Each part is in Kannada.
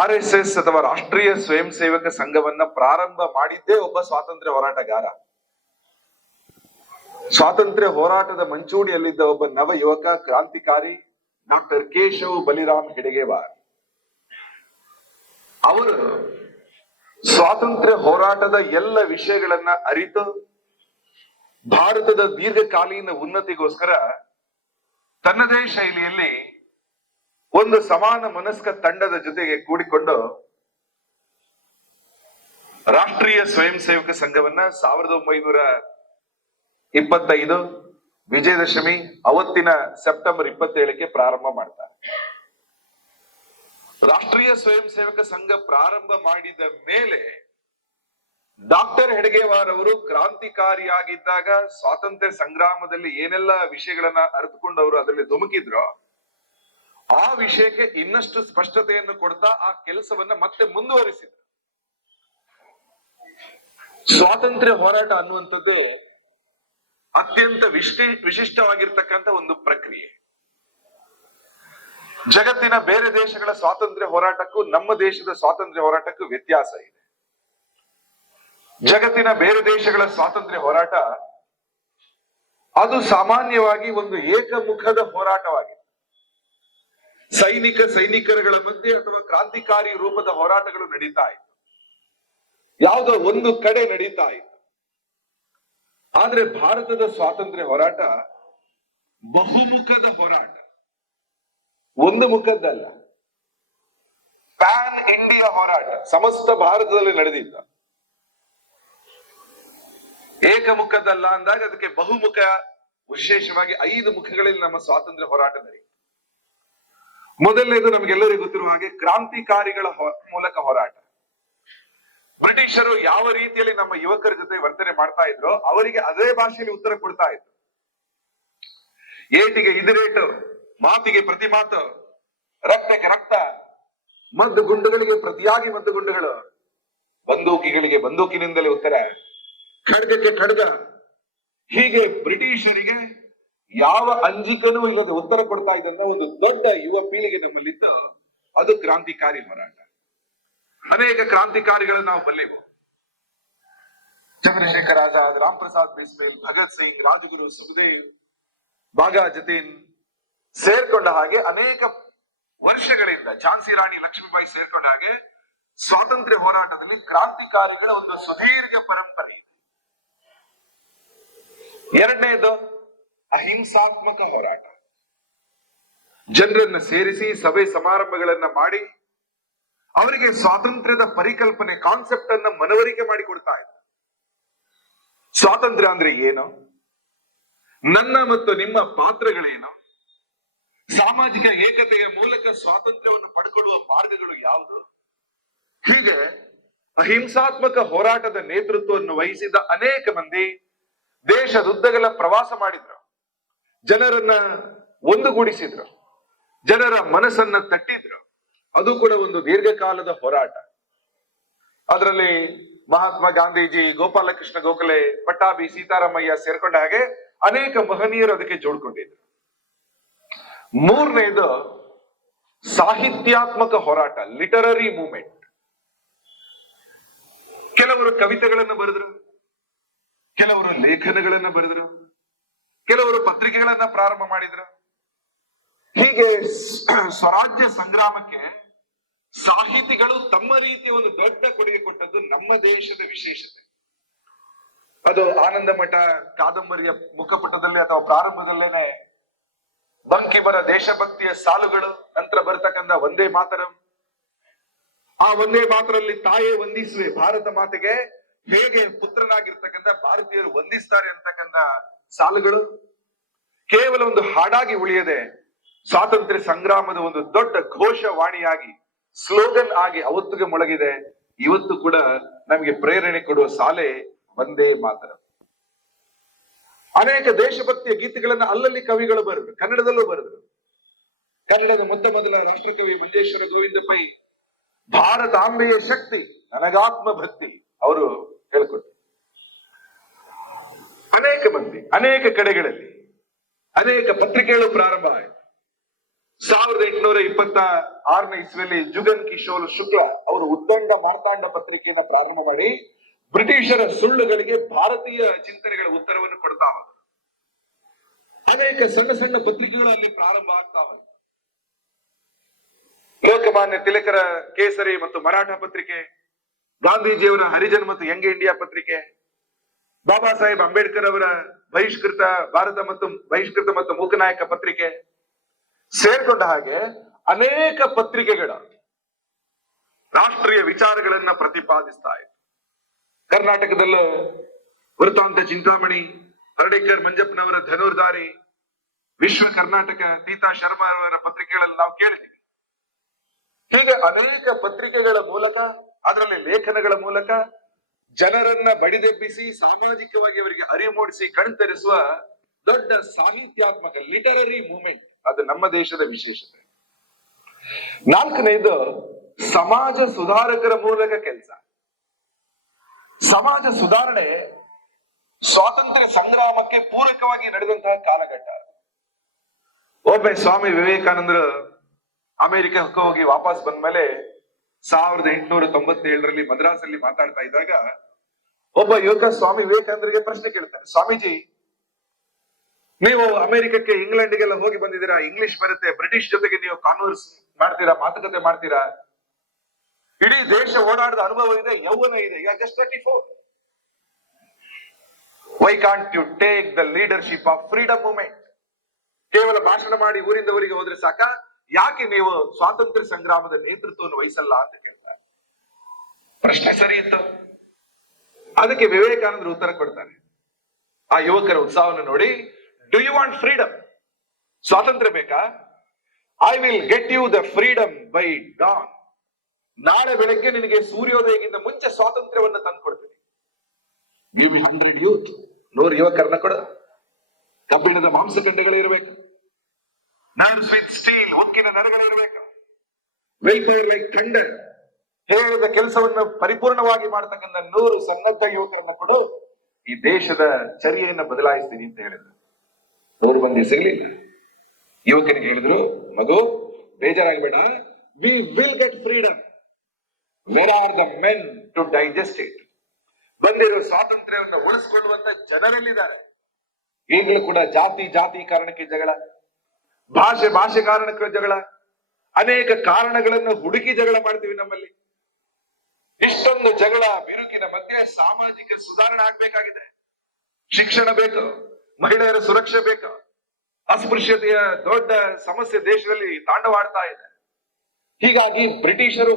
RSS ಅಥವಾ ರಾಷ್ಟ್ರೀಯ ಸ್ವಯಂ ಸೇವಕ ಸಂಘವನ್ನ ಪ್ರಾರಂಭ ಮಾಡಿದ್ದೇ ಒಬ್ಬ ಸ್ವಾತಂತ್ರ್ಯ ಹೋರಾಟಗಾರ. ಸ್ವಾತಂತ್ರ್ಯ ಹೋರಾಟದ ಮಂಚೂಣಿಯಲ್ಲಿದ್ದ ಒಬ್ಬ ನವ ಯುವಕ ಕ್ರಾಂತಿಕಾರಿ ಡಾಕ್ಟರ್ ಕೇಶವ್ ಬಲಿರಾಮ್ ಹೆಡಗೇವಾರ್. ಅವರು ಸ್ವಾತಂತ್ರ್ಯ ಹೋರಾಟದ ಎಲ್ಲ ವಿಷಯಗಳನ್ನ ಅರಿತು ಭಾರತದ ದೀರ್ಘಕಾಲೀನ ಉನ್ನತಿಗೋಸ್ಕರ ತನ್ನದೇ ಶೈಲಿಯಲ್ಲಿ ಒಂದು ಸಮಾನ ಮನಸ್ಕ ತಂಡದ ಜೊತೆಗೆ ಕೂಡಿಕೊಂಡು ರಾಷ್ಟ್ರೀಯ ಸ್ವಯಂ ಸೇವಕ ಸಂಘವನ್ನ 1925 ವಿಜಯದಶಮಿ ಅವತ್ತಿನ ಸೆಪ್ಟೆಂಬರ್ 27ಕ್ಕೆ ಪ್ರಾರಂಭ ಮಾಡ್ತಾರೆ. ರಾಷ್ಟ್ರೀಯ ಸ್ವಯಂ ಸೇವಕ ಸಂಘ ಪ್ರಾರಂಭ ಮಾಡಿದ ಮೇಲೆ ಡಾಕ್ಟರ್ ಹೆಡಗೇವಾರ್ ಅವರು ಕ್ರಾಂತಿಕಾರಿಯಾಗಿದ್ದಾಗ ಸ್ವಾತಂತ್ರ್ಯ ಸಂಗ್ರಾಮದಲ್ಲಿ ಏನೆಲ್ಲ ವಿಷಯಗಳನ್ನ ಅರಿತುಕೊಂಡು ಅವರು ಅದರಲ್ಲಿ ಧುಮುಕಿದ್ರು, ಆ ವಿಷಯಕ್ಕೆ ಇನ್ನಷ್ಟು ಸ್ಪಷ್ಟತೆಯನ್ನು ಕೊಡ್ತಾ ಆ ಕೆಲಸವನ್ನ ಮತ್ತೆ ಮುಂದುವರಿಸಿದ್ರು. ಸ್ವಾತಂತ್ರ್ಯ ಹೋರಾಟ ಅನ್ನುವಂಥದ್ದು ಅತ್ಯಂತ ವಿಶಿಷ್ಟವಾಗಿರ್ತಕ್ಕಂಥ ಒಂದು ಪ್ರಕ್ರಿಯೆ. ಜಗತ್ತಿನ ಬೇರೆ ದೇಶಗಳ ಸ್ವಾತಂತ್ರ್ಯ ಹೋರಾಟಕ್ಕೂ ನಮ್ಮ ದೇಶದ ಸ್ವಾತಂತ್ರ್ಯ ಹೋರಾಟಕ್ಕೂ ವ್ಯತ್ಯಾಸ ಇದೆ. ಜಗತ್ತಿನ ಬೇರೆ ದೇಶಗಳ ಸ್ವಾತಂತ್ರ್ಯ ಹೋರಾಟ ಅದು ಸಾಮಾನ್ಯವಾಗಿ ಒಂದು ಏಕಮುಖದ ಹೋರಾಟವಾಗಿದೆ. ಸೈನಿಕರುಗಳ ಮಧ್ಯೆ ಅಥವಾ ಕ್ರಾಂತಿಕಾರಿ ರೂಪದ ಹೋರಾಟಗಳು ನಡೀತಾ ಇತ್ತು, ಯಾವುದೋ ಒಂದು ಕಡೆ ನಡೀತಾ ಇತ್ತು. ಆದ್ರೆ ಭಾರತದ ಸ್ವಾತಂತ್ರ್ಯ ಹೋರಾಟ ಬಹುಮುಖದ ಹೋರಾಟ, ಒಂದು ಮುಖದ್ದಲ್ಲ. ಪ್ಯಾನ್ ಇಂಡಿಯಾ ಹೋರಾಟ ಸಮಸ್ತ ಭಾರತದಲ್ಲಿ ನಡೆದಿದ್ದ. ಏಕಮುಖದಲ್ಲ ಅಂದಾಗ ಅದಕ್ಕೆ ಬಹುಮುಖ, ವಿಶೇಷವಾಗಿ 5 ಮುಖಗಳಲ್ಲಿ ನಮ್ಮ ಸ್ವಾತಂತ್ರ್ಯ ಹೋರಾಟ ನಡೆಯಿತು. ಮೊದಲನೇದು ನಮಗೆಲ್ಲರಿಗೂ ಗೊತ್ತಿರುವ ಹಾಗೆ ಕ್ರಾಂತಿಕಾರಿಗಳ ಮೂಲಕ ಹೋರಾಟ. ಬ್ರಿಟಿಷರು ಯಾವ ರೀತಿಯಲ್ಲಿ ನಮ್ಮ ಯುವಕರ ಜೊತೆ ವರ್ತನೆ ಮಾಡ್ತಾ ಇದ್ರು ಅವರಿಗೆ ಅದೇ ಭಾಷೆಯಲ್ಲಿ ಉತ್ತರ ಕೊಡ್ತಾ ಇದ್ರು. ಏಟಿಗೆ ಇದಿರೇಟು, ಮಾತಿಗೆ ಪ್ರತಿ ಮಾತು, ರಕ್ತಕ್ಕೆ ರಕ್ತ, ಮದ್ದು ಗುಂಡುಗಳಿಗೆ ಪ್ರತಿಯಾಗಿ ಮದ್ದು ಗುಂಡುಗಳು, ಬಂದೂಕಿಗಳಿಗೆ ಬಂದೂಕಿನಿಂದಲೇ ಉತ್ತರ, ಖಡ್ಗಕ್ಕೆ ಖಡ್ಗ. ಹೀಗೆ ಬ್ರಿಟಿಷರಿಗೆ ಯಾವ ಅಂಜಿಕನೂ ಇಲ್ಲದೆ ಉತ್ತರ ಕೊಡ್ತಾ ಇದ್ದಂತ ಒಂದು ದೊಡ್ಡ ಯುವ ಪೀಳಿಗೆ ನಮ್ಮಲ್ಲಿದ್ದು ಅದು ಕ್ರಾಂತಿಕಾರಿ ಹೋರಾಟ. ಅನೇಕ ಕ್ರಾಂತಿಕಾರಿಗಳು ನಾವು ಬಲ್ಲೆವು. ಚಂದ್ರಶೇಖರ್ ಆಜಾದ್, ರಾಮ್ ಪ್ರಸಾದ್ ಬಿಸ್ಮಿಲ್, ಭಗತ್ ಸಿಂಗ್, ರಾಜಗುರು, ಸುಖದೇವ್, ಬಾಗಾ ಜತೀನ್ ಸೇರ್ಕೊಂಡ ಹಾಗೆ ಅನೇಕ ವರ್ಷಗಳಿಂದ ಝಾನ್ಸಿ ರಾಣಿ ಲಕ್ಷ್ಮೀಬಾಯಿ ಸೇರ್ಕೊಂಡ ಹಾಗೆ ಸ್ವಾತಂತ್ರ್ಯ ಹೋರಾಟದಲ್ಲಿ ಕ್ರಾಂತಿಕಾರಿಗಳ ಒಂದು ಸುದೀರ್ಘ ಪರಂಪರೆ ಇದೆ. ಎರಡನೇದು ಅಹಿಂಸಾತ್ಮಕ ಹೋರಾಟ. ಜನರನ್ನ ಸೇರಿಸಿ ಸಭೆ ಸಮಾರಂಭಗಳನ್ನ ಮಾಡಿ ಅವರಿಗೆ ಸ್ವಾತಂತ್ರ್ಯದ ಪರಿಕಲ್ಪನೆ, ಕಾನ್ಸೆಪ್ಟ್ ಅನ್ನ ಮನವರಿಕೆ ಮಾಡಿಕೊಡ್ತಾ ಇದ್ರು. ಸ್ವಾತಂತ್ರ್ಯ ಅಂದ್ರೆ ಏನು, ನನ್ನ ಮತ್ತು ನಿಮ್ಮ ಪಾತ್ರಗಳೇನು, ಸಾಮಾಜಿಕ ಏಕತೆಯ ಮೂಲಕ ಸ್ವಾತಂತ್ರ್ಯವನ್ನು ಪಡ್ಕೊಳ್ಳುವ ಮಾರ್ಗಗಳು ಯಾವುದು. ಹೀಗೆ ಅಹಿಂಸಾತ್ಮಕ ಹೋರಾಟದ ನೇತೃತ್ವವನ್ನು ವಹಿಸಿದ ಅನೇಕ ಮಂದಿ ದೇಶದುದ್ದಗಲ ಪ್ರವಾಸ ಮಾಡಿದ್ರು, ಜನರನ್ನ ಒಂದುಗೂಡಿಸಿದ್ರು, ಜನರ ಮನಸ್ಸನ್ನ ತಟ್ಟಿದ್ರು. ಅದು ಕೂಡ ಒಂದು ದೀರ್ಘಕಾಲದ ಹೋರಾಟ. ಅದರಲ್ಲಿ ಮಹಾತ್ಮ ಗಾಂಧೀಜಿ, ಗೋಪಾಲಕೃಷ್ಣ ಗೋಖಲೆ, ಪಟ್ಟಾಭಿ ಸೀತಾರಾಮಯ್ಯ ಸೇರ್ಕೊಂಡ ಹಾಗೆ ಅನೇಕ ಮಹನೀಯರು ಅದಕ್ಕೆ ಜೋಡ್ಕೊಂಡಿದ್ರು. ಮೂರನೇದು ಸಾಹಿತ್ಯಾತ್ಮಕ ಹೋರಾಟ, ಲಿಟರರಿ ಮೂವ್ಮೆಂಟ್. ಕೆಲವರು ಕವಿತೆಗಳನ್ನು ಬರೆದ್ರು, ಕೆಲವರು ಲೇಖನಗಳನ್ನ ಬರೆದ್ರು, ಕೆಲವರು ಪತ್ರಿಕೆಗಳನ್ನ ಪ್ರಾರಂಭ ಮಾಡಿದ್ರು. ಹೀಗೆ ಸ್ವರಾಜ್ಯ ಸಂಗ್ರಾಮಕ್ಕೆ ಸಾಹಿತಿಗಳು ತಮ್ಮ ರೀತಿಯ ಒಂದು ದೊಡ್ಡ ಕೊಡುಗೆ ಕೊಟ್ಟದ್ದು ನಮ್ಮ ದೇಶದ ವಿಶೇಷತೆ. ಅದು ಆನಂದ ಮಠ ಕಾದಂಬರಿಯ ಮುಖಪುಟದಲ್ಲಿ ಅಥವಾ ಪ್ರಾರಂಭದಲ್ಲೇನೆ ಬಂಕಿಮರ ದೇಶಭಕ್ತಿಯ ಸಾಲುಗಳು, ನಂತರ ಬರ್ತಕ್ಕಂಥ ವಂದೇ ಮಾತರಂ. ಆ ವಂದೇ ಮಾತರಲ್ಲಿ ತಾಯೇ ವಂದಿಸುವೆ ಭಾರತ ಮಾತೆಗೆ, ಹೇಗೆ ಪುತ್ರನಾಗಿರ್ತಕ್ಕಂಥ ಭಾರತೀಯರು ವಂದಿಸ್ತಾರೆ ಅಂತಕ್ಕಂಥ ಸಾಲುಗಳು ಕೇವಲ ಒಂದು ಹಾಡಾಗಿ ಉಳಿಯದೆ ಸ್ವಾತಂತ್ರ್ಯ ಸಂಗ್ರಾಮದ ಒಂದು ದೊಡ್ಡ ಘೋಷವಾಣಿಯಾಗಿ, ಸ್ಲೋಗನ್ ಆಗಿ ಅವತ್ತಿಗೆ ಮೊಳಗಿದೆ. ಇವತ್ತು ಕೂಡ ನಮಗೆ ಪ್ರೇರಣೆ ಕೊಡುವ ಸಾಲೆ ವಂದೇ ಮಾತರಂ. ಅನೇಕ ದೇಶಭಕ್ತಿಯ ಗೀತೆಗಳನ್ನ ಅಲ್ಲಲ್ಲಿ ಕವಿಗಳು ಬರೆದ್ರು, ಕನ್ನಡದಲ್ಲೂ ಬರೆದ್ರು. ಕನ್ನಡದ ಮೊದಲ ರಾಷ್ಟ್ರಕವಿ ಮಂಜೇಶ್ವರ ಗೋವಿಂದ ಪೈ ಭಾರತಾಂಬೆಯ ಶಕ್ತಿ ನನಗಾತ್ಮ ಭಕ್ತಿ ಅವರು ಹೇಳ್ಕೊಟ್ರು. ಅನೇಕ ಮಂದಿ ಅನೇಕ ಕಡೆಗಳಲ್ಲಿ ಅನೇಕ ಪತ್ರಿಕೆಗಳು ಪ್ರಾರಂಭ ಆಯಿತು. 1826ನೇ ಇಸ್ವಿಯಲ್ಲಿ ಜುಗನ್ ಕಿಶೋರ್ ಶುಕ್ಲ ಅವರು ಉದ್ದಂಡ ಮಾರ್ತಾಂಡ ಪತ್ರಿಕೆಯನ್ನ ಪ್ರಾರಂಭ ಮಾಡಿ ಬ್ರಿಟಿಷರ ಸುಳ್ಳುಗಳಿಗೆ ಭಾರತೀಯ ಚಿಂತನೆಗಳ ಉತ್ತರವನ್ನು ಕೊಡ್ತಾ ಹೋದರು. ಅನೇಕ ಸಣ್ಣ ಸಣ್ಣ ಪತ್ರಿಕೆಗಳು ಅಲ್ಲಿ ಪ್ರಾರಂಭ ಆಗ್ತಾ ಹೋಯಿತು. ಲೋಕಮಾನ್ಯ ತಿಲಕರ ಕೇಸರಿ ಮತ್ತು ಮರಾಠ ಪತ್ರಿಕೆ, ಗಾಂಧೀಜಿಯವರ ಹರಿಜನ್ ಮತ್ತು ಯಂಗ್ ಇಂಡಿಯಾ ಪತ್ರಿಕೆ, ಬಾಬಾ ಸಾಹೇಬ್ ಅಂಬೇಡ್ಕರ್ ಅವರ ಬಹಿಷ್ಕೃತ ಭಾರತ ಮತ್ತು ಬಹಿಷ್ಕೃತ ಮತ್ತು ಮೂಕನಾಯಕ ಪತ್ರಿಕೆ ಸೇರ್ಕೊಂಡ ಹಾಗೆ ಅನೇಕ ಪತ್ರಿಕೆಗಳ ರಾಷ್ಟ್ರೀಯ ವಿಚಾರಗಳನ್ನ ಪ್ರತಿಪಾದಿಸ್ತಾ ಇತ್ತು. ಕರ್ನಾಟಕದಲ್ಲೂ ವೃತ್ತಾಂತ ಚಿಂತಾಮಣಿ, ಹರ್ಡೇಕರ್ ಮಂಜಪ್ಪನವರ ಧನುರ್ಧಾರಿ, ವಿಶ್ವ ಕರ್ನಾಟಕ, ತೀತಾ ಶರ್ಮಾ ಅವರ ಪತ್ರಿಕೆಗಳಲ್ಲಿ ನಾವು ಕೇಳಿದ್ದೀವಿ. ಹೀಗೆ ಅನೇಕ ಪತ್ರಿಕೆಗಳ ಮೂಲಕ, ಅದರಲ್ಲಿ ಲೇಖನಗಳ ಮೂಲಕ ಜನರನ್ನ ಬಡಿದೆಬ್ಬಿಸಿ ಸಾಮಾಜಿಕವಾಗಿ ಅವರಿಗೆ ಅರಿವು ಮೂಡಿಸಿ ಕಣ್ತರಿಸುವ ದೊಡ್ಡ ಸಾಹಿತ್ಯಾತ್ಮಕ ಲಿಟರರಿ ಮೂವ್ಮೆಂಟ್ ಅದು ನಮ್ಮ ದೇಶದ ವಿಶೇಷತೆ. ನಾಲ್ಕನೇದು ಸಮಾಜ ಸುಧಾರಕರ ಮೂಲಕ ಕೆಲಸ. ಸಮಾಜ ಸುಧಾರಣೆ ಸ್ವಾತಂತ್ರ್ಯ ಸಂಗ್ರಾಮಕ್ಕೆ ಪೂರಕವಾಗಿ ನಡೆದಂತಹ ಕಾಲಘಟ್ಟ. ಒಬ್ಬ ಸ್ವಾಮಿ ವಿವೇಕಾನಂದರು ಅಮೆರಿಕಕ್ಕೆ ಹೋಗಿ ವಾಪಸ್ ಬಂದ್ಮೇಲೆ 1897ರಲ್ಲಿ ಮದ್ರಾಸಲ್ಲಿ ಮಾತಾಡ್ತಾ ಇದ್ದಾಗ ಒಬ್ಬ ಯುವಕ ಸ್ವಾಮಿ ವಿವೇಕಾನಂದರಿಗೆ ಪ್ರಶ್ನೆ ಕೇಳ್ತಾನೆ, ಸ್ವಾಮೀಜಿ ನೀವು ಅಮೆರಿಕಕ್ಕೆ ಇಂಗ್ಲೆಂಡ್ಗೆಲ್ಲ ಹೋಗಿ ಬಂದಿದ್ದೀರಾ, ಇಂಗ್ಲಿಷ್ ಬರುತ್ತೆ, ಬ್ರಿಟಿಷ್ ಜೊತೆಗೆ ನೀವು ಕಾನ್ವರ್ಸ್ ಮಾಡ್ತೀರಾ, ಮಾತುಕತೆ ಮಾಡ್ತೀರಾ, ಇಡೀ ದೇಶ ಓಡಾಡದ ಅನುಭವ ಇದೆ, ಯೌವನ ಇದೆ, you are just 34. Why can't you take the leadership of freedom movement? ಕೇವಲ ಭಾಷಣ ಮಾಡಿ ಊರಿಂದ ಊರಿಗೆ ಹೋದ್ರೆ ಸಾಕ, ಯಾಕೆ ನೀವು ಸ್ವಾತಂತ್ರ್ಯ ಸಂಗ್ರಾಮದ ನೇತೃತ್ವವನ್ನು ವಹಿಸಲ್ಲ ಅಂತ ಕೇಳ್ತಾರೆ. ಪ್ರಶ್ನೆ ಸರಿ ಇತ್ತು. ಅದಕ್ಕೆ ವಿವೇಕಾನಂದರು ಉತ್ತರ ಕೊಡ್ತಾರೆ. ಆ ಯುವಕರ ಉತ್ಸಾಹವನ್ನು ನೋಡಿ, ಡು ಯು ವಾಂಟ್ ಫ್ರೀಡಮ್? ಸ್ವಾತಂತ್ರ್ಯ ಬೇಕಾ? I will get you the freedom by dawn. ನಾಳೆ ಬೆಳಗ್ಗೆ ನಿನಗೆ ಸೂರ್ಯೋದಯಕ್ಕಿಂತ ಮುಂಚೆ ಸ್ವಾತಂತ್ರ್ಯವನ್ನು ತಂದುಕೊಡ್ತೀನಿ. Give me 100 youth. 100 ಯುವಕರನ್ನ ಕೊಡ. ಕಬ್ಬಿಣದ ಮಾಂಸಖಂಡಗಳು ಇರಬೇಕು, ನರ್ವ್ಸ್ ವಿತ್ ಸ್ಟೀಲ್, ಉಕ್ಕಿನ ನರಗಳಿರಬೇಕು, ವಿಲ್ ಪವರ್ ಲೈಕ್ ಥಂಡರ್, ಹೇಳಿದ ಕೆಲಸವನ್ನು ಪರಿಪೂರ್ಣವಾಗಿ ಮಾಡತಕ್ಕಂಥ 100 ಸನ್ನದ್ಧ ಯುವಕರನ್ನ ಕೊಡು, ಈ ದೇಶದ ಚರ್ಯೆಯನ್ನ ಬದಲಾಯಿಸ್ತೀನಿ ಅಂತ ಹೇಳಿದ್ರು. 100 ಮಂದಿ ಸಿಗ್ಲಿಲ್ಲ. ಯುವಕನಿಗೆ ಹೇಳಿದ್ರು, ಮಗು ಬೇಜಾರಾಗಬೇಡ, we will get freedom. Where are the men to digest it? ಬಂದಿರೋ ಸ್ವಾತಂತ್ರ್ಯವನ್ನು ಉಳಿಸಿಕೊಳ್ಳುವಂತ ಜನರಲ್ಲಿದ್ದಾರೆ. ಈಗಲೂ ಕೂಡ ಜಾತಿ ಕಾರಣಕ್ಕೆ ಜಗಳ, ಭಾಷೆ ಕಾರಣಕ್ಕೆ ಜಗಳ, ಅನೇಕ ಕಾರಣಗಳನ್ನು ಹುಡುಕಿ ಜಗಳ ಮಾಡ್ತೀವಿ ನಮ್ಮಲ್ಲಿ. ಇಷ್ಟೊಂದು ಜಗಳ ಬಿರುಕಿನ ಮಧ್ಯೆ ಸಾಮಾಜಿಕ ಸುಧಾರಣೆ ಆಗ್ಬೇಕಾಗಿದೆ. ಶಿಕ್ಷಣ ಬೇಕು, ಮಹಿಳೆಯರ ಸುರಕ್ಷೆ ಬೇಕು, ಅಸ್ಪೃಶ್ಯತೆಯ ದೊಡ್ಡ ಸಮಸ್ಯೆ ದೇಶದಲ್ಲಿ ತಾಂಡವಾಡ್ತಾ ಇದೆ. ಹೀಗಾಗಿ ಬ್ರಿಟಿಷರು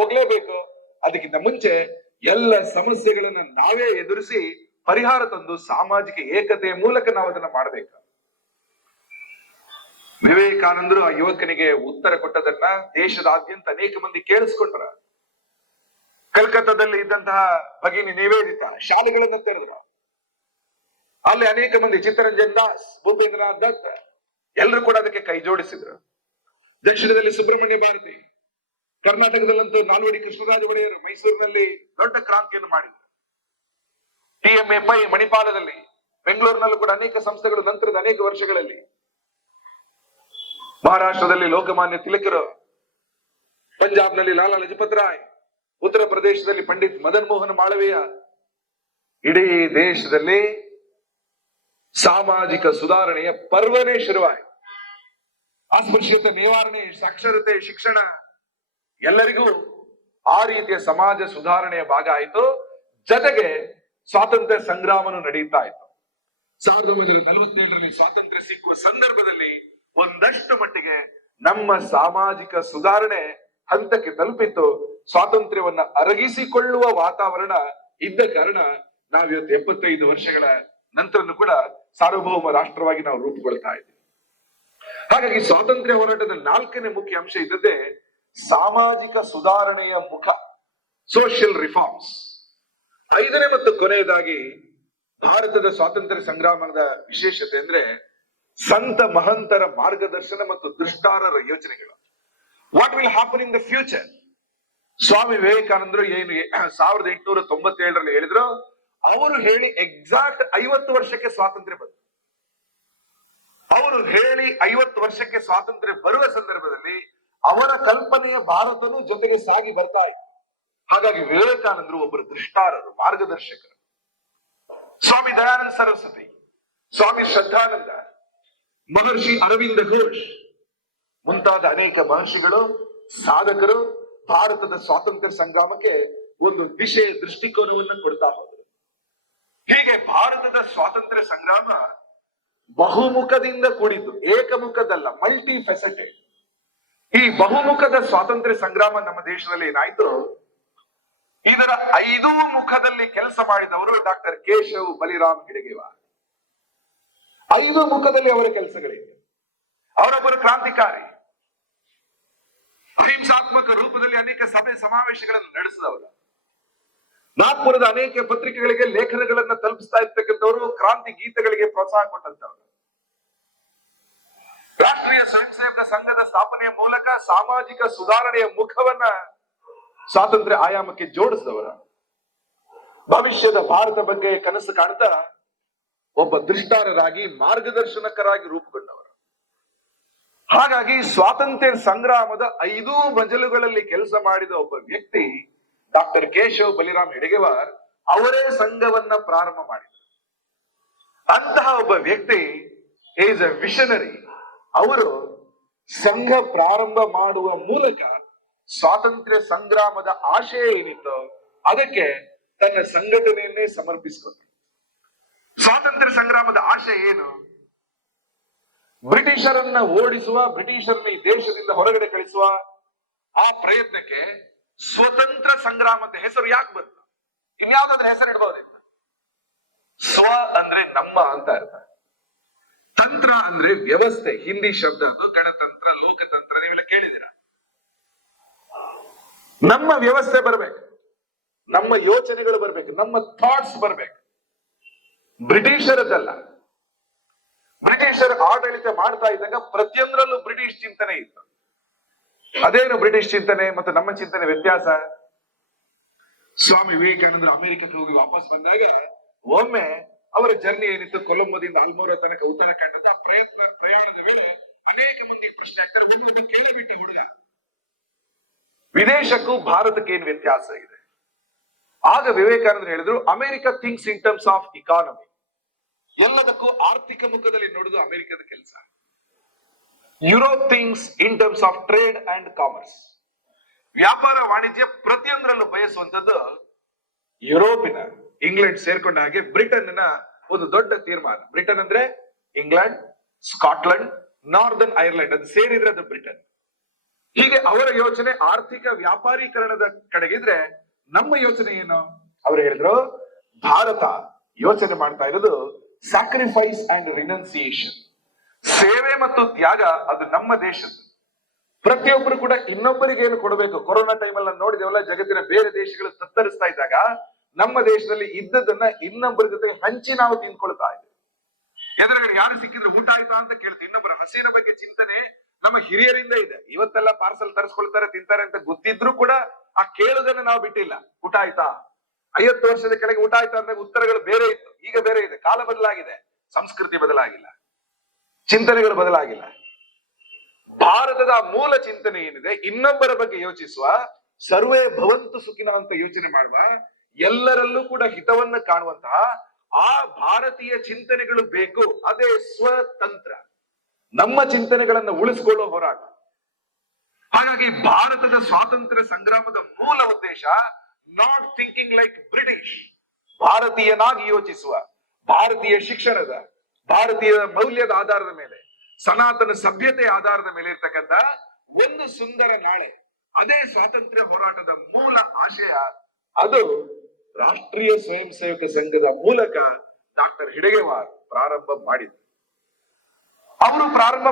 ಹೋಗ್ಲೇಬೇಕು. ಅದಕ್ಕಿಂತ ಮುಂಚೆ ಎಲ್ಲ ಸಮಸ್ಯೆಗಳನ್ನು ನಾವೇ ಎದುರಿಸಿ ಪರಿಹಾರ ತಂದು ಸಾಮಾಜಿಕ ಏಕತೆಯ ಮೂಲಕ ನಾವು ಅದನ್ನ ಮಾಡಬೇಕು. ವಿವೇಕಾನಂದರು ಆ ಯುವಕನಿಗೆ ಉತ್ತರ ಕೊಟ್ಟದನ್ನ ದೇಶದಾದ್ಯಂತ ಅನೇಕ ಮಂದಿ ಕೇಳಿಸ್ಕೊಂಡ್ರ. ಕಲ್ಕತ್ತಾದಲ್ಲಿ ಇದ್ದಂತಹ ಭಗಿನಿ ನಿವೇದಿತ ಶಾಲೆಗಳನ್ನು ತೆರೆದ್ರು. ಅಲ್ಲಿ ಅನೇಕ ಮಂದಿ, ಚಿತ್ತರಂಜನ್ ದಾಸ್, ಭೂಪೇಂದ್ರನಾಥ್ ದತ್, ಎಲ್ಲರೂ ಕೂಡ ಅದಕ್ಕೆ ಕೈ ಜೋಡಿಸಿದ್ರು. ದಕ್ಷಿಣದಲ್ಲಿ ಸುಬ್ರಹ್ಮಣ್ಯ ಭಾರತಿ, ಕರ್ನಾಟಕದಲ್ಲಂತೂ ನಾಲ್ವಡಿ ಕೃಷ್ಣರಾಜ ಒಡೆಯರು ಮೈಸೂರಿನಲ್ಲಿ ದೊಡ್ಡ ಕ್ರಾಂತಿಯನ್ನು ಮಾಡಿದ್ರು. TMA ಪೈ ಮಣಿಪಾಲದಲ್ಲಿ, ಬೆಂಗಳೂರಿನಲ್ಲೂ ಕೂಡ ಅನೇಕ ಸಂಸ್ಥೆಗಳು ನಂತರದ ಅನೇಕ ವರ್ಷಗಳಲ್ಲಿ, ಮಹಾರಾಷ್ಟ್ರದಲ್ಲಿ ಲೋಕಮಾನ್ಯ ತಿಲಕರು, ಪಂಜಾಬ್ನಲ್ಲಿ ಲಾಲಾ ಲಜಪತ್ ರಾಯ್, ಉತ್ತರ ಪ್ರದೇಶದಲ್ಲಿ ಪಂಡಿತ್ ಮದನ್ ಮೋಹನ್ ಮಾಳವೀಯ. ಇಡೀ ದೇಶದಲ್ಲಿ ಸಾಮಾಜಿಕ ಸುಧಾರಣೆಯ ಪರ್ವನೇ ಶುರುವಾಯಿತು. ಅಸ್ಪೃಶ್ಯತೆ ನಿವಾರಣೆ, ಸಾಕ್ಷರತೆ, ಶಿಕ್ಷಣ, ಎಲ್ಲರಿಗೂ ಆ ರೀತಿಯ ಸಮಾಜ ಸುಧಾರಣೆಯ ಭಾಗ ಆಯಿತು. ಜೊತೆಗೆ ಸ್ವಾತಂತ್ರ್ಯ ಸಂಗ್ರಾಮನು ನಡೀತಾ ಇತ್ತು. 1947ರಲ್ಲಿ ಸ್ವಾತಂತ್ರ್ಯ ಸಿಕ್ಕುವ ಸಂದರ್ಭದಲ್ಲಿ ಒಂದಷ್ಟು ಮಟ್ಟಿಗೆ ನಮ್ಮ ಸಾಮಾಜಿಕ ಸುಧಾರಣೆ ಹಂತಕ್ಕೆ ತಲುಪಿತ್ತು. ಸ್ವಾತಂತ್ರ್ಯವನ್ನ ಅರಗಿಸಿಕೊಳ್ಳುವ ವಾತಾವರಣ ಇದ್ದ ಕಾರಣ ನಾವಿವತ್ತು 75 ವರ್ಷಗಳ ನಂತರನು ಕೂಡ ಸಾರ್ವಭೌಮ ರಾಷ್ಟ್ರವಾಗಿ ನಾವು ರೂಪುಗೊಳ್ತಾ ಇದ್ದೀವಿ. ಹಾಗಾಗಿ ಸ್ವಾತಂತ್ರ್ಯ ಹೋರಾಟದ 4ನೇ ಮುಖ್ಯ ಅಂಶ ಇದ್ದದ್ದೇ ಸಾಮಾಜಿಕ ಸುಧಾರಣೆಯ ಮುಖ, ಸೋಷಿಯಲ್ ರಿಫಾರ್ಮ್ಸ್. 5ನೇ ಮತ್ತು ಕೊನೆಯದಾಗಿ ಭಾರತದ ಸ್ವಾತಂತ್ರ್ಯ ಸಂಗ್ರಾಮದ ವಿಶೇಷತೆ ಅಂದ್ರೆ ಸಂತ ಮಹಂತರ ಮಾರ್ಗದರ್ಶನ ಮತ್ತು ದೃಷ್ಟಾರರ ಯೋಚನೆಗಳು. What will happen in the future? Swami ವಿವೇಕಾನಂದರು ಏನು 1897ರಲ್ಲಿ ಹೇಳಿದ್ರು, ಅವರು ಹೇಳಿ ಎಕ್ಸಾಕ್ಟ್ 50 ವರ್ಷಕ್ಕೆ ಸ್ವಾತಂತ್ರ್ಯ ಬಂತು. ಅವರು ಹೇಳಿ 50 ವರ್ಷಕ್ಕೆ ಸ್ವಾತಂತ್ರ್ಯ ಬರುವ ಸಂದರ್ಭದಲ್ಲಿ ಅವರ ಕಲ್ಪನೆಯ ಭಾರತನು ಜೊತೆಗೆ ಸಾಗಿ ಬರ್ತಾ ಇತ್ತು. ಹಾಗಾಗಿ ವಿವೇಕಾನಂದರು ಒಬ್ಬರು ದೃಷ್ಟಾರರು, ಮಾರ್ಗದರ್ಶಕರು. ಸ್ವಾಮಿ ದಯಾನಂದ ಸರಸ್ವತಿ, ಸ್ವಾಮಿ ಶ್ರದ್ಧಾನಂದ, ಮಹರ್ಷಿ ಅರವಿಂದ ಘೋಷ್ ಮುಂತಾದ ಅನೇಕ ಮಹರ್ಷಿಗಳು, ಸಾಧಕರು ಭಾರತದ ಸ್ವಾತಂತ್ರ್ಯ ಸಂಗ್ರಾಮಕ್ಕೆ ಒಂದು ದಿಶೆ, ದೃಷ್ಟಿಕೋನವನ್ನು ಕೊಡ್ತಾ ಹೋದರು. ಹೀಗೆ ಭಾರತದ ಸ್ವಾತಂತ್ರ್ಯ ಸಂಗ್ರಾಮ ಬಹುಮುಖದಿಂದ ಕೂಡಿದ್ದು, ಏಕಮುಖದಲ್ಲ, ಮಲ್ಟಿ ಫೆಸೆಟೆಡ್. ಈ ಬಹುಮುಖದ ಸ್ವಾತಂತ್ರ್ಯ ಸಂಗ್ರಾಮ ನಮ್ಮ ದೇಶದಲ್ಲಿ ಏನಾಯ್ತು, ಇದರ 5 ಮುಖದಲ್ಲಿ ಕೆಲಸ ಮಾಡಿದವರು ಡಾಕ್ಟರ್ ಕೇಶವ್ ಬಲಿರಾಮ್ ಹೆಡಗೇವಾರ್. 5 ಮುಖದಲ್ಲಿ ಅವರ ಕೆಲಸಗಳಿವೆ. ಅವರೊಬ್ಬರು ಕ್ರಾಂತಿಕಾರಿ, ಅಹಿಂಸಾತ್ಮಕ ರೂಪದಲ್ಲಿ ಅನೇಕ ಸಭೆ ಸಮಾವೇಶಗಳನ್ನು ನಡೆಸಿದವರು, ನಾಗ್ಪುರದ ಅನೇಕ ಪತ್ರಿಕೆಗಳಿಗೆ ಲೇಖನಗಳನ್ನ ತಲುಪಿಸ್ತಾ ಇರ್ತಕ್ಕಂಥವರು, ಕ್ರಾಂತಿ ಗೀತೆಗಳಿಗೆ ಪ್ರೋತ್ಸಾಹ ಕೊಟ್ಟಂತವರು, ರಾಷ್ಟ್ರೀಯ ಸ್ವಯಂ ಸೇವಕ ಸಂಘದ ಸ್ಥಾಪನೆಯ ಮೂಲಕ ಸಾಮಾಜಿಕ ಸುಧಾರಣೆಯ ಮುಖವನ್ನ ಸ್ವಾತಂತ್ರ್ಯ ಆಯಾಮಕ್ಕೆ ಜೋಡಿಸಿದವರ, ಭವಿಷ್ಯದ ಭಾರತ ಬಗ್ಗೆ ಕನಸು ಕಾಣ್ತಾ ಒಬ್ಬ ದೃಷ್ಟಾರರಾಗಿ, ಮಾರ್ಗದರ್ಶನಕರಾಗಿ ರೂಪುಗೊಂಡವರು. ಹಾಗಾಗಿ ಸ್ವಾತಂತ್ರ್ಯ ಸಂಗ್ರಾಮದ 5 ಮಜಲುಗಳಲ್ಲಿ ಕೆಲಸ ಮಾಡಿದ ಒಬ್ಬ ವ್ಯಕ್ತಿ ಡಾಕ್ಟರ್ ಕೇಶವ್ ಬಲಿರಾಮ್ ಹೆಡಗೇವಾರ್. ಅವರೇ ಸಂಘವನ್ನ ಪ್ರಾರಂಭ ಮಾಡಿದರು. ಅಂತಹ ಒಬ್ಬ ವ್ಯಕ್ತಿ ಈಸ್ ಎ ವಿಷನರಿ. ಅವರು ಸಂಘ ಪ್ರಾರಂಭ ಮಾಡುವ ಮೂಲಕ ಸ್ವಾತಂತ್ರ್ಯ ಸಂಗ್ರಾಮದ ಆಶಯ ಏನಿತ್ತು ಅದಕ್ಕೆ ತನ್ನ ಸಂಘಟನೆಯನ್ನೇ ಸಮರ್ಪಿಸಿಕೊಂಡರು. ಸ್ವಾತಂತ್ರ್ಯ ಸಂಗ್ರಾಮದ ಆಶಯ ಏನು? ಬ್ರಿಟಿಷರನ್ನ ಓಡಿಸುವ, ಬ್ರಿಟಿಷರನ್ನ ಈ ದೇಶದಿಂದ ಹೊರಗಡೆ ಕಳಿಸುವ ಆ ಪ್ರಯತ್ನಕ್ಕೆ ಸ್ವತಂತ್ರ ಸಂಗ್ರಾಮ ಅಂತ ಹೆಸರು ಯಾಕೆ ಬಂತು? ಇನ್ಯಾವುದಾದ್ರೂ ಹೆಸರು ಇಡಬಹುದಿತ್ತು. ಸ್ವ ಅಂದ್ರೆ ನಮ್ಮ ಅಂತ ಅರ್ಥ, ತಂತ್ರ ಅಂದ್ರೆ ವ್ಯವಸ್ಥೆ, ಹಿಂದಿ ಶಬ್ದ ಅದು. ಗಣತಂತ್ರ, ಲೋಕತಂತ್ರ ನೀವೆಲ್ಲ ಕೇಳಿದಿರ. ನಮ್ಮ ವ್ಯವಸ್ಥೆ ಬರ್ಬೇಕು, ನಮ್ಮ ಯೋಚನೆಗಳು ಬರ್ಬೇಕು, ನಮ್ಮ ಥಾಟ್ಸ್ ಬರ್ಬೇಕು, ಬ್ರಿಟಿಷರದ್ದಲ್ಲ. ಬ್ರಿಟಿಷರ್ ಆಡಳಿತ ಮಾಡ್ತಾ ಇದ್ದಾಗ ಪ್ರತಿಯೊಂದರಲ್ಲೂ ಬ್ರಿಟಿಷ್ ಚಿಂತನೆ ಇತ್ತು. ಅದೇನು ಬ್ರಿಟಿಷ್ ಚಿಂತನೆ ಮತ್ತು ನಮ್ಮ ಚಿಂತನೆ ವ್ಯತ್ಯಾಸ? ಸ್ವಾಮಿ ವಿವೇಕಾನಂದರು ಅಮೆರಿಕಕ್ಕೆ ಹೋಗಿ ವಾಪಸ್ ಬಂದಾಗ ಒಮ್ಮೆ ಅವರ ಜರ್ನಿ ಏನಿತ್ತು, ಕೊಲಂಬೋದಿಂದ ಆಲ್ಮೋರ ತನಕ ಉತ್ತರಾಖಂಡದ ಪ್ರಯಾಣದ ವೇಳೆ ಅನೇಕ ಮಂದಿ ಪ್ರಶ್ನೆ ಆಗ್ತಾರೆ. ಒಂದು ಕೇಳಿಬಿಟ್ಟ ಹುಡುಗ, ವಿದೇಶಕ್ಕೂ ಭಾರತಕ್ಕೆ ಏನ್ ವ್ಯತ್ಯಾಸ ಇದೆ? ಆಗ ವಿವೇಕಾನಂದರು ಹೇಳಿದ್ರು, America thinks in terms of economy. ಎಲ್ಲದಕ್ಕೂ ಆರ್ಥಿಕ ಮುಖದಲ್ಲಿ ನೋಡುದು ಅಮೆರಿಕದ ಕೆಲಸ. Europe thinks in terms of trade and commerce. ವ್ಯಾಪಾರ ವಾಣಿಜ್ಯ ಪ್ರತಿಯೊಂದರಲ್ಲೂ ಬಯಸುವಂತದ್ದು ಯುರೋಪಿನ, ಇಂಗ್ಲೆಂಡ್ ಸೇರ್ಕೊಂಡ ಹಾಗೆ ಬ್ರಿಟನ್ನ ಒಂದು ದೊಡ್ಡ ತೀರ್ಮಾನ. ಬ್ರಿಟನ್ ಅಂದ್ರೆ ಇಂಗ್ಲೆಂಡ್, ಸ್ಕಾಟ್ಲೆಂಡ್, ನಾರ್ದರ್ನ್ ಐರ್ಲೆಂಡ್, ಅದು ಸೇರಿದ್ರೆ ಅದು ಬ್ರಿಟನ್. ಹೀಗೆ ಅವರ ಯೋಚನೆ ಆರ್ಥಿಕ ವ್ಯಾಪಾರೀಕರಣದ ಕಡೆಗಿದ್ರೆ, ನಮ್ಮ ಯೋಚನೆ ಏನು? ಅವರು ಹೇಳಿದ್ರು, ಭಾರತ ಯೋಚನೆ ಮಾಡ್ತಾ ಇರೋದು ಸ್ಯಾಕ್ರಿಫೈಸ್ ಅಂಡ್ ರಿನೌನ್ಸಿಯೇಷನ್, ಸೇವೆ ಮತ್ತು ತ್ಯಾಗ. ಅದು ನಮ್ಮ ದೇಶದ್ದು. ಪ್ರತಿಯೊಬ್ಬರು ಕೂಡ ಇನ್ನೊಬ್ಬರಿಗೆ ಏನು ಕೊಡಬೇಕು. ಕೊರೋನಾ ಟೈಮಲ್ಲಿ ನೋಡಿದೇವಲ್ಲ, ಜಗತ್ತಿನ ಬೇರೆ ದೇಶಗಳು ತತ್ತರಿಸ್ತಾ ಇದ್ದಾಗ ನಮ್ಮ ದೇಶದಲ್ಲಿ ಇದ್ದದನ್ನ ಇನ್ನೊಬ್ಬರ ಜೊತೆ ಹಂಚಿ ನಾವು ತಿಂದ್ಕೊಳ್ತಾ ಇದ್ದೇವೆ. ಎದುರುಗಡೆ ಯಾರು ಸಿಕ್ಕಿದ್ರು ಊಟ ಆಯ್ತಾ ಅಂತ ಕೇಳ್ತೀವಿ. ಇನ್ನೊಬ್ಬರ ಹಸಿನ ಬಗ್ಗೆ ಚಿಂತನೆ ನಮ್ಮ ಹಿರಿಯರಿಂದ ಇದೆ. ಇವತ್ತೆಲ್ಲ ಪಾರ್ಸಲ್ ತರಿಸ್ಕೊಳ್ತಾರೆ, ತಿಂತಾರೆ ಅಂತ ಗೊತ್ತಿದ್ರು ಕೂಡ ಆ ಕೇಳುದನ್ನ ನಾವು ಬಿಟ್ಟಿಲ್ಲ. ಊಟ ಆಯ್ತಾ? 50 ವರ್ಷದ ಕೆಳಗೆ ಊಟ ಆಯ್ತಾ ಅಂದಾಗ ಉತ್ತರಗಳು ಬೇರೆ ಇತ್ತು, ಈಗ ಬೇರೆ ಇದೆ. ಕಾಲ ಬದಲಾಗಿದೆ, ಸಂಸ್ಕೃತಿ ಬದಲಾಗಿಲ್ಲ, ಚಿಂತನೆಗಳು ಬದಲಾಗಿಲ್ಲ. ಭಾರತದ ಮೂಲ ಚಿಂತನೆ ಏನಿದೆ, ಇನ್ನೊಬ್ಬರ ಬಗ್ಗೆ ಯೋಚಿಸುವ, ಸರ್ವೇ ಭವಂತು ಸುಖಿನ ಅಂತ ಯೋಚನೆ ಮಾಡುವ, ಎಲ್ಲರಲ್ಲೂ ಕೂಡ ಹಿತವನ್ನ ಕಾಣುವಂತಹ ಆ ಭಾರತೀಯ ಚಿಂತನೆಗಳು ಬೇಕು. ಅದೇ ಸ್ವತಂತ್ರ, ನಮ್ಮ ಚಿಂತನೆಗಳನ್ನ ಉಳಿಸಿಕೊಳ್ಳುವ ಹೋರಾಟ. ಹಾಗಾಗಿ ಭಾರತದ ಸ್ವಾತಂತ್ರ್ಯ ಸಂಗ್ರಾಮದ ಮೂಲ ಉದ್ದೇಶ ನಾಟ್ ಥಿಂಕಿಂಗ್ ಲೈಕ್ ಬ್ರಿಟಿಷ್, ಭಾರತೀಯನಾಗಿ ಯೋಚಿಸುವ, ಭಾರತೀಯ ಶಿಕ್ಷಣದ, ಭಾರತೀಯ ಮೌಲ್ಯದ ಆಧಾರದ ಮೇಲೆ, ಸನಾತನ ಸಭ್ಯತೆಯ ಆಧಾರದ ಮೇಲೆ ಇರ್ತಕ್ಕಂಥ ಒಂದು ಸುಂದರ ನಾಳೆ. ಅದೇ ಸ್ವಾತಂತ್ರ್ಯ ಹೋರಾಟದ ಮೂಲ ಆಶಯ. ಅದು ರಾಷ್ಟ್ರೀಯ ಸ್ವಯಂ ಸೇವಕ ಸಂಘದ ಮೂಲಕ ಡಾಕ್ಟರ್ ಹೆಡಗೇವಾರ್ ಪ್ರಾರಂಭ ಮಾಡಿದ್ರು. ಅವರು ಪ್ರಾರಂಭ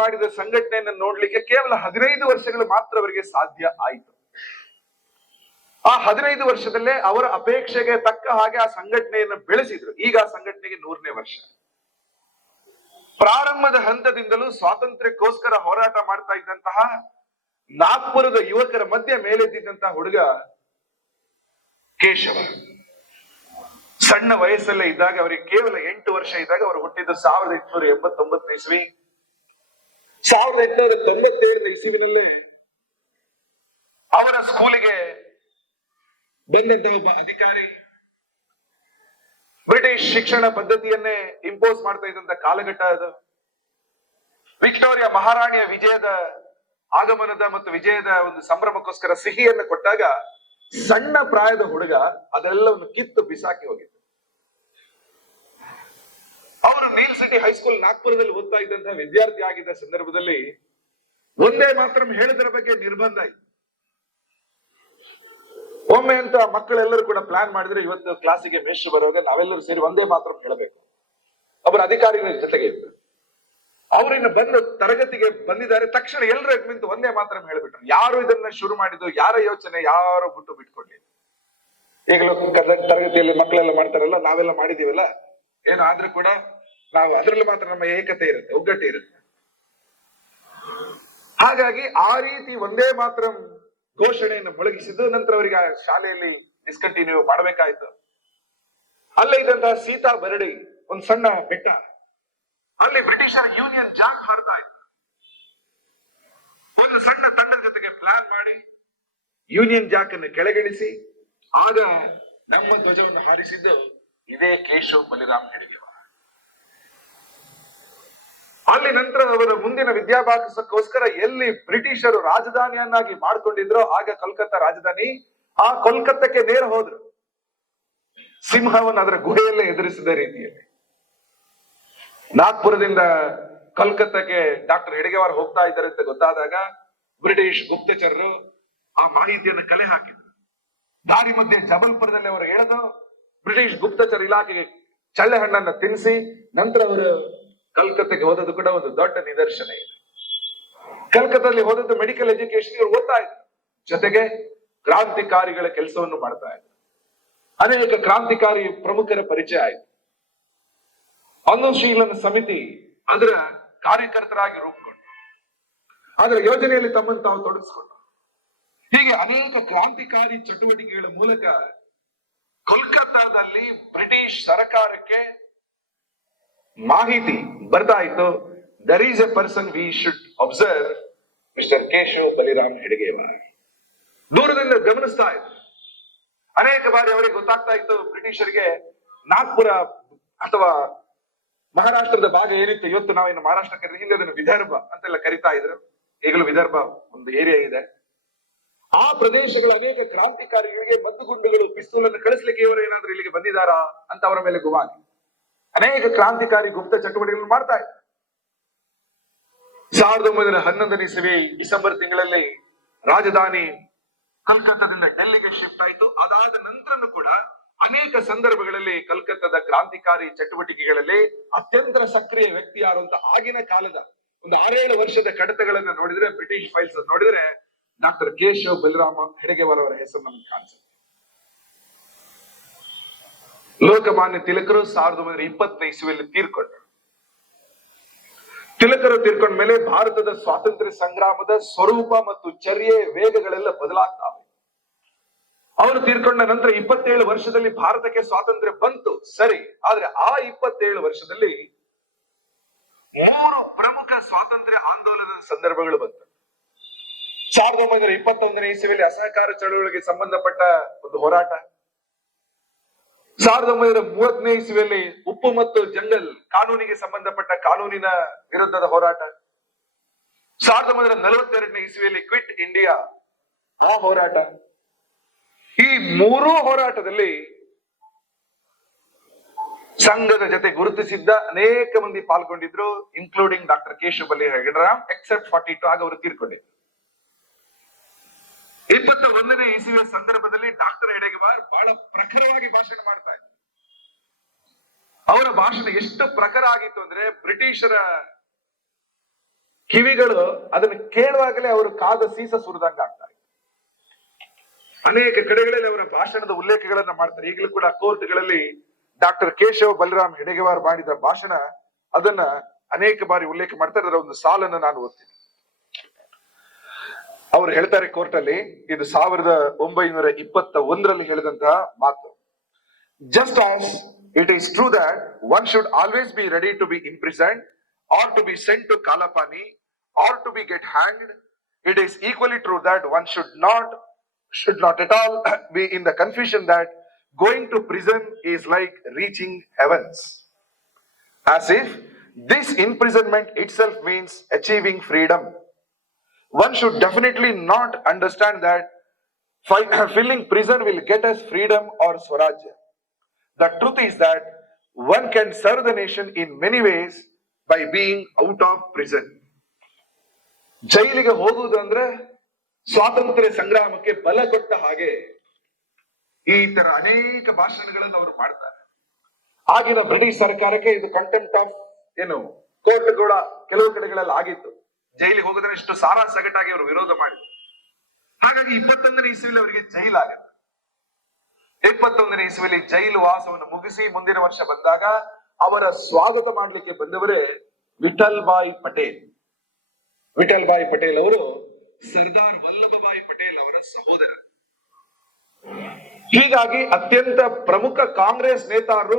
ಮಾಡಿದ ಸಂಘಟನೆಯನ್ನು ನೋಡ್ಲಿಕ್ಕೆ ಕೇವಲ 15 ವರ್ಷಗಳು ಮಾತ್ರ ಅವರಿಗೆ ಸಾಧ್ಯ ಆಯಿತು. ಆ 15 ವರ್ಷದಲ್ಲೇ ಅವರ ಅಪೇಕ್ಷೆಗೆ ತಕ್ಕ ಹಾಗೆ ಆ ಸಂಘಟನೆಯನ್ನು ಬೆಳೆಸಿದ್ರು. ಈಗ ಆ ಸಂಘಟನೆಗೆ 100ನೇ ವರ್ಷ. ಪ್ರಾರಂಭದ ಹಂತದಿಂದಲೂ ಸ್ವಾತಂತ್ರ್ಯಕ್ಕೋಸ್ಕರ ಹೋರಾಟ ಮಾಡ್ತಾ ಇದ್ದಂತಹ ನಾಗ್ಪುರದ ಯುವಕರ ಮಧ್ಯೆ ಮೇಲೆದ್ದಿದ್ದಂತಹ ಹುಡುಗ ಕೇಶವ. ಸಣ್ಣ ವಯಸ್ಸಲ್ಲೇ ಇದ್ದಾಗ, ಅವರಿಗೆ ಕೇವಲ 8 ವರ್ಷ ಇದ್ದಾಗ ಅವರು ಹುಟ್ಟಿದ್ದು 1889 ಇಸ್ವಿ. 1897 ಇಸುವಿನಲ್ಲಿ ಅವರ ಸ್ಕೂಲಿಗೆ ಬಂದಂತ ಒಬ್ಬ ಅಧಿಕಾರಿ ಬ್ರಿಟಿಷ್ ಶಿಕ್ಷಣ ಪದ್ಧತಿಯನ್ನೇ ಇಂಪೋಸ್ ಮಾಡ್ತಾ ಇದ್ದಂತ ಕಾಲಘಟ್ಟ ಅದು. ವಿಕ್ಟೋರಿಯಾ ಮಹಾರಾಣಿಯ ವಿಜಯದ ಆಗಮನದ ಮತ್ತು ವಿಜಯದ ಒಂದು ಸಂಭ್ರಮಕ್ಕೋಸ್ಕರ ಸಿಹಿಯನ್ನು ಕೊಟ್ಟಾಗ ಸಣ್ಣ ಪ್ರಾಯದ ಹುಡುಗ ಅದೆಲ್ಲವನ್ನು ಕಿತ್ತು ಬಿಸಾಕಿ ಹೋಗಿತ್ತು. ಅವರು ನೀಲ್ ಸಿಟಿ ಹೈಸ್ಕೂಲ್ ನಾಗ್ಪುರದಲ್ಲಿ ಓದ್ತಾ ಇದ್ದಂತಹ ವಿದ್ಯಾರ್ಥಿ ಆಗಿದ್ದ ಸಂದರ್ಭದಲ್ಲಿ ಒಂದೇ ಮಾತ್ರ ಹೇಳೋದರ ಬಗ್ಗೆ ನಿರ್ಬಂಧ ಇತ್ತು. ಒಮ್ಮೆ ಅಂತ ಮಕ್ಕಳೆಲ್ಲರೂ ಕೂಡ ಪ್ಲಾನ್ ಮಾಡಿದ್ರೆ ಇವತ್ತು ಕ್ಲಾಸಿಗೆ ಮೇಷ್ಟ್ರು ಬರುವಾಗ ನಾವೆಲ್ಲರೂ ಸೇರಿ ಒಂದೇ ಮಾತ್ರ ಹೇಳಬೇಕು. ಅವರ ಅಧಿಕಾರಿಗಳ ಜೊತೆಗೆ ಇತ್ತು. ಅವರಿನ್ನು ಬಂದು ತರಗತಿಗೆ ಬಂದಿದ್ದಾರೆ, ತಕ್ಷಣ ಎಲ್ಲರೂ ನಿಂತು ಒಂದೇ ಮಾತ್ರ ಹೇಳ್ಬಿಟ್ರು. ಯಾರು ಇದನ್ನ ಶುರು ಮಾಡಿದ್ದು, ಯಾರ ಯೋಚನೆ, ಯಾರು ಬಿಟ್ಕೊಡ್ಲಿ. ಈಗಲೂ ತರಗತಿಯಲ್ಲಿ ಮಕ್ಕಳೆಲ್ಲ ಮಾಡ್ತಾರಲ್ಲ, ನಾವೆಲ್ಲ ಮಾಡಿದೀವಲ್ಲ, ಏನು ಆದ್ರೂ ಕೂಡ ನಾವು ಅದರಲ್ಲಿ ಮಾತ್ರ ನಮ್ಮ ಏಕತೆ ಇರುತ್ತೆ, ಒಗ್ಗಟ್ಟು ಇರುತ್ತೆ. ಹಾಗಾಗಿ ಆ ರೀತಿ ಒಂದೇ ಮಾತ್ರ ಘೋಷಣೆಯನ್ನು ಮೊಳಗಿಸಿದ್ದು. ನಂತರ ಅವರಿಗೆ ಆ ಶಾಲೆಯಲ್ಲಿ ಡಿಸ್ಕಂಟಿನ್ಯೂ ಮಾಡಬೇಕಾಯ್ತು. ಅಲ್ಲೇ ಇದ್ದಂತಹ ಸೀತಾ ಬರ್ಡಿ ಒಂದು ಸಣ್ಣ ಬೆಟ್ಟ, ಅಲ್ಲಿ ಬ್ರಿಟಿಷರ ಯೂನಿಯನ್ ಜಾಕ್ ಹಾರ್ತಾ ಇತ್ತು. ಒಂದು ಸಣ್ಣ ತಂಡದ ಜೊತೆಗೆ ಪ್ಲಾನ್ ಮಾಡಿ ಯೂನಿಯನ್ ಜಾಕ್ ಅನ್ನು ಕೆಳಗಿಳಿಸಿ ಆಗ ನಮ್ಮ ಧ್ವಜವನ್ನು ಹಾರಿಸಿದ್ದು ಇದೇ ಕೇಶವ್ ಬಲಿರಾಮ್ ಹೆಡ್ಗೇವಾರ್. ಅಲ್ಲಿ ನಂತರ ಅವರ ಮುಂದಿನ ವಿದ್ಯಾಭ್ಯಾಸಕ್ಕೋಸ್ಕರ ಎಲ್ಲಿ ಬ್ರಿಟಿಷರು ರಾಜಧಾನಿಯನ್ನಾಗಿ ಮಾಡ್ಕೊಂಡಿದ್ರು, ಆಗ ಕೋಲ್ಕತ್ತಾ ರಾಜಧಾನಿ, ಆ ಕೋಲ್ಕತ್ತಾಕ್ಕೆ ನೇರ ಹೋದ್ರು. ಸಿಂಹವನ್ನು ಅದರ ಗುಹೆಯಲ್ಲೇ ಎದುರಿಸಿದ ರೀತಿಯಲ್ಲಿ ನಾಗ್ಪುರದಿಂದ ಕೋಲ್ಕತ್ತಾಕ್ಕೆ ಡಾಕ್ಟರ್ ಹೆಡ್ಗೇವಾರ್ ಹೋಗ್ತಾ ಇದ್ದಾರೆ ಅಂತ ಗೊತ್ತಾದಾಗ ಬ್ರಿಟಿಷ್ ಗುಪ್ತಚರರು ಆ ಮಾಹಿತಿಯನ್ನು ಕಲೆ ಹಾಕಿದ್ರು. ದಾರಿ ಮಧ್ಯೆ ಜಬಲ್ಪುರದಲ್ಲಿ ಅವರು ಎಳೆದು ಬ್ರಿಟಿಷ್ ಗುಪ್ತಚರ ಇಲಾಖೆಗೆ ಚಳ್ಳೆ ಹಣ್ಣನ್ನ ತಿನ್ನಿಸಿ ನಂತರ ಅವರು ಕಲ್ಕತ್ತಾಗೆ ಹೋದದ್ದು ಕೂಡ ಒಂದು ದೊಡ್ಡ ನಿದರ್ಶನ ಇದೆ. ಕಲ್ಕತ್ತಾದಲ್ಲಿ ಹೋದದ್ದು ಮೆಡಿಕಲ್ ಎಜುಕೇಶನ್ ಇವರು ಓದ್ತಾ ಇದ್ರು, ಜೊತೆಗೆ ಕ್ರಾಂತಿಕಾರಿಗಳ ಕೆಲಸವನ್ನು ಮಾಡ್ತಾ ಇದ್ರು. ಅನೇಕ ಕ್ರಾಂತಿಕಾರಿ ಪ್ರಮುಖರ ಪರಿಚಯ ಆಯಿತು. ಅನುಶೀಲನ ಸಮಿತಿ ಅದರ ಕಾರ್ಯಕರ್ತರಾಗಿ ರೂಪುಗೊಂಡು ಅದರ ಯೋಜನೆಯಲ್ಲಿ ತಮ್ಮನ್ನು ತಾವು ತೊಡಗಿಸಿಕೊಂಡು ಹೀಗೆ ಅನೇಕ ಕ್ರಾಂತಿಕಾರಿ ಚಟುವಟಿಕೆಗಳ ಮೂಲಕ ಕೋಲ್ಕತ್ತಾದಲ್ಲಿ ಬ್ರಿಟಿಷ್ ಸರ್ಕಾರಕ್ಕೆ ಮಾಹಿತಿ ಬರ್ತಾ ಇತ್ತು. There is a person we should observe, mister Keshav Baliram Hedgewar. ದೂರದಿಂದ ಗಮನಿಸ್ತಾ ಇತ್ತು. ಅನೇಕ ಬಾರಿ ಅವರಿಗೆ ಗೊತ್ತಾಗ್ತಾ ಇತ್ತು ಬ್ರಿಟಿಷರಿಗೆ ನಾಗ್ಪುರ ಅಥವಾ ಮಹಾರಾಷ್ಟ್ರದ ಭಾಗ ಏನಿತ್ತು, ಇವತ್ತು ನಾವೇನು ಮಹಾರಾಷ್ಟ್ರ ಕರೀತೀವಿ, ಹಿಂದೆ ಅದನ್ನು ವಿದರ್ಭ ಅಂತೆಲ್ಲ ಕರಿತಾ ಇದ್ರು. ಈಗಲೂ ವಿದರ್ಭ ಒಂದು ಏರಿಯಾ ಇದೆ. ಆ ಪ್ರದೇಶಗಳ ಅನೇಕ ಕ್ರಾಂತಿಕಾರಿಗಳಿಗೆ ಮದ್ದುಗುಂಡುಗಳು, ಪಿಸ್ತೂಲನ್ನು ಕಳಿಸ್ಲಿಕ್ಕೆ ಇವರು ಏನಾದ್ರೂ ಇಲ್ಲಿಗೆ ಬಂದಿದ್ದಾರಾ ಅಂತ ಅವರ ಮೇಲೆ ಗುಮಾನಿ. ಅನೇಕ ಕ್ರಾಂತಿಕಾರಿ ಗುಪ್ತ ಚಟುವಟಿಕೆಗಳನ್ನು ಮಾಡ್ತಾ ಇದ್ದಾರೆ. 1911 ಇಸವಿ ಡಿಸೆಂಬರ್ ತಿಂಗಳಲ್ಲಿ ರಾಜಧಾನಿ ಕಲ್ಕತ್ತಾದಿಂದ ಡೆಲ್ಲಿಗೆ ಶಿಫ್ಟ್ ಆಯಿತು. ಅದಾದ ನಂತರನೂ ಕೂಡ ಅನೇಕ ಸಂದರ್ಭಗಳಲ್ಲಿ ಕಲ್ಕತ್ತಾದ ಕ್ರಾಂತಿಕಾರಿ ಚಟುವಟಿಕೆಗಳಲ್ಲಿ ಅತ್ಯಂತ ಸಕ್ರಿಯ ವ್ಯಕ್ತಿ ಯಾರು ಅಂತ ಆಗಿನ ಕಾಲದ ಒಂದು 6-7 ವರ್ಷದ ಕಡತಗಳನ್ನ ನೋಡಿದ್ರೆ, ಬ್ರಿಟಿಷ್ ಫೈಲ್ಸ್ ನೋಡಿದ್ರೆ ಡಾಕ್ಟರ್ ಕೇಶವ್ ಬಲಿರಾಮ ಹೆಡ್ಗೇವಾರ್ ಅವರ ಹೆಸರು ನಮ್ಗೆ ಕಾಣಿಸುತ್ತೆ. ಲೋಕಮಾನ್ಯ ತಿಲಕರು 1920 ಇಸವಿಯಲ್ಲಿ ತೀರ್ಕೊಂಡ್ರು. ತಿಲಕರು ತೀರ್ಕೊಂಡ ಮೇಲೆ ಭಾರತದ ಸ್ವಾತಂತ್ರ್ಯ ಸಂಗ್ರಾಮದ ಸ್ವರೂಪ ಮತ್ತು ಚರ್ಯೆ ವೇಗಗಳೆಲ್ಲ ಬದಲಾಗ್ತಾವೆ. ಅವರು ತೀರ್ಕೊಂಡ ನಂತರ 27 ವರ್ಷದಲ್ಲಿ ಭಾರತಕ್ಕೆ ಸ್ವಾತಂತ್ರ್ಯ ಬಂತು, ಸರಿ. ಆದ್ರೆ ಆ 27 ವರ್ಷದಲ್ಲಿ 3 ಪ್ರಮುಖ ಸ್ವಾತಂತ್ರ್ಯ ಆಂದೋಲನದ ಸಂದರ್ಭಗಳು ಬಂತು. 1921 ಇಸವಿಯಲ್ಲಿ ಅಸಹಕಾರ ಚಳವಳಿಗೆ ಸಂಬಂಧಪಟ್ಟ ಒಂದು ಹೋರಾಟ. 1930 ಇಸವಿಯಲ್ಲಿ ಉಪ್ಪು ಮತ್ತು ಜಂಗಲ್ ಕಾನೂನಿಗೆ ಸಂಬಂಧಪಟ್ಟ ಕಾನೂನಿನ ವಿರುದ್ಧದ ಹೋರಾಟ. 1942 ಇಸವಿಯಲ್ಲಿ ಕ್ವಿಟ್ ಇಂಡಿಯಾ ಆ ಹೋರಾಟ. ಈ 3 ಹೋರಾಟದಲ್ಲಿ ಸಂಘದ ಜೊತೆ ಗುರುತಿಸಿದ್ದ ಅನೇಕ ಮಂದಿ ಪಾಲ್ಗೊಂಡಿದ್ರು, including doctor Keshav Baliram, except 42 ಆಗ ಅವರು ತೀರ್ಕೊಂಡಿದ್ರು. 21ನೇ ಇಸವಿಯ ಸಂದರ್ಭದಲ್ಲಿ ಡಾಕ್ಟರ್ ಹೆಡ್ಗೇವಾರ್ ಬಹಳ ಪ್ರಖರವಾಗಿ ಭಾಷಣ ಮಾಡ್ತಾ ಇದ್ರು. ಅವರ ಭಾಷಣ ಎಷ್ಟು ಪ್ರಖರ ಆಗಿತ್ತು ಅಂದ್ರೆ ಬ್ರಿಟಿಷರ ಕಿವಿಗಳು ಅದನ್ನು ಕೇಳುವಾಗಲೇ ಅವರು ಕಾದ ಸೀಸ ಸುರಿದಂಗ ಆಗ್ತಾ ಇತ್ತು. ಅನೇಕ ಕಡೆಗಳಲ್ಲಿ ಅವರ ಭಾಷಣದ ಉಲ್ಲೇಖಗಳನ್ನ ಮಾಡ್ತಾರೆ. ಈಗಲೂ ಕೂಡ ಕೋರ್ಟ್ಗಳಲ್ಲಿ ಡಾಕ್ಟರ್ ಕೇಶವ್ ಬಲಿರಾಮ್ ಹೆಡ್ಗೇವಾರ್ ಮಾಡಿದ ಭಾಷಣ ಅದನ್ನ ಅನೇಕ ಬಾರಿ ಉಲ್ಲೇಖ ಮಾಡ್ತಾರೆ. ಅದರ ಒಂದು ಸಾಲನ್ನು ನಾನು ಓದ್ತೀನಿ. ಅವರು ಹೇಳ್ತಾರೆ ಕೋರ್ಟ್ ಅಲ್ಲಿ, ಇದು 1921ರಲ್ಲಿ ಹೇಳಿದಂತಹ ಮಾತು. Just as it is true that one should always be ready to be imprisoned or to be sent to Kalapani or to be get hanged, it is equally true that one should not at all be in the confusion that going to prison is like reaching heavens. As if this imprisonment itself means achieving freedom. One should definitely not understand that filling prison will get us freedom or Swarajya. The truth is that one can serve the nation in many ways by being out of prison. ಜೈಲಿಗೆ ಹೋಗುವುದು ಅಂದ್ರೆ ಸ್ವಾತಂತ್ರ್ಯ ಸಂಗ್ರಾಮಕ್ಕೆ ಬಲ ಕೊಟ್ಟ ಹಾಗೆ. ಈ ತರ ಅನೇಕ ಭಾಷಣಗಳನ್ನು ಅವರು ಮಾಡ್ತಾರೆ. ಆಗಿನ ಬ್ರಿಟಿಷ್ ಸರ್ಕಾರಕ್ಕೆ ಇದು ಕಂಟೆಂಪ್ಟ್ ಆಫ್ ಕೋರ್ಟ್ಗಳ ಕೆಲವು ಕಡೆಗಳಲ್ಲಿ ಆಗಿತ್ತು. ಜೈಲಿಗೆ ಹೋಗೋದ್ರೆ ಇಷ್ಟು ಸಾರಾ ಸಗಟಾಗಿ ಅವರು ವಿರೋಧ ಮಾಡಿದ್ರು. ಹಾಗಾಗಿ 21ನೇ ಇಸ್ವಿಯಲ್ಲಿ ಅವರಿಗೆ ಜೈಲಾಗುತ್ತೆ. 21ನೇ ಇಸ್ವಿಯಲ್ಲಿ ಜೈಲು ವಾಸವನ್ನು ಮುಗಿಸಿ ಮುಂದಿನ ವರ್ಷ ಬಂದಾಗ ಅವರ ಸ್ವಾಗತ ಮಾಡಲಿಕ್ಕೆ ಬಂದವರೇ ವಿಠಲ್ ಭಾಯ್ ಪಟೇಲ್. ವಿಠಲ್ ಭಾಯ್ ಪಟೇಲ್ ಅವರು ಸರ್ದಾರ್ ವಲ್ಲಭಭಾಯಿ ಪಟೇಲ್ ಅವರ ಸಹೋದರ. ಹೀಗಾಗಿ ಅತ್ಯಂತ ಪ್ರಮುಖ ಕಾಂಗ್ರೆಸ್ ನೇತಾರರು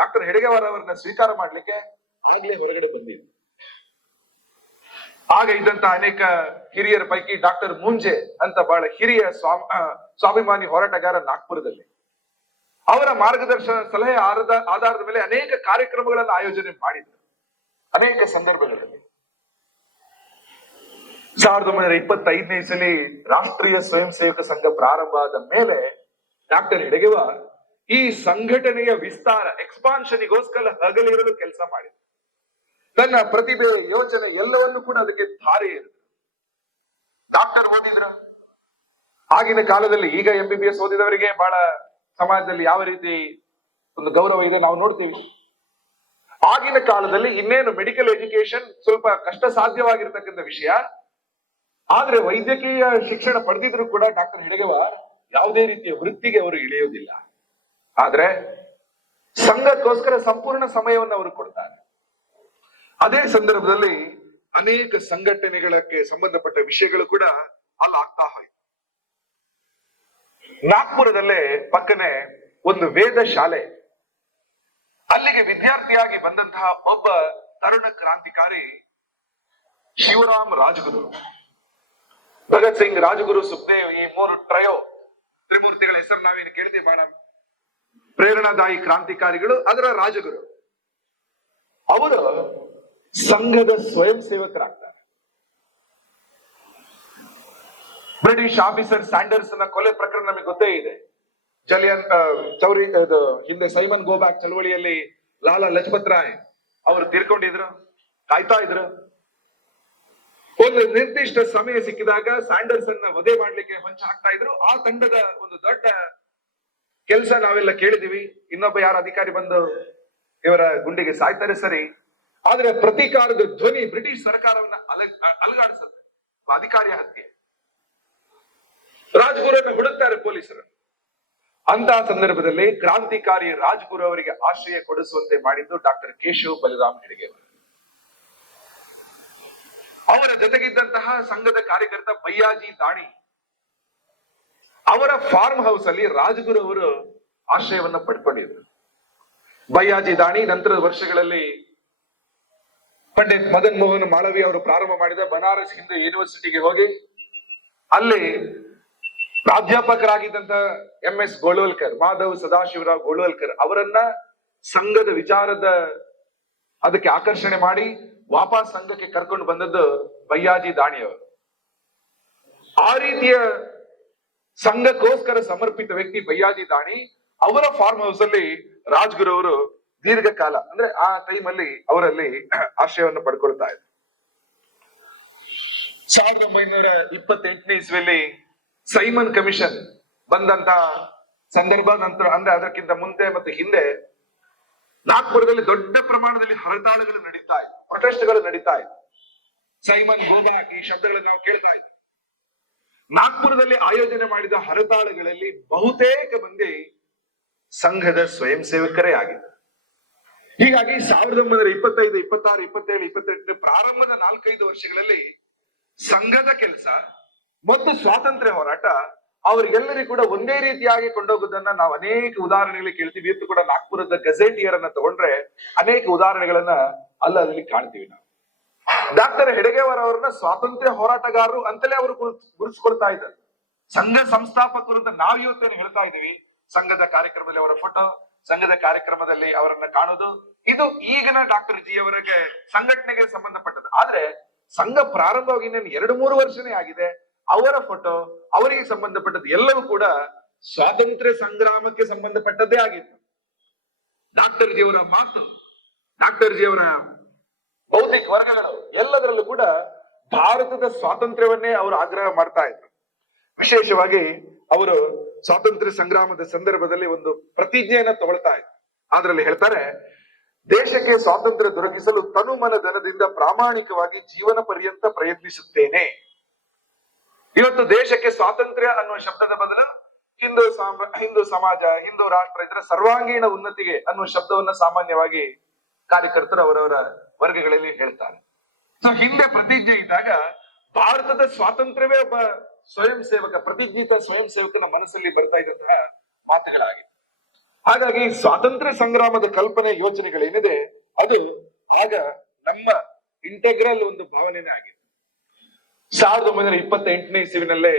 ಡಾಕ್ಟರ್ ಹೆಡಗೇವಾರ್ ಅವರನ್ನ ಸ್ವೀಕಾರ ಮಾಡ್ಲಿಕ್ಕೆ ಆಗ್ಲೇ ಹೊರಗಡೆ ಬಂದಿದ್ರು. ಆಗ ಇದ್ದಂತ ಅನೇಕ ಹಿರಿಯರ ಪೈಕಿ ಡಾಕ್ಟರ್ ಮುಂಜೆ ಅಂತ ಬಹಳ ಹಿರಿಯ ಸ್ವಾಭಿಮಾನಿ ಹೋರಾಟಗಾರ ನಾಗ್ಪುರದಲ್ಲಿ, ಅವರ ಮಾರ್ಗದರ್ಶನ ಸಲಹೆ ಆಧಾರದ ಮೇಲೆ ಅನೇಕ ಕಾರ್ಯಕ್ರಮಗಳನ್ನು ಆಯೋಜನೆ ಮಾಡಿದ್ರು. ಅನೇಕ ಸಂದರ್ಭಗಳಲ್ಲಿ 1925ನೇ ಇಸಲಿ ರಾಷ್ಟ್ರೀಯ ಸ್ವಯಂ ಸೇವಕ ಸಂಘ ಪ್ರಾರಂಭ ಆದ ಮೇಲೆ ಡಾಕ್ಟರ್ ಹೆಡಗೇವಾರ್ ಈ ಸಂಘಟನೆಯ ವಿಸ್ತಾರ ಎಕ್ಸ್ಪಾನ್ಷನ್ಗೋಸ್ಕರ ಹಗಲಿರಲು ಕೆಲಸ ಮಾಡಿದ್ರು. ತನ್ನ ಪ್ರತಿಭೆ, ಯೋಚನೆ ಎಲ್ಲವನ್ನೂ ಕೂಡ ಅದಕ್ಕೆ ಧಾರೆ ಇರುತ್ತೆ. ಡಾಕ್ಟರ್ ಓದಿದ್ರ ಆಗಿನ ಕಾಲದಲ್ಲಿ, ಈಗ MBBS ಓದಿದವರಿಗೆ ಬಹಳ ಸಮಾಜದಲ್ಲಿ ಯಾವ ರೀತಿ ಒಂದು ಗೌರವ ಇದೆ ನಾವು ನೋಡ್ತೀವಿ. ಆಗಿನ ಕಾಲದಲ್ಲಿ ಇನ್ನೇನು ಮೆಡಿಕಲ್ ಎಜುಕೇಶನ್ ಸ್ವಲ್ಪ ಕಷ್ಟ ಸಾಧ್ಯವಾಗಿರ್ತಕ್ಕಂಥ ವಿಷಯ. ಆದ್ರೆ ವೈದ್ಯಕೀಯ ಶಿಕ್ಷಣ ಪಡೆದಿದ್ರು ಕೂಡ ಡಾಕ್ಟರ್ ಹೆಡಗೇವಾರ್ ಯಾವುದೇ ರೀತಿಯ ವೃತ್ತಿಗೆ ಅವರು ಇಳಿಯೋದಿಲ್ಲ. ಆದ್ರೆ ಸಂಘಕ್ಕೋಸ್ಕರ ಸಂಪೂರ್ಣ ಸಮಯವನ್ನು ಅವರು ಕೊಡ್ತಾರೆ. ಅದೇ ಸಂದರ್ಭದಲ್ಲಿ ಅನೇಕ ಸಂಘಟನೆಗಳಿಗೆ ಸಂಬಂಧಪಟ್ಟ ವಿಷಯಗಳು ಕೂಡ ಅಲ್ಲಿ ಆಗ್ತಾ ಹೋಯ್ತು. ನಾಗ್ಪುರದಲ್ಲೇ ಪಕ್ಕನೆ ಒಂದು ವೇದ ಶಾಲೆ, ಅಲ್ಲಿಗೆ ವಿದ್ಯಾರ್ಥಿಯಾಗಿ ಬಂದಂತಹ ಒಬ್ಬ ತರುಣ ಕ್ರಾಂತಿಕಾರಿ ಶಿವರಾಮ್ ರಾಜಗುರು. ಭಗತ್ ಸಿಂಗ್, ರಾಜಗುರು, ಸುಖದೇವ್, ಈ ಮೂರು ತ್ರಿಮೂರ್ತಿಗಳ ಹೆಸರು ನಾವೇನು ಕೇಳ್ತೀವಿ, ಬಹಳ ಪ್ರೇರಣಾದಾಯಿ ಕ್ರಾಂತಿಕಾರಿಗಳು. ಅದರ ರಾಜಗುರು ಅವರು ಸಂಘದ ಸ್ವಯಂ ಸೇವಕರಾಗ್ತಾರೆ. ಬ್ರಿಟಿಷ್ ಆಫೀಸರ್ ಸ್ಯಾಂಡರ್ಸ್ ನ ಕೊಲೆ ಪ್ರಕರಣ ನಮಗೆ ಗೊತ್ತೇ ಇದೆ. ಹಿಂದೆ ಸೈಮನ್ ಗೋ ಬ್ಯಾಕ್ ಚಳವಳಿಯಲ್ಲಿ ಲಾಲಾ ಲಜಪತ್ ರಾಯ್ ಅವರು ತೀರ್ಕೊಂಡಿದ್ರು, ಕಾಯ್ತಾ ಇದ್ರು. ಒಂದು ನಿರ್ದಿಷ್ಟ ಸಮಯ ಸಿಕ್ಕಿದಾಗ ಸ್ಯಾಂಡರ್ಸ್ ಅನ್ನ ವಧೆ ಮಾಡ್ಲಿಕ್ಕೆ ಹೊಂಚ ಹಾಕ್ತಾ ಇದ್ರು. ಆ ತಂಡದ ಒಂದು ದೊಡ್ಡ ಕೆಲಸ ನಾವೆಲ್ಲ ಕೇಳಿದೀವಿ. ಇನ್ನೊಬ್ಬ ಯಾರ ಅಧಿಕಾರಿ ಬಂದು ಇವರ ಗುಂಡಿಗೆ ಸಾಯ್ತಾರೆ, ಸರಿ. ಆದ್ರೆ ಪ್ರತೀಕಾರದ ಧ್ವನಿ ಬ್ರಿಟಿಷ್ ಸರ್ಕಾರವನ್ನ ಅಲುಗಾಡಿಸುತ್ತೆ. ಅಧಿಕಾರಿಯ ಹತ್ಯೆ, ರಾಜ್ಗುರುವನ್ನ ಹುಡುಕ್ತಾರೆ ಪೊಲೀಸರು. ಅಂತ ಸಂದರ್ಭದಲ್ಲಿ ಕ್ರಾಂತಿಕಾರಿ ರಾಜ್ಗುರು ಅವರಿಗೆ ಆಶ್ರಯ ಕೊಡಿಸುವಂತೆ ಮಾಡಿದ್ದು ಡಾಕ್ಟರ್ ಕೇಶವ್ ಬಲರಾಮ್ ಹೆಡಗೇವಾರ್. ಅವರ ಜೊತೆಗಿದ್ದಂತಹ ಸಂಘದ ಕಾರ್ಯಕರ್ತ ಬಯ್ಯಾಜಿ ದಾಣಿ, ಅವರ ಫಾರ್ಮ್ ಹೌಸ್ ಅಲ್ಲಿ ರಾಜ್ಗುರು ಅವರು ಆಶ್ರಯವನ್ನ ಪಡ್ಕೊಂಡಿದ್ರು. ಬಯ್ಯಾಜಿ ದಾಣಿ ನಂತರದ ವರ್ಷಗಳಲ್ಲಿ ಪಂಡಿತ್ ಮದನ್ ಮೋಹನ್ ಮಾಳವಿ ಅವರು ಪ್ರಾರಂಭ ಮಾಡಿದ ಬನಾರಸ್ ಹಿಂದೂ ಯೂನಿವರ್ಸಿಟಿಗೆ ಹೋಗಿ ಅಲ್ಲಿ ಪ್ರಾಧ್ಯಾಪಕರಾಗಿದ್ದಂತ MS ಗೋಳ್ವಲ್ಕರ್, ಮಾಧವ್ ಸದಾಶಿವರಾವ್ ಗೋಳ್ವಲ್ಕರ್ ಅವರನ್ನ ಸಂಘದ ವಿಚಾರದ ಅದಕ್ಕೆ ಆಕರ್ಷಣೆ ಮಾಡಿ ವಾಪಸ್ ಸಂಘಕ್ಕೆ ಕರ್ಕೊಂಡು ಬಂದದ್ದು ಬಯ್ಯಾಜಿ ದಾಣಿಯವರು. ಆ ರೀತಿಯ ಸಂಘಕ್ಕೋಸ್ಕರ ಸಮರ್ಪಿತ ವ್ಯಕ್ತಿ ಬಯ್ಯಾಜಿ ದಾಣಿ. ಅವರ ಫಾರ್ಮ್ ಹೌಸ್ ಅಲ್ಲಿ ರಾಜ್ಗುರು ಅವರು ದೀರ್ಘಕಾಲ, ಅಂದ್ರೆ ಆ ಟೈಮ್ ಅಲ್ಲಿ ಅವರಲ್ಲಿ ಆಶ್ರಯವನ್ನು ಪಡ್ಕೊಳ್ತಾ ಇದ್ರು. 1928ನೇ ಇಸ್ವಿಯಲ್ಲಿ ಸೈಮನ್ ಕಮಿಷನ್ ಬಂದಂತ ಸಂದರ್ಭ ನಂತರ, ಅಂದ್ರೆ ಅದಕ್ಕಿಂತ ಮುಂದೆ ಮತ್ತು ಹಿಂದೆ ನಾಗ್ಪುರದಲ್ಲಿ ದೊಡ್ಡ ಪ್ರಮಾಣದಲ್ಲಿ ಹರತಾಳಗಳು ನಡೀತಾ ಇತ್ತು, ಪ್ರೊಟೆಸ್ಟ್ಗಳು ನಡೀತಾ ಇತ್ತು. ಸೈಮನ್ ಗೋ ಬ್ಯಾಕ್ ಈ ಶಬ್ದಗಳನ್ನು ನಾವು ಕೇಳ್ತಾ ಇದ್ವಿ. ನಾಗ್ಪುರದಲ್ಲಿ ಆಯೋಜನೆ ಮಾಡಿದ ಹರತಾಳಗಳಲ್ಲಿ ಬಹುತೇಕ ಮಂದಿ ಸಂಘದ ಸ್ವಯಂ ಸೇವಕರೇ ಆಗಿದ್ದರು. ಹೀಗಾಗಿ 1925, 26, 27, 28 ಪ್ರಾರಂಭದ 4-5 ವರ್ಷಗಳಲ್ಲಿ ಸಂಘದ ಕೆಲಸ ಮತ್ತು ಸ್ವಾತಂತ್ರ್ಯ ಹೋರಾಟ ಅವರಿಗೆಲ್ಲರಿಗೂ ಕೂಡ ಒಂದೇ ರೀತಿಯಾಗಿ ಕೊಂಡೋಗೋದನ್ನ ನಾವು ಅನೇಕ ಉದಾಹರಣೆಗಳಿಗೆ ಕೇಳ್ತೀವಿ. ಇವತ್ತು ಕೂಡ ನಾಗ್ಪುರದ ಗಜೆಟಿಯರ್ ಅನ್ನ ತಗೊಂಡ್ರೆ ಅನೇಕ ಉದಾಹರಣೆಗಳನ್ನ ಅಲ್ಲಲ್ಲಿ ಕಾಣ್ತೀವಿ ನಾವು. ಡಾಕ್ಟರ್ ಹೆಡಗೇವರ್ ಅವರನ್ನ ಸ್ವಾತಂತ್ರ್ಯ ಹೋರಾಟಗಾರರು ಅಂತಲೇ ಅವರು ಗುರುತಿಸ್ಕೊಳ್ತಾ ಇದ್ದಾರೆ. ಸಂಘ ಸಂಸ್ಥಾಪಕರು ಅಂತ ನಾವು ಇವತ್ತೇನು ಹೇಳ್ತಾ ಇದೀವಿ, ಸಂಘದ ಕಾರ್ಯಕ್ರಮದಲ್ಲಿ ಅವರ ಫೋಟೋ, ಸಂಘದ ಕಾರ್ಯಕ್ರಮದಲ್ಲಿ ಅವರನ್ನ ಕಾಣೋದು, ಇದು ಈಗಿನ ಡಾಕ್ಟರ್ ಜಿ ಅವರಿಗೆ ಸಂಘಟನೆಗೆ ಸಂಬಂಧಪಟ್ಟದ್ದು. ಆದ್ರೆ ಸಂಘ ಪ್ರಾರಂಭವಾಗಿ ಇನ್ನೇನು 2-3 ವರ್ಷನೇ ಆಗಿದೆ. ಅವರ ಫೋಟೋ, ಅವರಿಗೆ ಸಂಬಂಧಪಟ್ಟದ್ದು ಎಲ್ಲವೂ ಕೂಡ ಸ್ವಾತಂತ್ರ್ಯ ಸಂಗ್ರಾಮಕ್ಕೆ ಸಂಬಂಧಪಟ್ಟದ್ದೇ ಆಗಿತ್ತು. ಡಾಕ್ಟರ್ ಜಿ ಅವರ ಮಾತು, ಡಾಕ್ಟರ್ ಜಿ ಅವರ ಬೌದ್ಧಿಕ ವರ್ಗಗಳು ಎಲ್ಲದರಲ್ಲೂ ಕೂಡ ಭಾರತದ ಸ್ವಾತಂತ್ರ್ಯವನ್ನೇ ಅವರು ಆಗ್ರಹ ಮಾಡ್ತಾ ಇದ್ರು. ವಿಶೇಷವಾಗಿ ಅವರು ಸ್ವಾತಂತ್ರ್ಯ ಸಂಗ್ರಾಮದ ಸಂದರ್ಭದಲ್ಲಿ ಒಂದು ಪ್ರತಿಜ್ಞೆಯನ್ನ ತಗೊಳ್ತಾ ಇದ್ರು. ಅದರಲ್ಲಿ ಹೇಳ್ತಾರೆ, ದೇಶಕ್ಕೆ ಸ್ವಾತಂತ್ರ್ಯ ದೊರಕಿಸಲು ತನುಮನ ಧನದಿಂದ ಪ್ರಾಮಾಣಿಕವಾಗಿ ಜೀವನ ಪರ್ಯಂತ ಪ್ರಯತ್ನಿಸುತ್ತೇನೆ. ಇವತ್ತು ದೇಶಕ್ಕೆ ಸ್ವಾತಂತ್ರ್ಯ ಅನ್ನುವ ಶಬ್ದದ ಬದಲು ಹಿಂದೂ ಸಮಾಜ, ಹಿಂದೂ ರಾಷ್ಟ್ರ, ಇದರ ಸರ್ವಾಂಗೀಣ ಉನ್ನತಿಗೆ ಅನ್ನುವ ಶಬ್ದವನ್ನ ಸಾಮಾನ್ಯವಾಗಿ ಕಾರ್ಯಕರ್ತರು ಅವರವರ ವರ್ಗಗಳಲ್ಲಿ ಹೇಳ್ತಾರೆ. ಹಿಂದೆ ಪ್ರತಿಜ್ಞೆ ಇದ್ದಾಗ ಭಾರತದ ಸ್ವಾತಂತ್ರ್ಯವೇ ಒಬ್ಬ ಸ್ವಯಂ ಸೇವಕ, ಪ್ರತಿಜ್ಞಿತ ಸ್ವಯಂ ಸೇವಕನ ಮನಸ್ಸಲ್ಲಿ ಬರ್ತಾ ಇದ್ದಂತಹ ಮಾತುಗಳಾಗಿವೆ. ಹಾಗಾಗಿ ಸ್ವಾತಂತ್ರ್ಯ ಸಂಗ್ರಾಮದ ಕಲ್ಪನೆ, ಯೋಚನೆಗಳೇನಿದೆ ಅದು ಆಗ ನಮ್ಮ ಇಂಟೆಗ್ರಲ್ ಒಂದು ಭಾವನೆನೇ ಆಗಿದೆ. 1928ನೇ ಇಸವಿನಲ್ಲೇ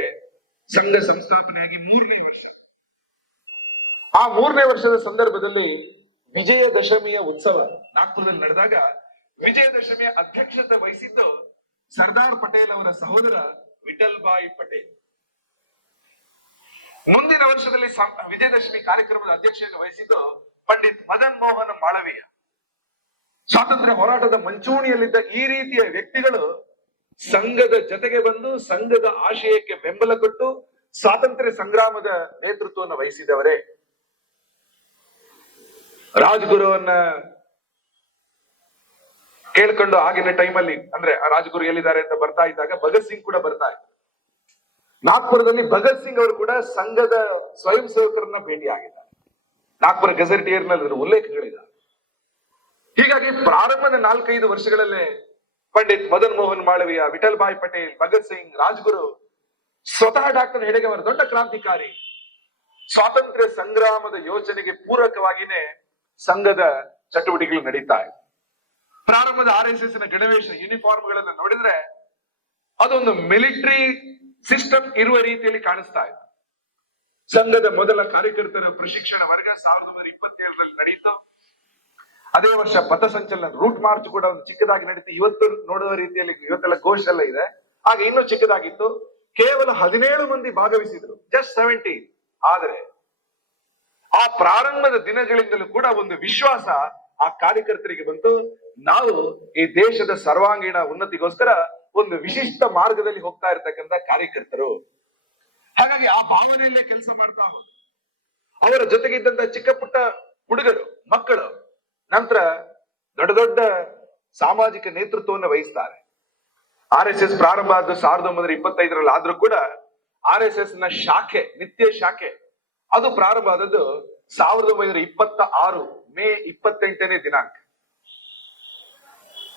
ಸಂಘ ಸಂಸ್ಥಾಪನೆಯಾಗಿ 3ನೇ ವರ್ಷ. ಆ 3ನೇ ವರ್ಷದ ಸಂದರ್ಭದಲ್ಲಿ ವಿಜಯದಶಮಿಯ ಉತ್ಸವ ನಾಗ್ಪುರದಲ್ಲಿ ನಡೆದಾಗ ವಿಜಯದಶಮಿಯ ಅಧ್ಯಕ್ಷತೆ ವಹಿಸಿದ್ದು ಸರ್ದಾರ್ ಪಟೇಲ್ ಅವರ ಸಹೋದರ ವಿಠಲ್ ಭಾಯ್ ಪಟೇಲ್. ಮುಂದಿನ ವರ್ಷದಲ್ಲಿ ವಿಜಯದಶಮಿ ಕಾರ್ಯಕ್ರಮದ ಅಧ್ಯಕ್ಷತೆಯನ್ನು ವಹಿಸಿದ್ದು ಪಂಡಿತ್ ಮದನ್ ಮೋಹನ್ ಮಾಳವೀಯ. ಸ್ವಾತಂತ್ರ್ಯ ಹೋರಾಟದ ಮಂಚೂಣಿಯಲ್ಲಿದ್ದ ಈ ರೀತಿಯ ವ್ಯಕ್ತಿಗಳು ಸಂಘದ ಜೊತೆಗೆ ಬಂದು ಸಂಘದ ಆಶಯಕ್ಕೆ ಬೆಂಬಲ ಕೊಟ್ಟು ಸ್ವಾತಂತ್ರ್ಯ ಸಂಗ್ರಾಮದ ನೇತೃತ್ವವನ್ನು ವಹಿಸಿದವರೇ. ರಾಜ್ಗುರುವನ್ನ ಕೇಳ್ಕೊಂಡು ಆಗಿನ ಟೈಮಲ್ಲಿ, ಅಂದ್ರೆ ಆ ರಾಜ್ಗುರು ಎಲ್ಲಿದ್ದಾರೆ ಅಂತ ಬರ್ತಾ ಇದ್ದಾಗ ಭಗತ್ ಸಿಂಗ್ ಕೂಡ ಬರ್ತಾ ಇದ್ರು. ನಾಗ್ಪುರದಲ್ಲಿ ಭಗತ್ ಸಿಂಗ್ ಅವರು ಕೂಡ ಸಂಘದ ಸ್ವಯಂ ಸೇವಕರನ್ನ ಭೇಟಿ ಆಗಿದ್ದಾರೆ. ನಾಗ್ಪುರ ಗೆಜೆಟಿಯರ್ ನಲ್ಲಿ ಉಲ್ಲೇಖಗಳಿದೆ. ಹೀಗಾಗಿ ಪ್ರಾರಂಭದ 4-5 ವರ್ಷಗಳಲ್ಲೇ ಪಂಡಿತ್ ಮದನ್ ಮೋಹನ್ ಮಾಳವೀಯ, ವಿಠಲ್ ಭಾಯ್ ಪಟೇಲ್, ಭಗತ್ ಸಿಂಗ್, ರಾಜ್ಗುರು, ಸ್ವತಃ ಡಾಕ್ಟರ್ ಹೆಡಗೇವರ್ ದೊಡ್ಡ ಕ್ರಾಂತಿಕಾರಿ, ಸ್ವಾತಂತ್ರ್ಯ ಸಂಗ್ರಾಮದ ಯೋಜನೆಗೆ ಪೂರಕವಾಗಿನೇ ಸಂಘದ ಚಟುವಟಿಕೆಗಳು ನಡೀತಾ ಇದೆ. ಪ್ರಾರಂಭದ RSS ನ ಗಣವೇಶ, ಯೂನಿಫಾರ್ಮ್ ಗಳನ್ನ ನೋಡಿದ್ರೆ ಅದೊಂದು ಮಿಲಿಟರಿ ಸಿಸ್ಟಮ್ ಇರುವ ರೀತಿಯಲ್ಲಿ ಕಾಣಿಸ್ತಾ ಇದೆ. ಸಂಘದ ಮೊದಲ ಕಾರ್ಯಕರ್ತರ ಪ್ರಶಿಕ್ಷಣ ವರ್ಗ 1927ರಲ್ಲಿ ನಡೆಯಿತು. ಅದೇ ವರ್ಷ ಪಥಸಂಚಲನ, ರೂಟ್ ಮಾರ್ಚ್ ಕೂಡ ಒಂದು ಚಿಕ್ಕದಾಗಿ ನಡೀತು. ಇವತ್ತು ನೋಡುವ ರೀತಿಯಲ್ಲಿ ಇವತ್ತೆಲ್ಲ ಘೋಷ ಎಲ್ಲ ಇದೆ, ಆಗ ಇನ್ನೂ ಚಿಕ್ಕದಾಗಿತ್ತು. ಕೇವಲ 17 ಮಂದಿ ಭಾಗವಹಿಸಿದ್ರು, ಜಸ್ಟ್ 17. ಆದರೆ ಆ ಪ್ರಾರಂಭದ ದಿನಗಳಿಂದಲೂ ಕೂಡ ಒಂದು ವಿಶ್ವಾಸ ಆ ಕಾರ್ಯಕರ್ತರಿಗೆ ಬಂತು, ನಾವು ಈ ದೇಶದ ಸರ್ವಾಂಗೀಣ ಉನ್ನತಿಗೋಸ್ಕರ ಒಂದು ವಿಶಿಷ್ಟ ಮಾರ್ಗದಲ್ಲಿ ಹೋಗ್ತಾ ಇರ್ತಕ್ಕಂಥ ಕಾರ್ಯಕರ್ತರು. ಹಾಗಾಗಿ ಆ ಭಾವನೆಯಲ್ಲೇ ಕೆಲಸ ಮಾಡ್ತಾ ಹೋದ್ರು. ಅವರ ಜೊತೆಗಿದ್ದಂತ ಚಿಕ್ಕ ಪುಟ್ಟ ಹುಡುಗರು, ಮಕ್ಕಳು ನಂತರ ದೊಡ್ಡ ದೊಡ್ಡ ಸಾಮಾಜಿಕ ನೇತೃತ್ವವನ್ನು ವಹಿಸ್ತಾರೆ. RSS ಪ್ರಾರಂಭ ಆದ 1925ರಲ್ಲಿ ಆದ್ರೂ ಕೂಡ RSS ನ ಶಾಖೆ, ನಿತ್ಯ ಶಾಖೆ, ಅದು ಪ್ರಾರಂಭ ಆದದ್ದು 1926 ಮೇ 28ನೇ ದಿನಾಂಕ.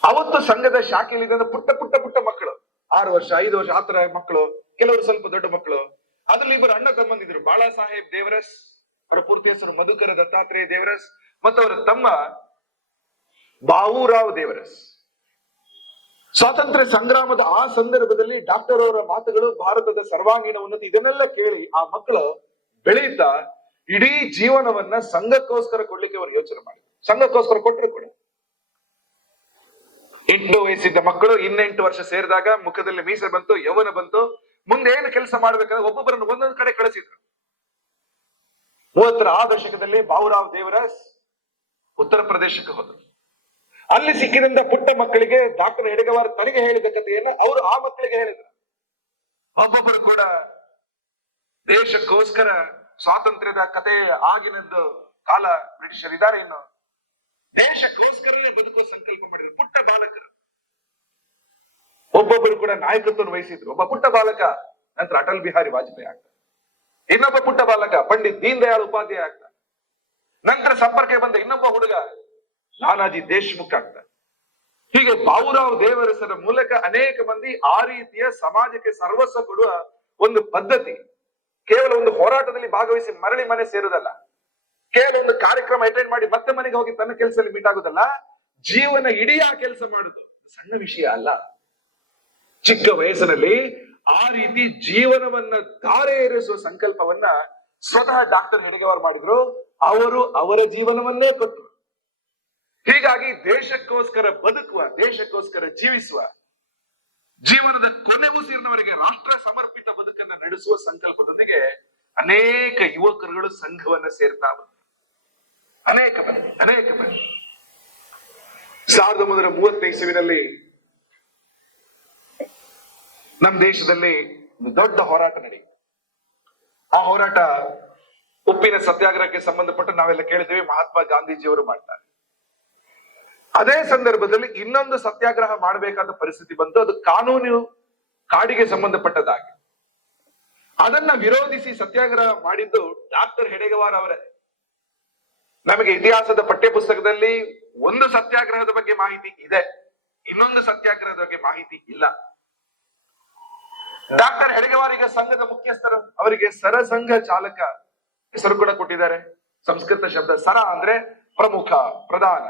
ಅವತ್ತು ಸಂಘದ ಶಾಖೆಯಲ್ಲಿ ಪುಟ್ಟ ಪುಟ್ಟ ಪುಟ್ಟ ಮಕ್ಕಳು, 6 ವರ್ಷ 5 ವರ್ಷ ಆತರ ಮಕ್ಕಳು, ಕೆಲವರು ಸ್ವಲ್ಪ ದೊಡ್ಡ ಮಕ್ಕಳು. ಅದ್ರಲ್ಲಿ ಇಬ್ಬರು ಅಣ್ಣ ತಮ್ಮಂದಿದ್ರು, ಬಾಳಾ ಸಾಹೇಬ್ ದೇವರಸ್, ಅವರ ಪೂರ್ತಿ ಹೆಸರು ಮಧುಕರ ದತ್ತಾತ್ರೇಯ ದೇವರಸ್, ಮತ್ತು ಅವರ ತಮ್ಮ ಬಾವೂರಾವ್ ದೇವರಸ್. ಸ್ವಾತಂತ್ರ್ಯ ಸಂಗ್ರಾಮದ ಆ ಸಂದರ್ಭದಲ್ಲಿ ಡಾಕ್ಟರ್ ಅವರ ಮಾತುಗಳು, ಭಾರತದ ಸರ್ವಾಂಗೀಣ ಉನ್ನತಿ, ಇದನ್ನೆಲ್ಲ ಕೇಳಿ ಆ ಮಕ್ಕಳು ಬೆಳೆಯುತ್ತಾ ಇಡೀ ಜೀವನವನ್ನ ಸಂಘಕ್ಕೋಸ್ಕರ ಕೊಡ್ಲಿಕ್ಕೆ ಅವರು ಯೋಚನೆ ಮಾಡಿ, ಸಂಘಕ್ಕೋಸ್ಕರ ಕೊಟ್ಟರು ಕೂಡ. 8 ವಯಸ್ಸಿದ್ದ ಮಕ್ಕಳು 8 ವರ್ಷ ಸೇರಿದಾಗ ಮುಖದಲ್ಲಿ ಮೀಸೆ ಬಂತು, ಯೌವನ ಬಂತು. ಮುಂದೆ ಏನು ಕೆಲಸ ಮಾಡ್ಬೇಕಂದ್ರೆ ಒಬ್ಬೊಬ್ಬರನ್ನು ಒಂದೊಂದು ಕಡೆ ಕಳಿಸಿದ್ರು. 30ರ ಆ ದಶಕದಲ್ಲಿ ಬಾವೂರಾವ್ ದೇವರಸ್ ಉತ್ತರ ಪ್ರದೇಶಕ್ಕೆ ಹೋದರು. ಅಲ್ಲಿ ಸಿಕ್ಕಿದಂತ ಪುಟ್ಟ ಮಕ್ಕಳಿಗೆ ಡಾಕ್ಟರ್ ಹೆಡಗೇವರ್ ತನಗೆ ಹೇಳಿದ ಕಥೆಯನ್ನು ಅವರು ಆ ಮಕ್ಕಳಿಗೆ ಹೇಳಿದ್ರು. ಒಬ್ಬೊಬ್ಬರು ಕೂಡ ದೇಶಕ್ಕೋಸ್ಕರ ಸ್ವಾತಂತ್ರ್ಯದ ಕಥೆ, ಆಗಿನದ್ದು ಕಾಲ ಬ್ರಿಟಿಷರ್ ಇದ್ದಾರೆ, ಇನ್ನು ದೇಶಕ್ಕೋಸ್ಕರನೇ ಬದುಕುವ ಸಂಕಲ್ಪ ಮಾಡಿದ್ರು ಪುಟ್ಟ ಬಾಲಕರು. ಒಬ್ಬೊಬ್ಬರು ಕೂಡ ನಾಯಕತ್ವವನ್ನು ವಹಿಸಿದ್ರು. ಒಬ್ಬ ಪುಟ್ಟ ಬಾಲಕ ನಂತರ ಅಟಲ್ ಬಿಹಾರಿ ವಾಜಪೇಯಿ ಆಗ್ತಾರೆ. ಇನ್ನೊಬ್ಬ ಪುಟ್ಟ ಬಾಲಕ ಪಂಡಿತ್ ದೀನ್ ದಯಾಳ್ ಉಪಾಧ್ಯಾಯ ಆಗ್ತಾರೆ. ನಂತರ ಸಂಪರ್ಕ ಬಂದ ಇನ್ನೊಬ್ಬ ಹುಡುಗ ನಾನಾಜಿ ದೇಶ್ಮುಖ್ ಆಗ್ತಾರೆ. ಹೀಗೆ ಬಾವೂರಾವ್ ದೇವರಸರ ಮೂಲಕ ಅನೇಕ ಮಂದಿ ಆ ರೀತಿಯ ಸಮಾಜಕ್ಕೆ ಸರ್ವಸ್ವ ಕೊಡುವ ಒಂದು ಪದ್ಧತಿ, ಕೇವಲ ಹೋರಾಟದಲ್ಲಿ ಭಾಗವಹಿಸಿ ಮರಳಿ ಮನೆ ಸೇರುವುದಲ್ಲ, ಕೇವಲ ಒಂದು ಕಾರ್ಯಕ್ರಮ ಅಟೆಂಡ್ ಮಾಡಿ ಮತ್ತೆ ಮನೆಗೆ ಹೋಗಿ ತನ್ನ ಕೆಲಸದಲ್ಲಿ ಮೀಟ್ ಆಗುದಲ್ಲ, ಜೀವನ ಇಡೀ ಆ ಕೆಲಸ ಮಾಡುದು ಸಣ್ಣ ವಿಷಯ ಅಲ್ಲ. ಚಿಕ್ಕ ವಯಸ್ಸಿನಲ್ಲಿ ಆ ರೀತಿ ಜೀವನವನ್ನ ಧಾರೆ ಏರಿಸುವ ಸಂಕಲ್ಪವನ್ನ ಸ್ವತಃ ಡಾಕ್ಟರ್ ಹೆಡ್ಗೇವಾರ್ ಮಾಡಿದ್ರು. ಅವರು ಅವರ ಜೀವನವನ್ನೇ ಕೊಟ್ಟರು. ಹೀಗಾಗಿ ದೇಶಕ್ಕೋಸ್ಕರ ಬದುಕುವ, ದೇಶಕ್ಕೋಸ್ಕರ ಜೀವಿಸುವ, ಜೀವನದ ಕೊನೆ ಉಸಿರಿನವರೆಗೆ ರಾಷ್ಟ್ರ ಸಮರ್ಪಿತ ಬದುಕನ್ನ ನಡೆಸುವ ಸಂಕಲ್ಪದೊಂದಿಗೆ ಅನೇಕ ಯುವಕರುಗಳು ಸಂಘವನ್ನ ಸೇರ್ತಾ ಬಂದರು. ಅನೇಕ ಮಂದಿ 1930 ಇಸವಿನಲ್ಲಿ ನಮ್ಮ ದೇಶದಲ್ಲಿ ದೊಡ್ಡ ಹೋರಾಟ ನಡೆಯಿತು. ಆ ಹೋರಾಟ ಉಪ್ಪಿನ ಸತ್ಯಾಗ್ರಹಕ್ಕೆ ಸಂಬಂಧಪಟ್ಟು ನಾವೆಲ್ಲ ಕೇಳಿದ್ದೇವೆ, ಮಹಾತ್ಮ ಗಾಂಧೀಜಿಯವರು ಮಾಡ್ತಾರೆ. ಅದೇ ಸಂದರ್ಭದಲ್ಲಿ ಇನ್ನೊಂದು ಸತ್ಯಾಗ್ರಹ ಮಾಡಬೇಕಾದ ಪರಿಸ್ಥಿತಿ ಬಂತು. ಅದು ಕಾನೂನು ಕಾಡಿಗೆ ಸಂಬಂಧಪಟ್ಟದಾಗಿ. ಅದನ್ನ ವಿರೋಧಿಸಿ ಸತ್ಯಾಗ್ರಹ ಮಾಡಿದ್ದು ಡಾಕ್ಟರ್ ಹೆಡ್ಗೇವಾರ್ ಅವರೇ. ನಮಗೆ ಇತಿಹಾಸದ ಪಠ್ಯ ಪುಸ್ತಕದಲ್ಲಿ ಒಂದು ಸತ್ಯಾಗ್ರಹದ ಬಗ್ಗೆ ಮಾಹಿತಿ ಇದೆ, ಇನ್ನೊಂದು ಸತ್ಯಾಗ್ರಹದ ಬಗ್ಗೆ ಮಾಹಿತಿ ಇಲ್ಲ. ಡಾಕ್ಟರ್ ಹೆಡ್ಗೇವಾರ್ ಈಗ ಸಂಘದ ಮುಖ್ಯಸ್ಥರು. ಅವರಿಗೆ ಸರಸಂಘ ಚಾಲಕ ಹೆಸರು ಕೂಡ ಕೊಟ್ಟಿದ್ದಾರೆ. ಸಂಸ್ಕೃತ ಶಬ್ದ ಸರ ಅಂದ್ರೆ ಪ್ರಮುಖ, ಪ್ರಧಾನ,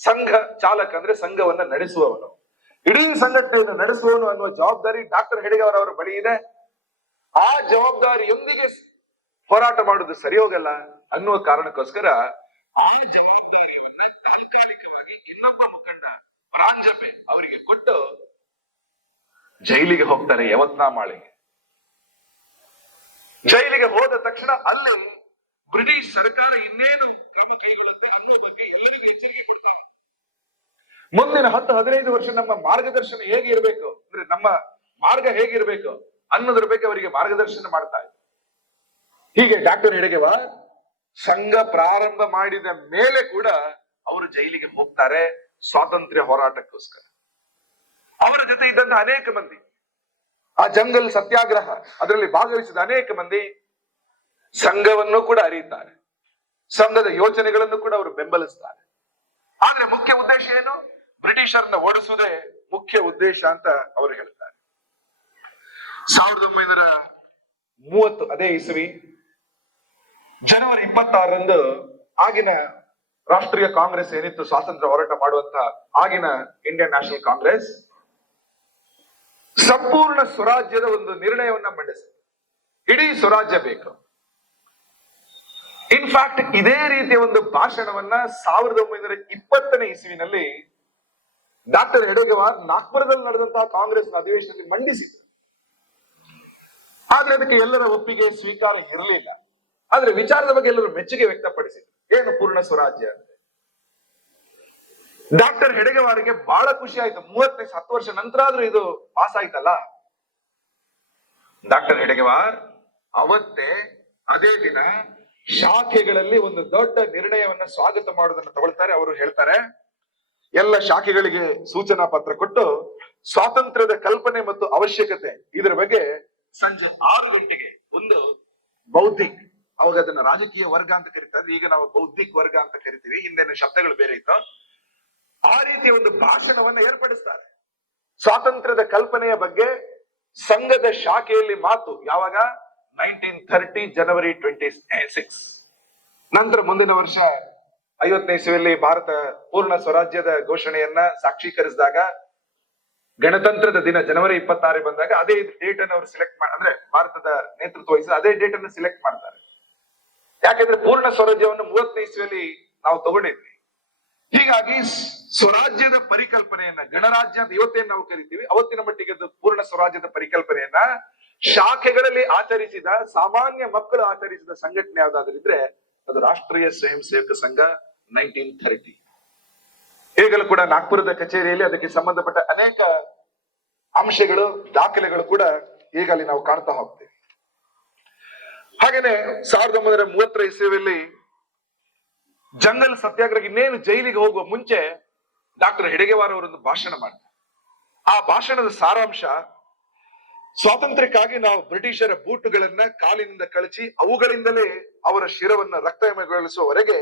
ಸಂಘ ಚಾಲಕ ಅಂದ್ರೆ ಸಂಘವನ್ನ ನಡೆಸುವವನು, ಇಡೀ ಸಂಘಟನೆಯನ್ನು ನಡೆಸುವವನು ಅನ್ನುವ ಜವಾಬ್ದಾರಿ ಡಾಕ್ಟರ್ ಹೆಡ್ಗೇವಾರ್ ಅವರ ಬಳಿ ಇದೆ. ಆ ಜವಾಬ್ದಾರಿಯೊಂದಿಗೆ ಹೋರಾಟ ಮಾಡುವುದು ಸರಿ ಹೋಗಲ್ಲ ಅನ್ನುವ ಕಾರಣಕ್ಕೋಸ್ಕರ ಆ ಜವಾಬ್ದಾರಿಯನ್ನ ತಾತ್ಕಾಲಿಕವಾಗಿ ಇನ್ನೊಬ್ಬ ಮುಖಂಡ ಪ್ರಾಂಜಪೆ ಅವರಿಗೆ ಕೊಟ್ಟು ಜೈಲಿಗೆ ಹೋಗ್ತಾರೆ, ಯವತ್ನಾಮಾಳಿಗೆ. ಜೈಲಿಗೆ ಹೋದ ತಕ್ಷಣ ಅಲ್ಲಿ ಬ್ರಿಟಿಷ್ ಸರ್ಕಾರ ಇನ್ನೇನು ಕ್ರಮ ಕೈಗೊಳ್ಳುತ್ತೆ ಅನ್ನೋ ಬಗ್ಗೆ ಎಲ್ಲರಿಗೂ ಎಚ್ಚರಿಕೆ ಕೊಡ್ತಾರೆ. ಮುಂದಿನ 10-15 ವರ್ಷ ನಮ್ಮ ಮಾರ್ಗದರ್ಶನ ಹೇಗೆ ಇರಬೇಕು, ಅಂದ್ರೆ ನಮ್ಮ ಮಾರ್ಗ ಹೇಗಿರ್ಬೇಕು ಅನ್ನೋದ್ರ ಬಗ್ಗೆ ಅವರಿಗೆ ಮಾರ್ಗದರ್ಶನ ಮಾಡ್ತಾ ಇದ್ದಾರೆ. ಹೀಗೆ ಡಾಕ್ಟರ್ ಹೆಡ್ಗೇವಾರ್ ಸಂಘ ಪ್ರಾರಂಭ ಮಾಡಿದ ಮೇಲೆ ಕೂಡ ಅವರು ಜೈಲಿಗೆ ಹೋಗ್ತಾರೆ ಸ್ವಾತಂತ್ರ್ಯ ಹೋರಾಟಕ್ಕೋಸ್ಕರ. ಅವರ ಜೊತೆ ಇದ್ದಂತ ಅನೇಕ ಮಂದಿ, ಆ ಜಂಗಲ್ ಸತ್ಯಾಗ್ರಹ ಅದರಲ್ಲಿ ಭಾಗವಹಿಸಿದ ಅನೇಕ ಮಂದಿ ಸಂಘವನ್ನು ಕೂಡ ಅರಿಯುತ್ತಾರೆ, ಸಂಘದ ಯೋಚನೆಗಳನ್ನು ಕೂಡ ಅವರು ಬೆಂಬಲಿಸ್ತಾರೆ. ಆದ್ರೆ ಮುಖ್ಯ ಉದ್ದೇಶ ಏನು? ಬ್ರಿಟಿಷರನ್ನ ಓಡಿಸುವುದೇ ಮುಖ್ಯ ಉದ್ದೇಶ ಅಂತ ಅವರು ಹೇಳ್ತಾರೆ. 1930 ಅದೇ ಇಸವಿ ಜನವರಿ 26ರಂದು ಆಗಿನ ರಾಷ್ಟ್ರೀಯ ಕಾಂಗ್ರೆಸ್ ಏನಿತ್ತು, ಸ್ವಾತಂತ್ರ್ಯ ಹೋರಾಟ ಮಾಡುವಂತ ಆಗಿನ ಇಂಡಿಯನ್ ನ್ಯಾಷನಲ್ ಕಾಂಗ್ರೆಸ್ ಸಂಪೂರ್ಣ ಸ್ವರಾಜ್ಯದ ಒಂದು ನಿರ್ಣಯವನ್ನ ಮಂಡಿಸಿದೆ. ಇಡೀ ಸ್ವರಾಜ್ಯ ಬೇಕು. ಇನ್ಫ್ಯಾಕ್ಟ್ ಇದೇ ರೀತಿಯ ಒಂದು ಭಾಷಣವನ್ನ 1920ನೇ ಇಸವಿನಲ್ಲಿ ಡಾಕ್ಟರ್ ಹೆಡ್ಗೇವಾರ್ ನಾಗ್ಪುರದಲ್ಲಿ ನಡೆದಂತಹ ಕಾಂಗ್ರೆಸ್ ಅಧಿವೇಶನದಲ್ಲಿ ಮಂಡಿಸಿದ್ರು. ಆದ್ರೆ ಅದಕ್ಕೆ ಎಲ್ಲರ ಒಪ್ಪಿಗೆ ಸ್ವೀಕಾರ ಇರಲಿಲ್ಲ. ಆದ್ರೆ ವಿಚಾರದ ಬಗ್ಗೆ ಎಲ್ಲರೂ ಮೆಚ್ಚುಗೆ ವ್ಯಕ್ತಪಡಿಸಿದ್ರು. ಏನು ಪೂರ್ಣ ಸ್ವರಾಜ್ಯ ಅಂತ. ಡಾಕ್ಟರ್ ಹೆಡ್ಗೇವಾರ್ಗೆ ಬಹಳ ಖುಷಿ ಆಯ್ತು. 10 ವರ್ಷ ನಂತರ ಆದ್ರೂ ಇದು ಪಾಸ್ ಆಯ್ತಲ್ಲ. ಡಾಕ್ಟರ್ ಹೆಡ್ಗೇವಾರ್ ಅವತ್ತೇ ಅದೇ ದಿನ ಶಾಖೆಗಳಲ್ಲಿ ಒಂದು ದೊಡ್ಡ ನಿರ್ಣಯವನ್ನ ಸ್ವಾಗತ ಮಾಡುವುದನ್ನು ತಗೊಳ್ತಾರೆ. ಅವರು ಹೇಳ್ತಾರೆ, ಎಲ್ಲ ಶಾಖೆಗಳಿಗೆ ಸೂಚನಾ ಪತ್ರ ಕೊಟ್ಟು ಸ್ವಾತಂತ್ರ್ಯದ ಕಲ್ಪನೆ ಮತ್ತು ಅವಶ್ಯಕತೆ ಇದರ ಬಗ್ಗೆ ಸಂಜೆ 6 ಗಂಟೆಗೆ ಒಂದು ಬೌದ್ಧಿಕ್, ಅವಾಗ ಅದನ್ನ ರಾಜಕೀಯ ವರ್ಗ ಅಂತ ಕರೀತಾರೆ, ಈಗ ನಾವು ಬೌದ್ಧಿಕ್ ವರ್ಗ ಅಂತ ಕರಿತೀವಿ, ಹಿಂದಿನ ಶಬ್ದಗಳು ಬೇರೆ ಇತ್ತು, ಆ ರೀತಿಯ ಒಂದು ಭಾಷಣವನ್ನ ಏರ್ಪಡಿಸ್ತಾರೆ. ಸ್ವಾತಂತ್ರ್ಯದ ಕಲ್ಪನೆಯ ಬಗ್ಗೆ ಸಂಘದ ಶಾಖೆಯಲ್ಲಿ ಮಾತು. ಯಾವಾಗ? 1930 ಜನವರಿ 26. ನಂತರ ಮುಂದಿನ ವರ್ಷ 50ನೇ ಇಸವಿಯಲ್ಲಿ ಭಾರತ ಪೂರ್ಣ ಸ್ವರಾಜ್ಯದ ಘೋಷಣೆಯನ್ನ ಸಾಕ್ಷೀಕರಿಸಿದಾಗ, ಗಣತಂತ್ರದ ದಿನ ಜನವರಿ 26 ಬಂದಾಗ ಅದೇ ಡೇಟ್ ಅನ್ನು ಅವರು ಸಿಲೆಕ್ಟ್ ಅಂದ್ರೆ ಭಾರತದ ನೇತೃತ್ವ ವಹಿಸಿದ ಅದೇ ಡೇಟ್ ಅನ್ನು ಸಿಲೆಕ್ಟ್ ಮಾಡ್ತಾರೆ. ಯಾಕೆಂದ್ರೆ ಪೂರ್ಣ ಸ್ವರಾಜ್ಯವನ್ನು 30ನೇ ಇಸವಿಯಲ್ಲಿ ನಾವು ತಗೊಂಡಿದ್ವಿ. ಹೀಗಾಗಿ ಸ್ವರಾಜ್ಯದ ಪರಿಕಲ್ಪನೆಯನ್ನ, ಗಣರಾಜ್ಯ ಅಂತ ಇವತ್ತೇನು ನಾವು ಕರಿತೀವಿ, ಅವತ್ತಿನ ಮಟ್ಟಿಗೆ ಪೂರ್ಣ ಸ್ವರಾಜ್ಯದ ಪರಿಕಲ್ಪನೆಯನ್ನ ಶಾಖೆಗಳಲ್ಲಿ ಆಚರಿಸಿದ, ಸಾಮಾನ್ಯ ಮಕ್ಕಳು ಆಚರಿಸಿದ ಸಂಘಟನೆ ಯಾವ್ದಾದ್ರಿದ್ರೆ ಅದು ರಾಷ್ಟ್ರೀಯ ಸ್ವಯಂ ಸೇವಕ ಸಂಘ 1930. ಈಗಲೂ ಕೂಡ ನಾಗ್ಪುರದ ಕಚೇರಿಯಲ್ಲಿ ಅದಕ್ಕೆ ಸಂಬಂಧಪಟ್ಟ ಅನೇಕ ಅಂಶಗಳು, ದಾಖಲೆಗಳು ಕೂಡ ಈಗ ಅಲ್ಲಿ ನಾವು ಕಾಣ್ತಾ ಹೋಗ್ತೇವೆ. ಹಾಗೇನೆ 1930 ಇಸವಿಯಲ್ಲಿ ಜಂಗಲ್ ಸತ್ಯಾಗ್ರಹ ಇನ್ನೇನು ಜೈಲಿಗೆ ಹೋಗುವ ಮುಂಚೆ ಡಾಕ್ಟರ್ ಹೆಡ್ಗೇವಾರ್ ಅವರೊಂದು ಭಾಷಣ ಮಾಡ್ತಾರೆ. ಆ ಭಾಷಣದ ಸಾರಾಂಶ, ಸ್ವಾತಂತ್ರ್ಯಕ್ಕಾಗಿ ನಾವು ಬ್ರಿಟಿಷರ ಬೂಟುಗಳನ್ನ ಕಾಲಿನಿಂದ ಕಳಚಿ ಅವುಗಳಿಂದಲೇ ಅವರ ಶಿರವನ್ನ ರಕ್ತಮಯಗೊಳಿಸುವವರೆಗೆ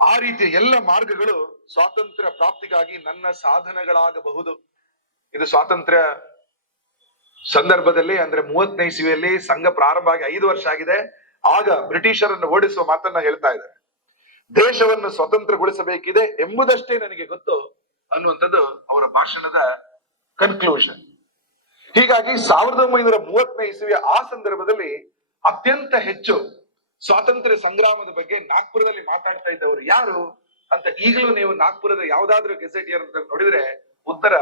ಆ ರೀತಿಯ ಎಲ್ಲ ಮಾರ್ಗಗಳು ಸ್ವಾತಂತ್ರ್ಯ ಪ್ರಾಪ್ತಿಗಾಗಿ ನನ್ನ ಸಾಧನಗಳಾಗಬಹುದು. ಇದು ಸ್ವಾತಂತ್ರ್ಯ ಸಂದರ್ಭದಲ್ಲಿ, ಅಂದ್ರೆ 30ನೇ ಇಸವಿಯಲ್ಲಿ ಸಂಘ ಪ್ರಾರಂಭ ಆಗಿ 5 ವರ್ಷ ಆಗಿದೆ. ಆಗ ಬ್ರಿಟಿಷರನ್ನು ಓಡಿಸುವ ಮಾತನ್ನ ಹೇಳ್ತಾ ಇದ್ದಾರೆ. ದೇಶವನ್ನು ಸ್ವತಂತ್ರಗೊಳಿಸಬೇಕಿದೆ ಎಂಬುದಷ್ಟೇ ನನಗೆ ಗೊತ್ತು ಅನ್ನುವಂಥದ್ದು ಅವರ ಭಾಷಣದ ಕನ್ಕ್ಲೂಷನ್. ಹೀಗಾಗಿ 1930ನೇ ಇಸವಿಯ ಆ ಸಂದರ್ಭದಲ್ಲಿ ಅತ್ಯಂತ ಹೆಚ್ಚು ಸ್ವಾತಂತ್ರ್ಯ ಸಂಗ್ರಾಮದ ಬಗ್ಗೆ ನಾಗ್ಪುರದಲ್ಲಿ ಮಾತಾಡ್ತಾ ಇದ್ದವರು ಯಾರು ಅಂತ ಈಗಲೂ ನೀವು ನಾಗ್ಪುರದ ಯಾವ್ದಾದ್ರು ಗೆಜೆಟಿಯರ್ ನೋಡಿದ್ರೆ ಉತ್ತರ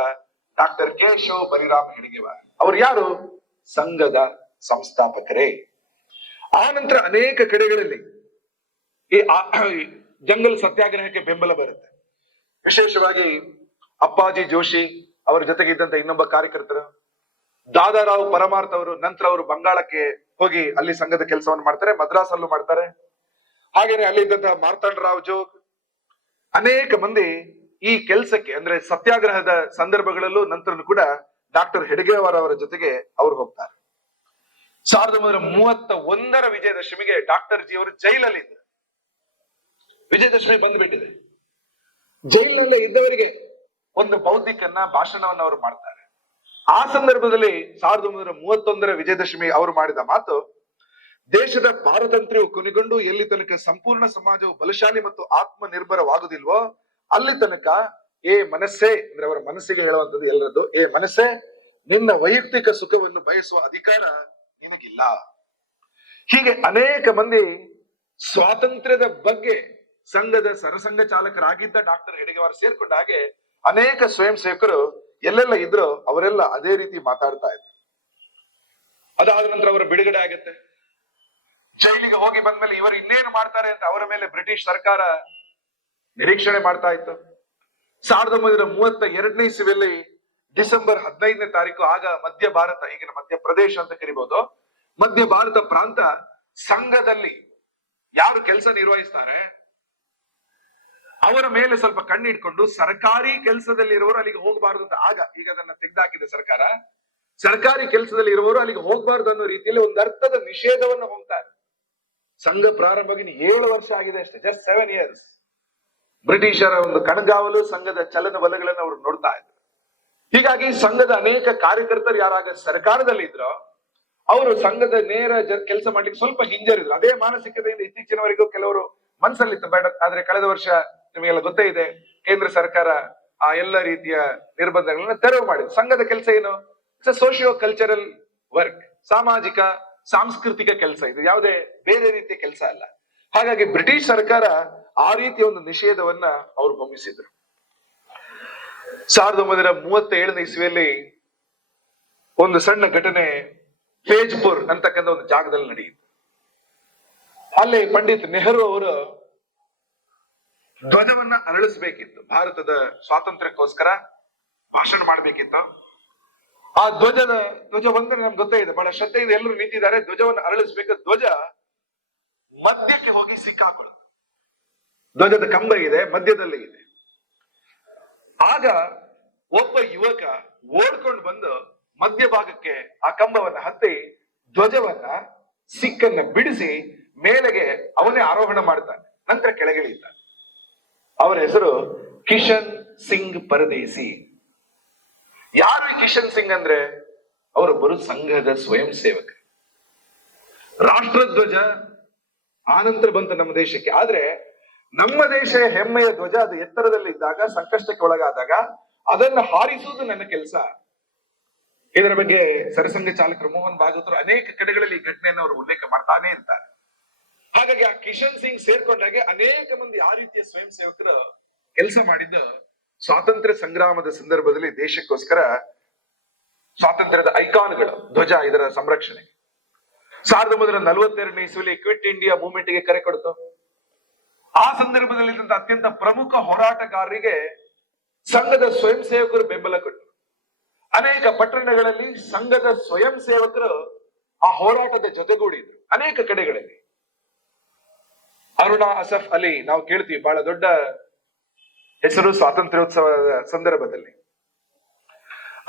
ಡಾಕ್ಟರ್ ಕೇಶವ್ ಬಲಿರಾಮ್ ಹೆಡ್ಗೇವಾರ್. ಅವ್ರು ಯಾರು? ಸಂಘದ ಸಂಸ್ಥಾಪಕರೇ. ಆ ನಂತರ ಅನೇಕ ಕಡೆಗಳಲ್ಲಿ ಈ ಜಂಗಲ್ ಸತ್ಯಾಗ್ರಹಕ್ಕೆ ಬೆಂಬಲ ಬರುತ್ತೆ. ವಿಶೇಷವಾಗಿ ಅಪ್ಪಾಜಿ ಜೋಶಿ ಅವರ ಜೊತೆಗೆ ಇದ್ದಂತ ಇನ್ನೊಬ್ಬ ಕಾರ್ಯಕರ್ತರು, ದಾದಾರಾವ್ ಪರಮಾರ್ಥ ಅವರು, ನಂತರ ಅವರು ಬಂಗಾಳಕ್ಕೆ ಹೋಗಿ ಅಲ್ಲಿ ಸಂಘದ ಕೆಲಸವನ್ನು ಮಾಡ್ತಾರೆ, ಮದ್ರಾಸಲ್ಲೂ ಮಾಡ್ತಾರೆ. ಹಾಗೇನೆ ಅಲ್ಲಿ ಇದ್ದಂತಹ ಮಾರ್ತಾಂಡ್ ರಾವ್ ಜೋಗ್, ಅನೇಕ ಮಂದಿ ಈ ಕೆಲಸಕ್ಕೆ ಅಂದ್ರೆ ಸತ್ಯಾಗ್ರಹದ ಸಂದರ್ಭಗಳಲ್ಲೂ ನಂತರ ಕೂಡ ಡಾಕ್ಟರ್ ಹೆಡ್ಗೇವಾರ್ ಅವರ ಜೊತೆಗೆ ಅವರು ಹೋಗ್ತಾರೆ. 1931ರ ವಿಜಯದಶಮಿಗೆ ಡಾಕ್ಟರ್ ಜಿ ಅವರು ಜೈಲಲ್ಲಿ ಇದ್ರು. ವಿಜಯದಶಮಿ ಬಂದ್ಬಿಟ್ಟಿದೆ. ಜೈಲಿನಲ್ಲೇ ಇದ್ದವರಿಗೆ ಒಂದು ಬೌದ್ಧಿಕನ್ನ ಭಾಷಣವನ್ನು ಅವರು ಮಾಡ್ತಾರೆ. ಆ ಸಂದರ್ಭದಲ್ಲಿ 1931ರ ವಿಜಯದಶಮಿ ಅವರು ಮಾಡಿದ ಮಾತು, ದೇಶದ ಪಾರತಂತ್ರ್ಯವು ಕೊನೆಗೊಂಡು ಎಲ್ಲಿ ತನಕ ಸಂಪೂರ್ಣ ಸಮಾಜವು ಬಲಶಾಲಿ ಮತ್ತು ಆತ್ಮನಿರ್ಭರವಾಗುವುದಿಲ್ವೋ ಅಲ್ಲಿ ತನಕ ಏ ಮನಸ್ಸೇ, ಅಂದ್ರೆ ಅವರ ಮನಸ್ಸಿಗೆ ಹೇಳುವಂಥದ್ದು ಎಲ್ಲರದ್ದು, ಏ ಮನಸ್ಸೇ, ನಿನ್ನ ವೈಯಕ್ತಿಕ ಸುಖವನ್ನು ಬಯಸುವ ಅಧಿಕಾರ ನಿನಗಿಲ್ಲ. ಹೀಗೆ ಅನೇಕ ಮಂದಿ ಸ್ವಾತಂತ್ರ್ಯದ ಬಗ್ಗೆ ಸಂಘದ ಸರಸಂಘ ಚಾಲಕರಾಗಿದ್ದ ಡಾಕ್ಟರ್ ಹೆಡ್ಗೇವಾರ್ ಸೇರ್ಕೊಂಡ ಹಾಗೆ ಅನೇಕ ಸ್ವಯಂ ಸೇವಕರು ಎಲ್ಲೆಲ್ಲ ಇದ್ರು ಅವರೆಲ್ಲ ಅದೇ ರೀತಿ ಮಾತಾಡ್ತಾ ಇದ್ರು. ಅದಾದ ನಂತರ ಅವರ ಬಿಡುಗಡೆ ಆಗುತ್ತೆ. ಜೈಲಿಗೆ ಹೋಗಿ ಬಂದ್ಮೇಲೆ ಇವರು ಇನ್ನೇನು ಮಾಡ್ತಾರೆ ಅಂತ ಅವರ ಮೇಲೆ ಬ್ರಿಟಿಷ್ ಸರ್ಕಾರ ನಿರೀಕ್ಷಣೆ ಮಾಡ್ತಾ ಇತ್ತು. 1932ನೇ ಇಸವಿಯಲ್ಲಿ ಡಿಸೆಂಬರ್ 15ನೇ ತಾರೀಕು, ಆಗ ಮಧ್ಯ ಭಾರತ, ಈಗಿನ ಮಧ್ಯಪ್ರದೇಶ ಅಂತ ಕರಿಬಹುದು, ಮಧ್ಯ ಭಾರತ ಪ್ರಾಂತ ಸಂಘದಲ್ಲಿ ಯಾರು ಕೆಲಸ ನಿರ್ವಹಿಸ್ತಾರೆ ಅವರ ಮೇಲೆ ಸ್ವಲ್ಪ ಕಣ್ಣಿಟ್ಕೊಂಡು ಸರ್ಕಾರಿ ಕೆಲಸದಲ್ಲಿ ಇರುವವರು ಅಲ್ಲಿಗೆ ಹೋಗಬಾರದು ಅಂತ, ಈಗ ಅದನ್ನ ತೆಗೆದಾಕಿದೆ ಸರ್ಕಾರ. ಸರ್ಕಾರಿ ಕೆಲಸದಲ್ಲಿ ಇರುವವರು ಅಲ್ಲಿಗೆ ಹೋಗಬಾರದು ಅನ್ನೋ ರೀತಿಯಲ್ಲಿ ಒಂದು ಅರ್ಥದ ನಿಷೇಧವನ್ನು ಹೊಂದ್ತಾರೆ. ಸಂಘ ಪ್ರಾರಂಭವಾಗಿ 7 ವರ್ಷ ಆಗಿದೆ ಅಷ್ಟೇ, ಜಸ್ಟ್ 7 years. ಬ್ರಿಟಿಷರ ಒಂದು ಕಣ್ಗಾವಲು, ಸಂಘದ ಚಲನ ಬಲಗಳನ್ನು ಅವರು ನೋಡ್ತಾ ಇದ್ರು. ಹೀಗಾಗಿ ಸಂಘದ ಅನೇಕ ಕಾರ್ಯಕರ್ತರು ಯಾರಾಗ ಸರ್ಕಾರದಲ್ಲಿ ಇದ್ರೋ ಅವರು ಸಂಘದ ನೇರ ಕೆಲಸ ಮಾಡ್ಲಿಕ್ಕೆ ಸ್ವಲ್ಪ ಹಿಂಜರಿದ್ರು. ಅದೇ ಮಾನಸಿಕತೆಯಿಂದ ಇತ್ತೀಚಿನವರೆಗೂ ಕೆಲವರು ಮನಸ್ಸಲ್ಲಿತ್ತು. ಬೇಡ, ಆದ್ರೆ ಕಳೆದ ವರ್ಷ ನಿಮಗೆಲ್ಲ ಗೊತ್ತೇ ಇದೆ, ಕೇಂದ್ರ ಸರ್ಕಾರ ಆ ಎಲ್ಲ ರೀತಿಯ ನಿರ್ಬಂಧಗಳನ್ನ ತೆರವು ಮಾಡಿದೆ. ಸಂಘದ ಕೆಲಸ ಏನು? ಇಟ್ಸ್ ಸೋಶಿಯೋ ಕಲ್ಚರಲ್ ವರ್ಕ್, ಸಾಮಾಜಿಕ ಸಾಂಸ್ಕೃತಿಕ ಕೆಲಸ, ಇದು ಯಾವುದೇ ಬೇರೆ ರೀತಿಯ ಕೆಲಸ ಅಲ್ಲ. ಹಾಗಾಗಿ ಬ್ರಿಟಿಷ್ ಸರ್ಕಾರ ಆ ರೀತಿಯ ಒಂದು ನಿಷೇಧವನ್ನ ಅವರು ಹೊಮ್ಮಿಸಿದ್ರು. 1937ನೇ ಇಸ್ವಿಯಲ್ಲಿ ಒಂದು ಸಣ್ಣ ಘಟನೆ ತೇಜ್ಪುರ್ ಅಂತಕ್ಕಂಥ ಒಂದು ಜಾಗದಲ್ಲಿ ನಡೆಯಿತು. ಅಲ್ಲಿ ಪಂಡಿತ್ ನೆಹರು ಅವರು ಧ್ವಜವನ್ನ ಅರಳಿಸಬೇಕಿತ್ತು. ಭಾರತದ ಸ್ವಾತಂತ್ರ್ಯಕ್ಕೋಸ್ಕರ ಭಾಷಣ ಮಾಡ್ಬೇಕಿತ್ತು. ಆ ಧ್ವಜ ಒಂದನೇ ನಮ್ಗೆ ಗೊತ್ತೇ ಇದೆ, ಬಹಳ ಶ್ರದ್ಧೆಯಿಂದ ಎಲ್ಲರೂ ನಿಂತಿದ್ದಾರೆ, ಧ್ವಜವನ್ನು ಅರಳಿಸ್ಬೇಕು. ಧ್ವಜ ಮಧ್ಯಕ್ಕೆ ಹೋಗಿ ಸಿಕ್ಕಾಕೊಳ್ಳುತ್ತೆ. ಧ್ವಜದ ಕಂಬ ಇದೆ, ಮಧ್ಯದಲ್ಲಿ ಇದೆ. ಆಗ ಒಬ್ಬ ಯುವಕ ಓಡ್ಕೊಂಡು ಬಂದು ಮಧ್ಯಭಾಗಕ್ಕೆ ಆ ಕಂಬವನ್ನ ಹತ್ತಿ ಧ್ವಜವನ್ನ ಸಿಕ್ಕನ್ನ ಬಿಡಿಸಿ ಮೇಲೆಗೆ ಅವನೇ ಆರೋಹಣ ಮಾಡ್ತಾನೆ, ನಂತರ ಕೆಳಗಿಳಿತಾನೆ. ಅವರ ಹೆಸರು ಕಿಶನ್ ಸಿಂಗ್ ಪರದೇಸಿ. ಯಾರು ಈ ಕಿಶನ್ ಸಿಂಗ್ ಅಂದ್ರೆ? ಅವರೊಬ್ಬರು ಸಂಘದ ಸ್ವಯಂ ಸೇವಕ. ರಾಷ್ಟ್ರಧ್ವಜ ಆನಂತರ ಬಂತ ನಮ್ಮ ದೇಶಕ್ಕೆ. ಆದ್ರೆ ನಮ್ಮ ದೇಶ ಹೆಮ್ಮೆಯ ಧ್ವಜ ಅದು ಎತ್ತರದಲ್ಲಿ ಇದ್ದಾಗ, ಸಂಕಷ್ಟಕ್ಕೆ ಒಳಗಾದಾಗ ಅದನ್ನ ಹಾರಿಸುವುದು ನನ್ನ ಕೆಲಸ. ಇದರ ಬಗ್ಗೆ ಸರಸಂಘ ಚಾಲಕರು ಮೋಹನ್ ಭಾಗವತರು ಅನೇಕ ಕಡೆಗಳಲ್ಲಿ ಈ ಘಟನೆಯನ್ನು ಅವರು ಉಲ್ಲೇಖ ಮಾಡ್ತಾನೆ ಇರ್ತಾರೆ. ಹಾಗಾಗಿ ಆ ಕಿಶನ್ ಸಿಂಗ್ ಸೇರ್ಕೊಂಡಾಗೆ ಅನೇಕ ಮಂದಿ ಆ ರೀತಿಯ ಸ್ವಯಂ ಸೇವಕರು ಕೆಲಸ ಮಾಡಿದ್ದ ಸ್ವಾತಂತ್ರ್ಯ ಸಂಗ್ರಾಮದ ಸಂದರ್ಭದಲ್ಲಿ ದೇಶಕ್ಕೋಸ್ಕರ ಸ್ವಾತಂತ್ರ್ಯದ ಐಕಾನ್ಗಳು, ಧ್ವಜ, ಇದರ ಸಂರಕ್ಷಣೆ. 1942ನೇ ಇಸ್ವಿಯಲ್ಲಿ ಕ್ವಿಟ್ ಇಂಡಿಯಾ ಮೂವ್ಮೆಂಟ್ ಗೆ ಕರೆ ಕೊಡ್ತು. ಆ ಸಂದರ್ಭದಲ್ಲಿ ಅತ್ಯಂತ ಪ್ರಮುಖ ಹೋರಾಟಗಾರರಿಗೆ ಸಂಘದ ಸ್ವಯಂ ಸೇವಕರು ಬೆಂಬಲ ಕೊಟ್ಟರು. ಅನೇಕ ಪಟ್ಟಣಗಳಲ್ಲಿ ಸಂಘದ ಸ್ವಯಂ ಸೇವಕರು ಆ ಹೋರಾಟದ ಜೊತೆಗೂಡಿದ್ರು. ಅನೇಕ ಕಡೆಗಳಲ್ಲಿ ಅರುಣಾ ಅಸಫ್ ಅಲಿ ನಾವು ಕೇಳ್ತೀವಿ, ಬಹಳ ದೊಡ್ಡ ಹೆಸರು ಸ್ವಾತಂತ್ರ್ಯೋತ್ಸವದ ಸಂದರ್ಭದಲ್ಲಿ.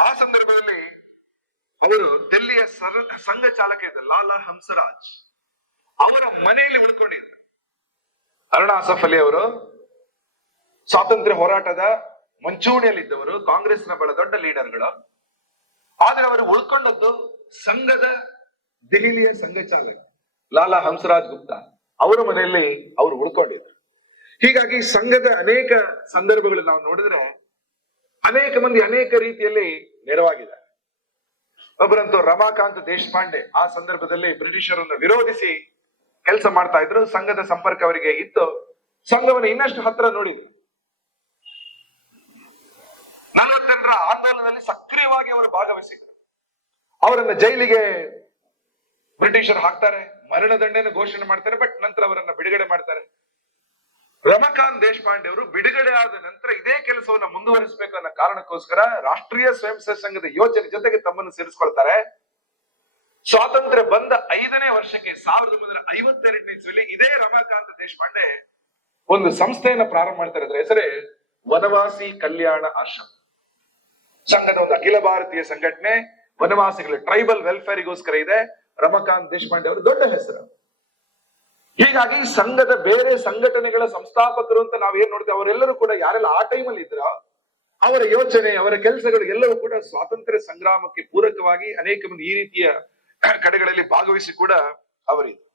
ಆ ಸಂದರ್ಭದಲ್ಲಿ ಅವರು ದಿಲ್ಲಿಯ ಸಂಘ ಚಾಲಕ ಇದ್ದ ಲಾಲಾ ಹಂಸರಾಜ್ ಅವರ ಮನೆಯಲ್ಲಿ ಉಳ್ಕೊಂಡಿದ್ರು. ಅರುಣಾ ಅಸಫ್ ಅಲಿ ಅವರು ಸ್ವಾತಂತ್ರ್ಯ ಹೋರಾಟದ ಮುಂಚೂಣಿಯಲ್ಲಿದ್ದವರು, ಕಾಂಗ್ರೆಸ್ನ ಬಹಳ ದೊಡ್ಡ ಲೀಡರ್ಗಳು. ಆದ್ರೆ ಅವರು ಉಳ್ಕೊಂಡದ್ದು ಸಂಘದ ದೆಹಲಿಯ ಸಂಘ ಚಾಲಕ ಲಾಲಾ ಹಂಸರಾಜ್ ಗುಪ್ತಾ ಅವರ ಮನೆಯಲ್ಲಿ ಅವರು ಉಳ್ಕೊಂಡಿದ್ರು. ಹೀಗಾಗಿ ಸಂಘದ ಅನೇಕ ಸಂದರ್ಭಗಳು ನಾವು ನೋಡಿದ್ರೆ ಅನೇಕ ಮಂದಿ ಅನೇಕ ರೀತಿಯಲ್ಲಿ ನೆರವಾಗಿದ್ದಾರೆ. ಒಬ್ಬರಂತೂ ರಮಾಕಾಂತ್ ದೇಶಪಾಂಡೆ ಆ ಸಂದರ್ಭದಲ್ಲಿ ಬ್ರಿಟಿಷರನ್ನು ವಿರೋಧಿಸಿ ಕೆಲಸ ಮಾಡ್ತಾ ಇದ್ರು. ಸಂಘದ ಸಂಪರ್ಕ ಅವರಿಗೆ ಇತ್ತು. ಸಂಘವನ್ನು ಇನ್ನಷ್ಟು ಹತ್ರ ನೋಡಿದ್ರು. 48ರ ಆಂದೋಲನದಲ್ಲಿ ಸಕ್ರಿಯವಾಗಿ ಅವರು ಭಾಗವಹಿಸಿದ್ರು. ಅವರನ್ನ ಜೈಲಿಗೆ ಬ್ರಿಟಿಷರು ಹಾಕ್ತಾರೆ, ಮರಣದಂಡನೆ ಘೋಷಣೆ ಮಾಡ್ತಾರೆ. ಬಟ್ ನಂತರ ಅವರನ್ನ ಬಿಡುಗಡೆ ಮಾಡ್ತಾರೆ. ರಮಾಕಾಂತ್ ದೇಶಪಾಂಡೆ ಅವರು ಬಿಡುಗಡೆ ಆದ ನಂತರ ಇದೇ ಕೆಲಸವನ್ನ ಮುಂದುವರಿಸಬೇಕು ಅನ್ನೋ ಕಾರಣಕ್ಕೋಸ್ಕರ ರಾಷ್ಟ್ರೀಯ ಸ್ವಯಂ ಸೇವಕ ಸಂಘದ ಯೋಜನೆ ಜೊತೆಗೆ ತಮ್ಮನ್ನು ಸೇರಿಸ್ಕೊಳ್ತಾರೆ. ಸ್ವಾತಂತ್ರ್ಯ ಬಂದ 5ನೇ ವರ್ಷಕ್ಕೆ 1952ನೇ ಇಸ್ವಿಯಲ್ಲಿ ಇದೇ ರಮಾಕಾಂತ್ ದೇಶಪಾಂಡೆ ಒಂದು ಸಂಸ್ಥೆಯನ್ನ ಪ್ರಾರಂಭ ಮಾಡ್ತಾರೆ. ಅದರ ಹೆಸರೇ ವನವಾಸಿ ಕಲ್ಯಾಣ ಆಶ್ರಮ. ಸಂಘದ ಒಂದು ಅಖಿಲ ಭಾರತೀಯ ಸಂಘಟನೆ, ವನವಾಸಿಗಳ ಟ್ರೈಬಲ್ ವೆಲ್ಫೇರಿಗೋಸ್ಕರ ಇದೆ. ರಮಾಕಾಂತ್ ದೇಶಪಾಂಡೆ ಅವರು ದೊಡ್ಡ ಹೆಸರು. ಹೀಗಾಗಿ ಸಂಘದ ಬೇರೆ ಸಂಘಟನೆಗಳ ಸಂಸ್ಥಾಪಕರು ಅಂತ ನಾವೇನ್ ನೋಡ್ತೇವೆ, ಅವರೆಲ್ಲರೂ ಕೂಡ ಯಾರೆಲ್ಲ ಆ ಟೈಮಲ್ಲಿ ಇದ್ರ ಅವರ ಯೋಚನೆ, ಅವರ ಕೆಲಸಗಳು ಎಲ್ಲವೂ ಕೂಡ ಸ್ವಾತಂತ್ರ್ಯ ಸಂಗ್ರಾಮಕ್ಕೆ ಪೂರಕವಾಗಿ ಅನೇಕ ಮಂದಿ ಈ ರೀತಿಯ ಕಡೆಗಳಲ್ಲಿ ಭಾಗವಹಿಸಿ ಕೂಡ ಅವರಿದ್ರು.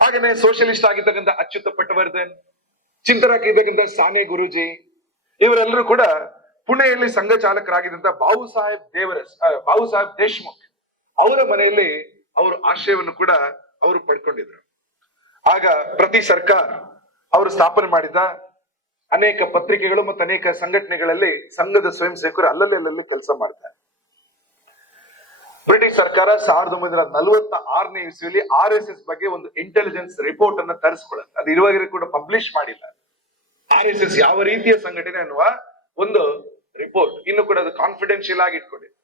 ಹಾಗೇನೆ ಸೋಷಿಯಲಿಸ್ಟ್ ಆಗಿರ್ತಕ್ಕಂಥ ಅಚ್ಯುತ ಪಟವರ್ಧನ್, ಚಿಂತನಕ್ಕಿರ್ತಕ್ಕಂಥ ಸಾನೆ ಗುರೂಜಿ, ಇವರೆಲ್ಲರೂ ಕೂಡ ಪುಣೆಯಲ್ಲಿ ಸಂಘ ಚಾಲಕರಾಗಿದ್ದಂತ ಬಾಬು ಸಾಹೇಬ್ ದೇಶ್ಮುಖ್ ಅವರ ಮನೆಯಲ್ಲಿ ಅವರು ಆಶ್ರಯವನ್ನು ಕೂಡ ಅವರು ಪಡ್ಕೊಂಡಿದ್ರು. ಆಗ ಪ್ರತಿ ಸರ್ಕಾರ ಅವರು ಸ್ಥಾಪನೆ ಮಾಡಿದ ಅನೇಕ ಪತ್ರಿಕೆಗಳು ಮತ್ತು ಅನೇಕ ಸಂಘಟನೆಗಳಲ್ಲಿ ಸಂಘದ ಸ್ವಯಂ ಸೇವಕರು ಅಲ್ಲಲ್ಲಿ ಕೆಲಸ ಮಾಡ್ತಾರೆ. ಬ್ರಿಟಿಷ್ ಸರ್ಕಾರ 1946ನೇ ಇಸ್ವಿಯಲ್ಲಿ RSS ಬಗ್ಗೆ ಒಂದು ಇಂಟೆಲಿಜೆನ್ಸ್ ರಿಪೋರ್ಟ್ ಅನ್ನ ತರಿಸ್ಕೊಳ್ಳುತ್ತೆ. ಅದು ಇರುವಾಗ ಕೂಡ ಪಬ್ಲಿಷ್ ಮಾಡಿಲ್ಲ. RSS ಯಾವ ರೀತಿಯ ಸಂಘಟನೆ ಅನ್ನುವ ಒಂದು ರಿಪೋರ್ಟ್ ಇನ್ನು ಕೂಡ ಅದು ಕಾನ್ಫಿಡೆನ್ಶಿಯಲ್ ಆಗಿ ಇಟ್ಕೊಂಡಿದೆ.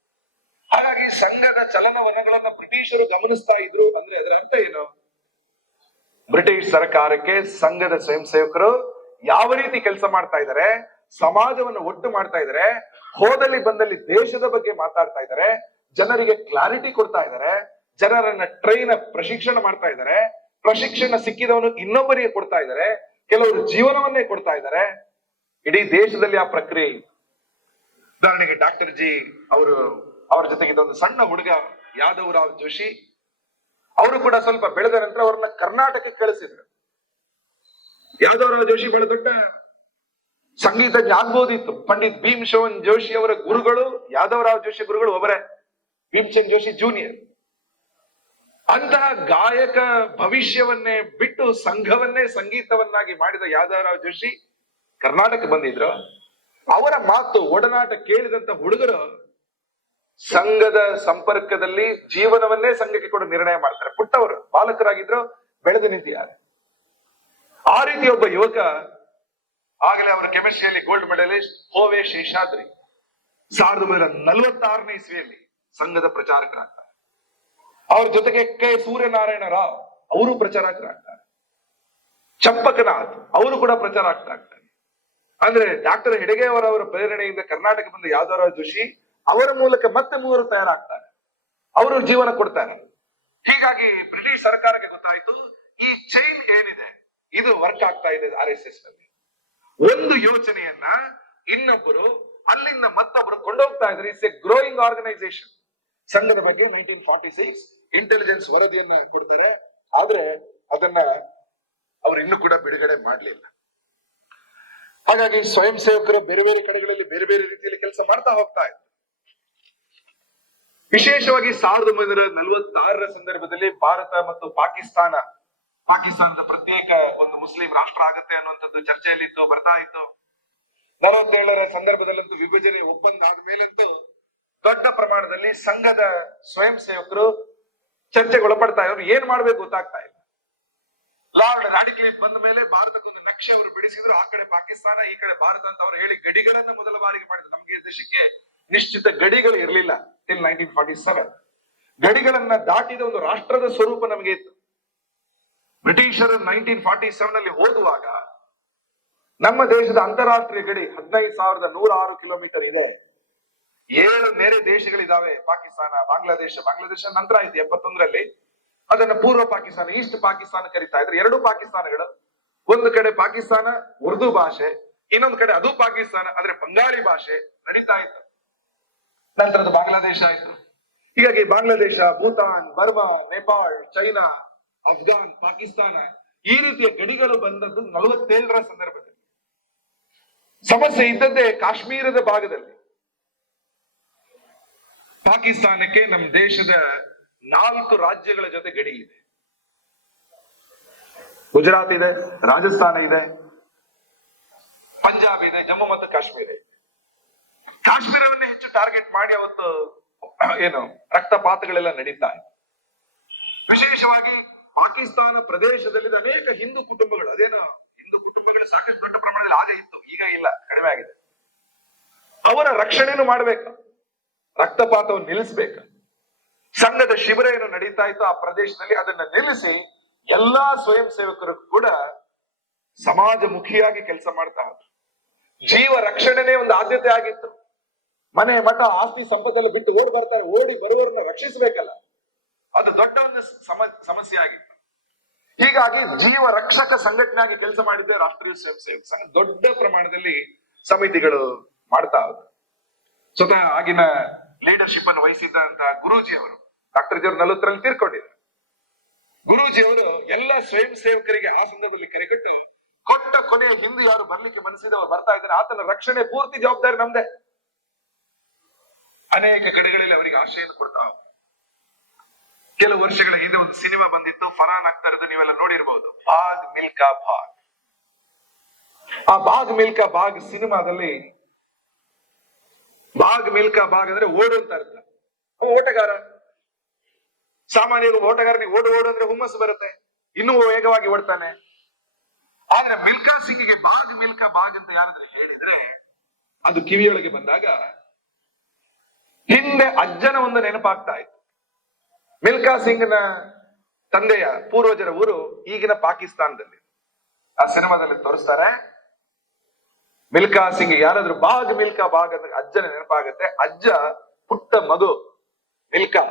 ಹಾಗಾಗಿ ಸಂಘದ ಚಲನವಲನಗಳನ್ನ ಬ್ರಿಟಿಷರು ಗಮನಿಸ್ತಾ ಇದ್ರು. ಅಂದ್ರೆ ಅದರ ಅರ್ಥ ಏನು? ಬ್ರಿಟಿಷ್ ಸರ್ಕಾರಕ್ಕೆ ಸಂಘದ ಸ್ವಯಂ ಸೇವಕರು ಯಾವ ರೀತಿ ಕೆಲಸ ಮಾಡ್ತಾ ಇದ್ದಾರೆ, ಸಮಾಜವನ್ನು ಒಟ್ಟು ಮಾಡ್ತಾ ಇದ್ದಾರೆ, ಹೋದಲ್ಲಿ ಬಂದಲ್ಲಿ ದೇಶದ ಬಗ್ಗೆ ಮಾತಾಡ್ತಾ ಇದ್ದಾರೆ, ಜನರಿಗೆ ಕ್ಲಾರಿಟಿ ಕೊಡ್ತಾ ಇದ್ದಾರೆ, ಜನರನ್ನ ಪ್ರಶಿಕ್ಷಣ ಮಾಡ್ತಾ ಇದ್ದಾರೆ, ಪ್ರಶಿಕ್ಷಣ ಸಿಕ್ಕಿದವನು ಇನ್ನೊಬ್ಬರಿಗೆ ಕೊಡ್ತಾ ಇದ್ದಾರೆ, ಕೆಲವರು ಜೀವನವನ್ನೇ ಕೊಡ್ತಾ ಇದ್ದಾರೆ. ಇಡೀ ದೇಶದಲ್ಲಿ ಆ ಪ್ರಕ್ರಿಯೆ. ಉದಾಹರಣೆಗೆ ಡಾಕ್ಟರ್ ಜಿ ಅವರ ಜೊತೆಗೆ ಒಂದು ಸಣ್ಣ ಹುಡುಗ ಯಾದವ್ ರಾವ್ ಜೋಶಿ, ಅವರು ಕೂಡ ಸ್ವಲ್ಪ ಬೆಳೆದ ನಂತರ ಅವ್ರನ್ನ ಕರ್ನಾಟಕಕ್ಕೆ ಕಳಿಸಿದ್ರು. ಯಾದವ್ ರಾವ್ ಜೋಶಿ ಬಹಳ ದೊಡ್ಡ ಸಂಗೀತಜ್ಞ ಆಗ್ಬೋದಿತ್ತು. ಪಂಡಿತ್ ಭೀಮಸೇನ್ ಜೋಶಿ ಅವರ ಗುರುಗಳು ಯಾದವ್ ರಾವ್ ಜೋಶಿ ಗುರುಗಳು ಒಬ್ಬರೇ, ಭೀಮಸೇನ್ ಜೋಶಿ ಜೂನಿಯರ್. ಅಂತಹ ಗಾಯಕ ಭವಿಷ್ಯವನ್ನೇ ಬಿಟ್ಟು ಸಂಘವನ್ನೇ ಸಂಗೀತವನ್ನಾಗಿ ಮಾಡಿದ ಯಾದವ್ ರಾವ್ ಜೋಶಿ ಕರ್ನಾಟಕ ಬಂದಿದ್ರು. ಅವರ ಮಾತು ಒಡನಾಟ ಕೇಳಿದಂತ ಹುಡುಗರು ಸಂಘದ ಸಂಪರ್ಕದಲ್ಲಿ ಜೀವನವನ್ನೇ ಸಂಘಕ್ಕೆ ಕೂಡ ನಿರ್ಣಯ ಮಾಡ್ತಾರೆ. ಪುಟ್ಟವರು ಬಾಲಕರಾಗಿದ್ರು, ಬೆಳೆದು ನಿಂತಿದ್ದಾರೆ. ಆ ರೀತಿ ಒಬ್ಬ ಯುವಕ, ಆಗಲೇ ಅವರ ಕೆಮಿಸ್ಟ್ರಿಯಲ್ಲಿ ಗೋಲ್ಡ್ ಮೆಡಲಿಸ್ಟ್ ಹೋವೆ ಶೇಷಾದ್ರಿ 1946ನೇ ಇಸ್ವಿಯಲ್ಲಿ ಸಂಘದ ಪ್ರಚಾರಕರಾಗ್ತಾರೆ. ಅವ್ರ ಜೊತೆಗೆ ಕೆ ಸೂರ್ಯನಾರಾಯಣ ರಾವ್ ಅವರು ಪ್ರಚಾರಕರಾಗ್ತಾರೆ. ಚಂಪಕನಾಥ್ ಅವರು ಕೂಡ ಪ್ರಚಾರ ಆಗ್ತಾರೆ. ಅಂದ್ರೆ ಡಾಕ್ಟರ್ ಹೆಡಗೇವರ್ ಪ್ರೇರಣೆಯಿಂದ ಕರ್ನಾಟಕ ಬಂದ ಯಾದವರಾವ್ ಜೋಶಿ ಅವರ ಮೂಲಕ ಮತ್ತೆ ಮೂವರು ತಯಾರಾಗ್ತಾರೆ. ಅವರು ಜೀವನ ಕೊಡ್ತಾರೆ. ಹೀಗಾಗಿ ಬ್ರಿಟಿಷ್ ಸರ್ಕಾರಕ್ಕೆ ಗೊತ್ತಾಯ್ತು ಈ ಚೈನ್ ಏನಿದೆ ಇದು ವರ್ಕ್ ಆಗ್ತಾ ಇದೆ. RSS ನಲ್ಲಿ ಒಂದು ಯೋಚನೆಯನ್ನ ಇನ್ನೊಬ್ಬರು ಅಲ್ಲಿಂದ ಮತ್ತೊಬ್ಬರು ಕೊಂಡೋಗ್ತಾ ಇದ್ದಾರೆ. It's a growing organisation. ಸಂಘದ ಬಗ್ಗೆ 1946 ಇಂಟೆಲಿಜೆನ್ಸ್ ವರದಿಯನ್ನ ಕೊಡ್ತಾರೆ. ಆದ್ರೆ ಅದನ್ನ ಅವರು ಇನ್ನೂ ಕೂಡ ಬಿಡುಗಡೆ ಮಾಡಲಿಲ್ಲ. ಹಾಗಾಗಿ ಸ್ವಯಂ ಸೇವಕರು ಬೇರೆ ಬೇರೆ ಕಡೆಗಳಲ್ಲಿ ಬೇರೆ ಬೇರೆ ರೀತಿಯಲ್ಲಿ ಕೆಲಸ ಮಾಡ್ತಾ ಹೋಗ್ತಾ ಇದ್ರು. ವಿಶೇಷವಾಗಿ 1946ರ ಸಂದರ್ಭದಲ್ಲಿ ಭಾರತ ಮತ್ತು ಪಾಕಿಸ್ತಾನದ ಪ್ರತ್ಯೇಕ ಒಂದು ಮುಸ್ಲಿಂ ರಾಷ್ಟ್ರ ಆಗತ್ತೆ ಅನ್ನುವಂಥದ್ದು ಚರ್ಚೆಯಲ್ಲಿ ಇತ್ತು, ಬರ್ತಾ ಇತ್ತು. 47ರ ಸಂದರ್ಭದಲ್ಲಂತೂ ವಿಭಜನೆ ಒಪ್ಪಂದ ಆದ್ಮೇಲಂತೂ ದೊಡ್ಡ ಪ್ರಮಾಣದಲ್ಲಿ ಸಂಘದ ಸ್ವಯಂ ಸೇವಕರು ಚರ್ಚೆಗೊಳಪಡ್ತಾ ಇದ್ರು. ಏನ್ ಮಾಡ್ಬೇಕು ಗೊತ್ತಾಗ್ತಾ ಇಲ್ಲ. ಲಾರ್ಡ್ ರಾಡಿಕ್ಲಿಫ್ ಬಂದ ಮೇಲೆ ಭಾರತಕ್ಕೊಂದು ನಕ್ಷೆ ಅವರು ಬಿಡಿಸಿದ್ರು. ಆ ಕಡೆ ಪಾಕಿಸ್ತಾನ, ಈ ಕಡೆ ಭಾರತ ಅಂತ ಅವರು ಹೇಳಿ ಗಡಿಗಳನ್ನ ಮೊದಲ ಬಾರಿಗೆ ಮಾಡಿದ್ರು. ನಮಗೆ ದೇಶಕ್ಕೆ ನಿಶ್ಚಿತ ಗಡಿಗಳು ಇರಲಿಲ್ಲ ಟಿಲ್ 1947. ಗಡಿಗಳನ್ನ ದಾಟಿದ ಒಂದು ರಾಷ್ಟ್ರದ ಸ್ವರೂಪ ನಮಗೆ ಇತ್ತು. ಬ್ರಿಟಿಷರು 1947 ನಲ್ಲಿ ಹೋಗುವಾಗ ನಮ್ಮ ದೇಶದ ಅಂತಾರಾಷ್ಟ್ರೀಯ ಗಡಿ 15,106 ಕಿಲೋಮೀಟರ್ ಇದೆ. 7 ನೆರೆ ದೇಶಗಳಿದಾವೆ. ಪಾಕಿಸ್ತಾನ, ಬಾಂಗ್ಲಾದೇಶ ನಂತರ ಆಯ್ತು 71ರಲ್ಲಿ. ಅದನ್ನ ಪೂರ್ವ ಪಾಕಿಸ್ತಾನ, ಈಸ್ಟ್ ಪಾಕಿಸ್ತಾನ ಕರೀತಾ ಇದ್ರು. 2 ಪಾಕಿಸ್ತಾನಗಳು. ಒಂದು ಕಡೆ ಪಾಕಿಸ್ತಾನ ಉರ್ದು ಭಾಷೆ, ಇನ್ನೊಂದು ಕಡೆ ಅದು ಪಾಕಿಸ್ತಾನ ಆದ್ರೆ ಬಂಗಾಳಿ ಭಾಷೆ ನಡೀತಾ ಇತ್ತು. ನಂತರದ ಬಾಂಗ್ಲಾದೇಶ ಆಯ್ತು. ಹೀಗಾಗಿ ಬಾಂಗ್ಲಾದೇಶ, ಭೂತಾನ್, ಬರ್ಮಾ, ನೇಪಾಳ್, ಚೈನಾ ಅಫ್ಘಾನ್, ಪಾಕಿಸ್ತಾನ ಈ ರೀತಿಯ ಗಡಿಗಳು ಬಂದದ್ದು 47ರ ಸಂದರ್ಭದಲ್ಲಿ. ಸಮಸ್ಯೆ ಇದ್ದದ್ದೇ ಕಾಶ್ಮೀರದ ಭಾಗದಲ್ಲಿ. ಪಾಕಿಸ್ತಾನಕ್ಕೆ ನಮ್ಮ ದೇಶದ 4 ರಾಜ್ಯಗಳ ಜೊತೆ ಗಡಿ ಇದೆ. ಗುಜರಾತ್ ಇದೆ, ರಾಜಸ್ಥಾನ ಇದೆ, ಪಂಜಾಬ್ ಇದೆ, ಜಮ್ಮು ಮತ್ತು ಕಾಶ್ಮೀರ ಇದೆ. ಕಾಶ್ಮೀರವನ್ನೇ ಹೆಚ್ಚು ಟಾರ್ಗೆಟ್ ಮಾಡಿ ಅವತ್ತು ಏನು ರಕ್ತಪಾತಗಳೆಲ್ಲ ನಡೀತಾ ಇದೆ. ವಿಶೇಷವಾಗಿ ಪಾಕಿಸ್ತಾನ ಪ್ರದೇಶದಲ್ಲಿ ಅನೇಕ ಹಿಂದೂ ಕುಟುಂಬಗಳು, ಅದೇನು ಹಿಂದೂ ಕುಟುಂಬಗಳು ಸಾಕಷ್ಟು ದೊಡ್ಡ ಪ್ರಮಾಣದಲ್ಲಿ ಆಗ ಇತ್ತು, ಈಗ ಇಲ್ಲ, ಕಡಿಮೆ ಆಗಿದೆ. ಅವರ ರಕ್ಷಣೆಯನ್ನು ಮಾಡ್ಬೇಕು, ರಕ್ತಪಾತವನ್ನು ನಿಲ್ಲಿಸ್ಬೇಕು. ಸಂಘದ ಶಿಬಿರ ಏನು ನಡೀತಾ ಇತ್ತು ಆ ಪ್ರದೇಶದಲ್ಲಿ ಅದನ್ನ ನಿಲ್ಲಿಸಿ ಎಲ್ಲಾ ಸ್ವಯಂ ಸೇವಕರು ಕೂಡ ಸಮಾಜಮುಖಿಯಾಗಿ ಕೆಲಸ ಮಾಡ್ತಾ ಇದ್ರು. ಜೀವ ರಕ್ಷಣೆನೇ ಒಂದು ಆದ್ಯತೆ ಆಗಿತ್ತು. ಮನೆ ಮಠ ಆಸ್ತಿ ಸಂಪತ್ತೆಲ್ಲ ಬಿಟ್ಟು ಓಡಿ ಬರ್ತಾರೆ, ಓಡಿ ಬರುವವರನ್ನ ರಕ್ಷಿಸಬೇಕಲ್ಲ, ಅದು ದೊಡ್ಡ ಒಂದು ಸಮಸ್ಯೆ ಆಗಿತ್ತು. ಹೀಗಾಗಿ ಜೀವ ರಕ್ಷಕ ಸಂಘಟನೆಯಾಗಿ ಕೆಲಸ ಮಾಡಿದ್ದೆ ರಾಷ್ಟ್ರೀಯ ಸ್ವಯಂ ಸೇವಕ ಸಂಘ. ದೊಡ್ಡ ಪ್ರಮಾಣದಲ್ಲಿ ಸಮಿತಿಗಳು ಮಾಡ್ತಾ ಹೋದ್ರು. ಸ್ವತಃ ಆಗಿನ ಲೀಡರ್ಶಿಪ್ ಅನ್ನು ವಹಿಸಿದ್ದಂತ ಗುರೂಜಿ ಅವರು, ಡಾಕ್ಟರ್ ಜಿಯವರು 40ರಲ್ಲಿ ತೀರ್ಕೊಂಡಿದ್ದಾರೆ. ಗುರೂಜಿ ಅವರು ಎಲ್ಲ ಸ್ವಯಂ ಸೇವಕರಿಗೆ ಆ ಸಂದರ್ಭದಲ್ಲಿ ಕರೆಗಟ್ಟು ಕೊಟ್ಟ ಕೊನೆಯ ಹಿಂದೆ ಯಾರು ಬರ್ಲಿಕ್ಕೆ ಮನಸ್ಸಿದವರು ಬರ್ತಾ ಇದ್ದಾರೆ, ಆತನ ರಕ್ಷಣೆ ಪೂರ್ತಿ ಜವಾಬ್ದಾರಿ ನಮ್ದೇ. ಅನೇಕ ಕಡೆಗಳಲ್ಲಿ ಅವರಿಗೆ ಆಶ್ರಯ ಕೊಡ್ತಾ ಹೋಗ್ತಾರೆ. ಕೆಲವು ವರ್ಷಗಳ ಹಿಂದೆ ಒಂದು ಸಿನಿಮಾ ಬಂದಿತ್ತು, ಫರಾನ್ ಅಖ್ತರ್ದು, ನೀವೆಲ್ಲ ನೋಡಿರ್ಬಹುದು, ಭಾಗ್ ಮಿಲ್ಕಾ ಭಾಗ್. ಆ ಭಾಗ್ ಮಿಲ್ಕಾ ಭಾಗ್ ಸಿನಿಮಾದಲ್ಲಿ ಭಾಗ್ ಮಿಲ್ಕಾ ಭಾಗ್ ಅಂದ್ರೆ ಓಡು ಅಂತ ಅರ್ಥ. ಓಟಗಾರ, ಸಾಮಾನ್ಯವಾಗಿ ಓಟಗಾರನಿಗೆ ಓಡು ಅಂದ್ರೆ ಹುಮ್ಮಸ್ಸು ಬರುತ್ತೆ, ಇನ್ನೂ ವೇಗವಾಗಿ ಓಡ್ತಾನೆ. ಆದ್ರೆ ಮಿಲ್ಕಾ ಸಿಂಗಿಗೆ ಭಾಗ್ ಮಿಲ್ಕಾ ಭಾಗ್ ಅಂತ ಯಾರಾದ್ರೂ ಹೇಳಿದ್ರೆ ಅದು ಕಿವಿಯೊಳಗೆ ಬಂದಾಗ ಹಿಂದೆ ಅಜ್ಜನ ಒಂದು ನೆನಪಾಗ್ತಾ ಇತ್ತು. ಮಿಲ್ಕಾ ಸಿಂಗ್ನ ತಂದೆಯ ಪೂರ್ವಜರ ಊರು ಈಗಿನ ಪಾಕಿಸ್ತಾನದಲ್ಲಿ. ಆ ಸಿನಿಮಾದಲ್ಲಿ ತೋರಿಸ್ತಾರೆ, ಮಿಲ್ಕಾ ಸಿಂಗ್ ಯಾರಾದ್ರೂ ಭಾಗ್ ಮಿಲ್ಕಾ ಭಾಗ್ ಅಂದ್ರೆ ಅಜ್ಜನ ನೆನಪಾಗತ್ತೆ. ಅಜ್ಜ ಪುಟ್ಟ ಮಗು ಮಿಲ್ಕಾ